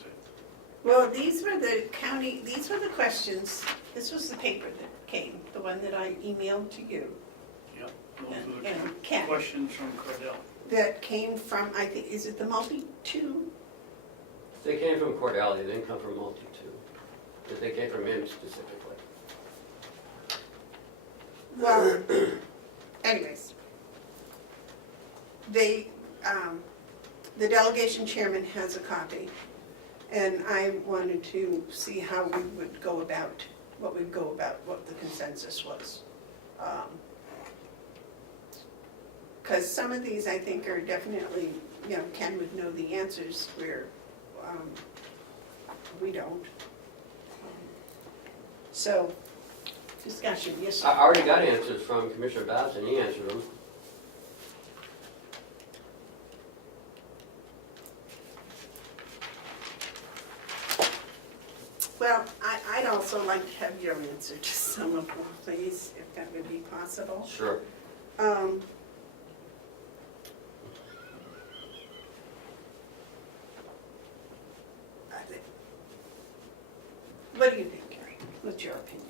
well, these were the questions, this was the paper that came, the one that I emailed to you, Yep, those are and the Ken, questions from Cordell. that came from, I think, is it the multi-two? They came from Cordelli, they didn't come from Multi-Two. But they came from him specifically. Well, anyways, the delegation chairman has a copy, and I wanted to see how we would go about, what the consensus was. Because some of these, I think, are definitely, Ken would know the answers where we don't. So, discussion, yes, sir. I already got answers from Commissioner Babson, he answered them. Well, I'd also like to have your answer to some of them, please, if that would be possible. Sure. What do you think, Carrie? What's your opinion?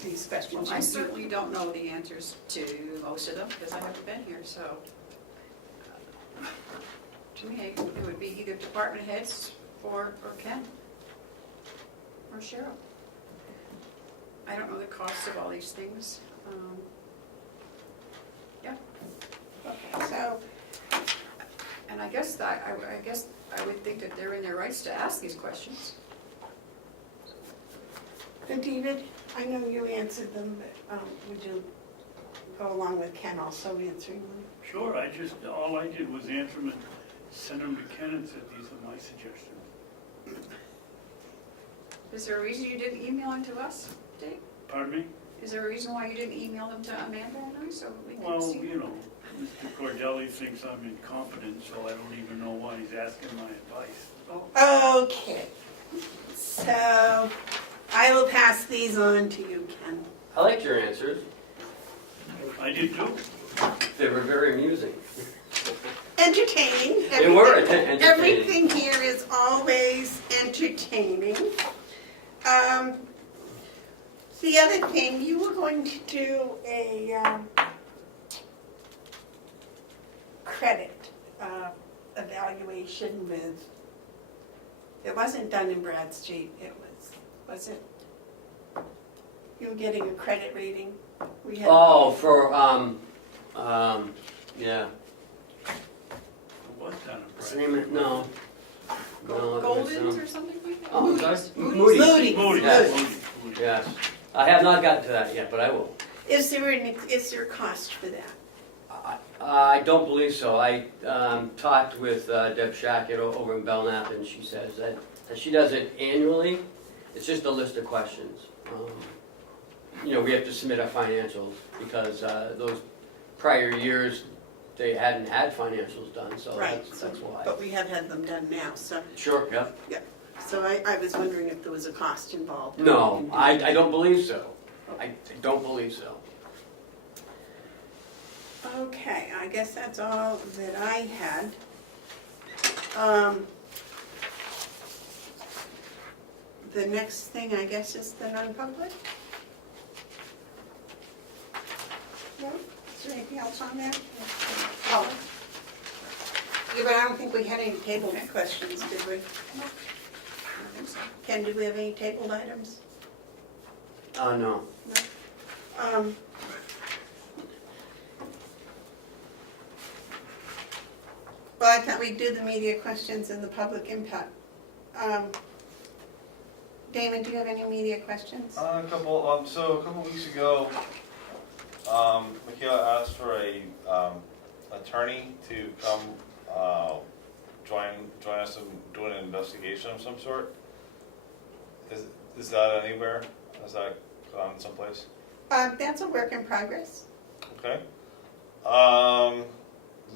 These questions. Well, I certainly don't know the answers to most of them, because I haven't been here, so. To me, it would be either department heads or Ken. Or Cheryl. I don't know the cost of all these things. Yeah, Okay, so, and I guess I would think that they're in their rights to ask these questions. David, I know you answered them, but would you go along with Ken also answering them. Sure, all I did was answer them and send them to Ken and said, these are my suggestions. Is there a reason you didn't email them to us, Dave? Pardon me? Is there a reason why you didn't email them to Amanda and I, so we can Well, see? you know, Mr. Cordelli thinks I'm incompetent, so I don't even know why he's asking my advice. Okay, so I will pass these on to you, Ken. I liked your answers. I did too. They were very amusing. Entertaining. They were Everything- entertaining. Everything here is always entertaining. The other thing, you were going to do a credit evaluation with, it wasn't done in Bradstreet, was it? You were getting a credit rating? We had- Oh, for, yeah. What kind of What's the price? name of it? No. No, it was, Goldens or something like that? Oh, I'm sorry? Moody's. Moody's. Moody, Yes. Moody. Yes. I have not gotten to that yet, but I will. Is there a cost for that? I don't believe so. I talked with Deb Shackett over in Belknap, and she says that she does it annually. It's just a list of questions. You know, we have to submit our financials because those prior years, they hadn't had financials done, so Right, that's why. But we have had them done now, so, Sure, yeah. so I was wondering if there was a cost involved. No, I don't believe so. I don't believe so. Okay, I guess that's all that I had. The next thing, I guess, is the non-public. No? Is there anything else on there? Oh. Yeah, but I don't think we had any tabled questions, did we? Ken, did we have any tabled items? No. Well, I thought we'd do the media questions and the public input. Damon, do you have any media questions? A couple weeks ago, Michaela asked for a attorney to come join us in doing an investigation of some sort. Is that anywhere? Is that gone someplace? That's a work in progress. Okay.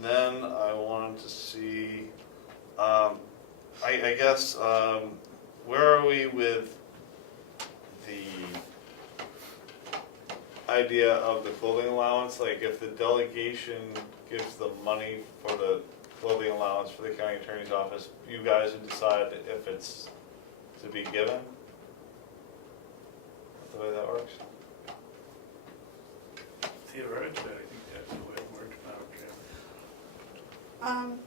Then I wanted to see, I guess, where are we with the idea of the clothing allowance? Like if the delegation gives the money for the clothing allowance for the county attorney's office, you guys would decide if it's to be given? The way that works? Theoretically, I think that's the way it works now, Jim.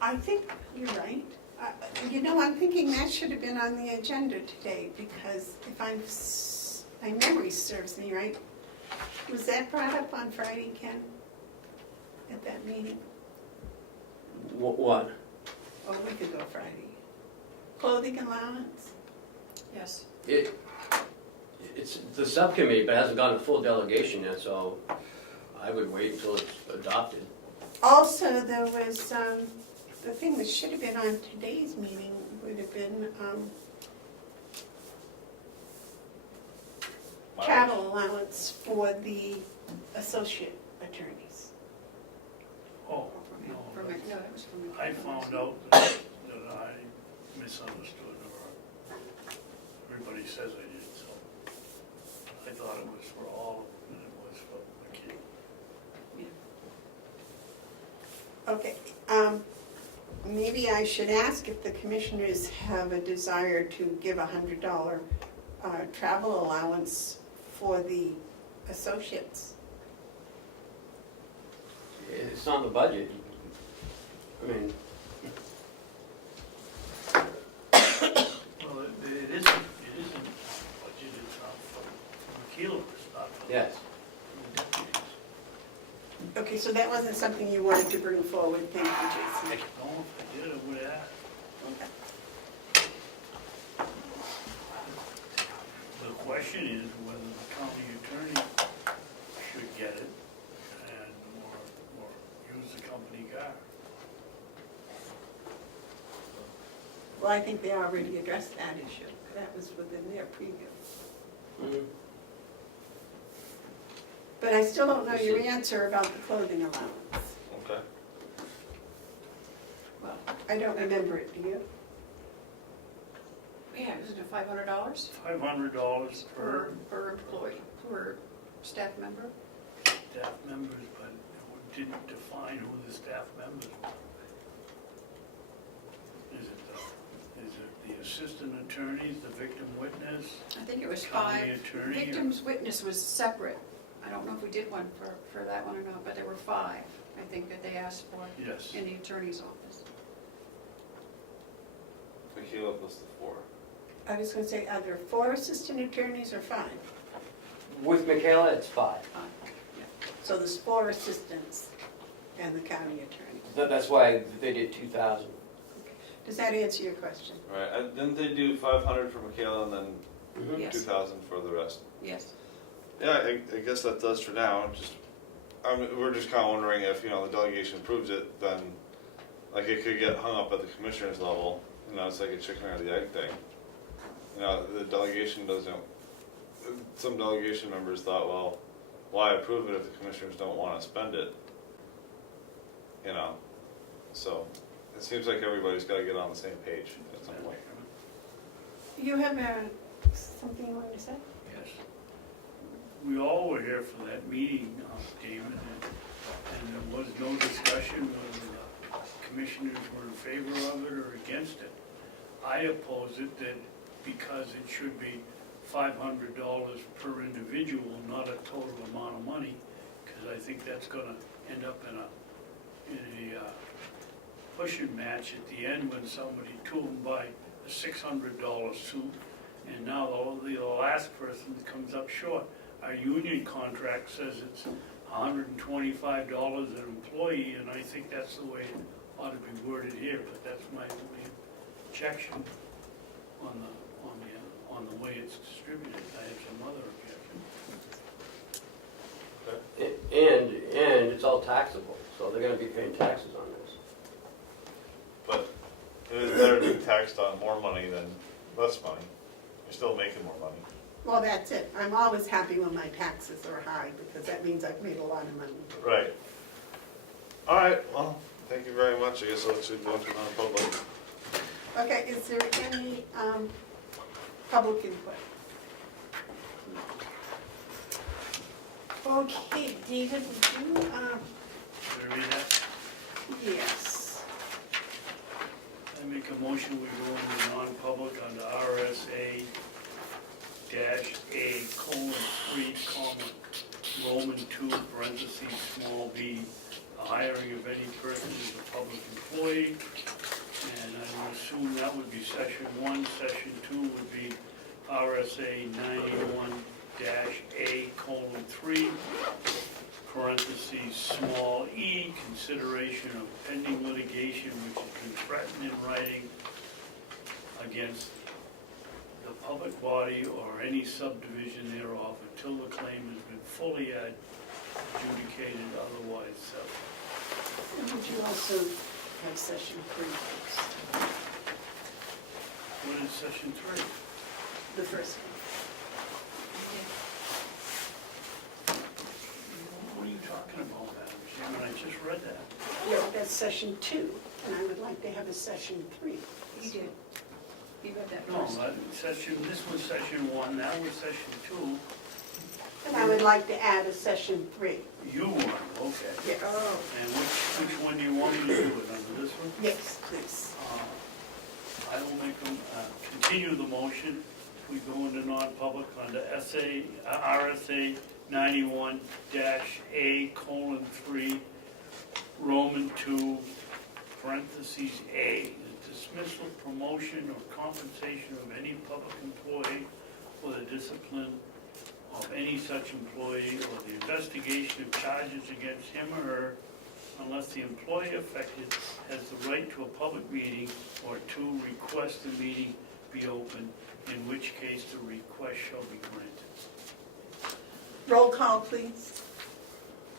I think you're right. You know, I'm thinking that should have been on the agenda today because if my memory serves me right, was that brought up on Friday, Ken? At that meeting? What? Oh, we could go Friday. Clothing allowance? Yes. It's the subcommittee, but it hasn't gotten a full delegation yet, so I would wait until it's adopted. Also, there was, the thing that should have been on today's meeting would have been travel allowance for the associate attorneys. Oh, No, that was from I found out that I misunderstood, or everybody says I did, so I thought it was for all of them, and it was for the kid. Okay, maybe I should ask if the commissioners have a desire to give $100 travel allowance for the associates. It's not in the budget. I mean, Well, it isn't budgeted, it's not for Michaela, it's not for yes. the deputies. Okay, so that wasn't something you wanted to bring forward, thank you, Jason. No, if I did, I would have asked. Okay. The question is whether the county Well, I think they already addressed that issue. That was within their preview. Mhm. But I still don't know your answer about the clothing allowance. Okay. Well, I don't remember it, do you? yeah, isn't it $500 $500 per per employee, per staff member? staff members, but it didn't define who the staff members were. Is it the assistant attorneys, the victim witness? I think it was County 5. attorney or- Victim's witness was separate. I don't know if we did one for that one or not, but there were 5, I think, that they asked for Yes. in the attorney's office. Tequila plus the 4. I was gonna say, are there 4 assistant attorneys or 5? With Michaela, it's 5. So there's 4 assistants and the county attorney. That's why they did 2,000. Does that answer your question? Right, and didn't they do 500 for Michaela and then Mhm. Yes. 2,000 for the rest? Yes. Yeah, I guess that does for now. We're just kind of wondering if, the delegation approves it, then, like, it could get hung up at the commissioners level. It's like a chicken or the egg thing. The delegation doesn't, some delegation members thought, well, why approve it if the commissioners don't want to spend it? So it seems like everybody's got to get on the same page at some point. You have something you want to say? Yes. We all were here for that meeting, Damon, and there was no discussion whether the commissioners were in favor of it or against it. I oppose it that because it should be $500 per individual, not a total amount of money, because I think that's gonna end up in a pushing match at the end when somebody, 2 of them buy a $600 suit, and now the last person comes up short. Our union contract says it's $125 an employee, and I think that's the way it ought to be worded here, but that's my only objection on the way it's distributed. I have some other objection. And it's all taxable, so they're gonna be paying taxes on this. But it is better to be taxed on more money than less money. You're still making more money. Well, that's it. I'm always happy when my taxes are high because that means I've made a lot of money. Right. All right, well, thank you very much. I guess I'll let you go into non-public. Okay, is there any public input? Okay, David, would you, Did I read that? yes. I make a motion, we go into non-public under RSA -A:3, Roman 2, parentheses, small b, the hiring of any person as a public employee. And I would assume that would be section 1. Section 2 would be RSA 91-A:3, parentheses, small e, consideration of pending litigation which has been threatened in writing against the public body or any subdivision thereof until the claim has been fully adjudicated, otherwise settled. And would you also have session 3 first? What is section 3? The first one. What are you talking about, Madam Chairman? I just read that. Yeah, that's session 2, and I would like to have a session 3. He did. He read that No, first. this was section 1, that was section 2. And I would like to add a session 3. You won, okay. Yes. Oh. And which one do you want me to do it, under this one? Yes, please. I will make them, continue the motion. We go into non-public under RSA 91-A:3, Roman 2, parentheses A, the dismissal, promotion, or compensation of any public employee or the discipline of any such employee or the investigation of charges against him or her unless the employee affected has the right to a public meeting or to request the meeting be open, in which case the request shall be granted. Roll call, please.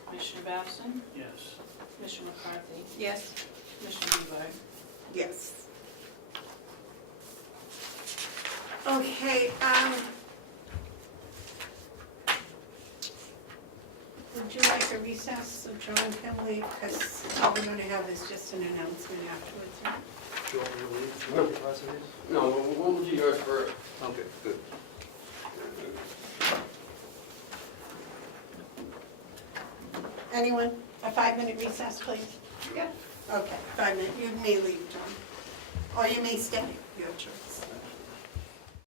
Commissioner Babson? Yes. Commissioner McCarthy? Yes. Commissioner Bevard? Yes. Okay, would you like a recess so John can leave? Because all we're gonna have is just an announcement afterwards. right? Do you want me to leave? Do you want the rest of these? No, we'll do yours first. Okay, good. Anyone? A 5-minute recess, please? Yeah. Okay, 5 minutes. You may leave, John. Or you may stay, your choice.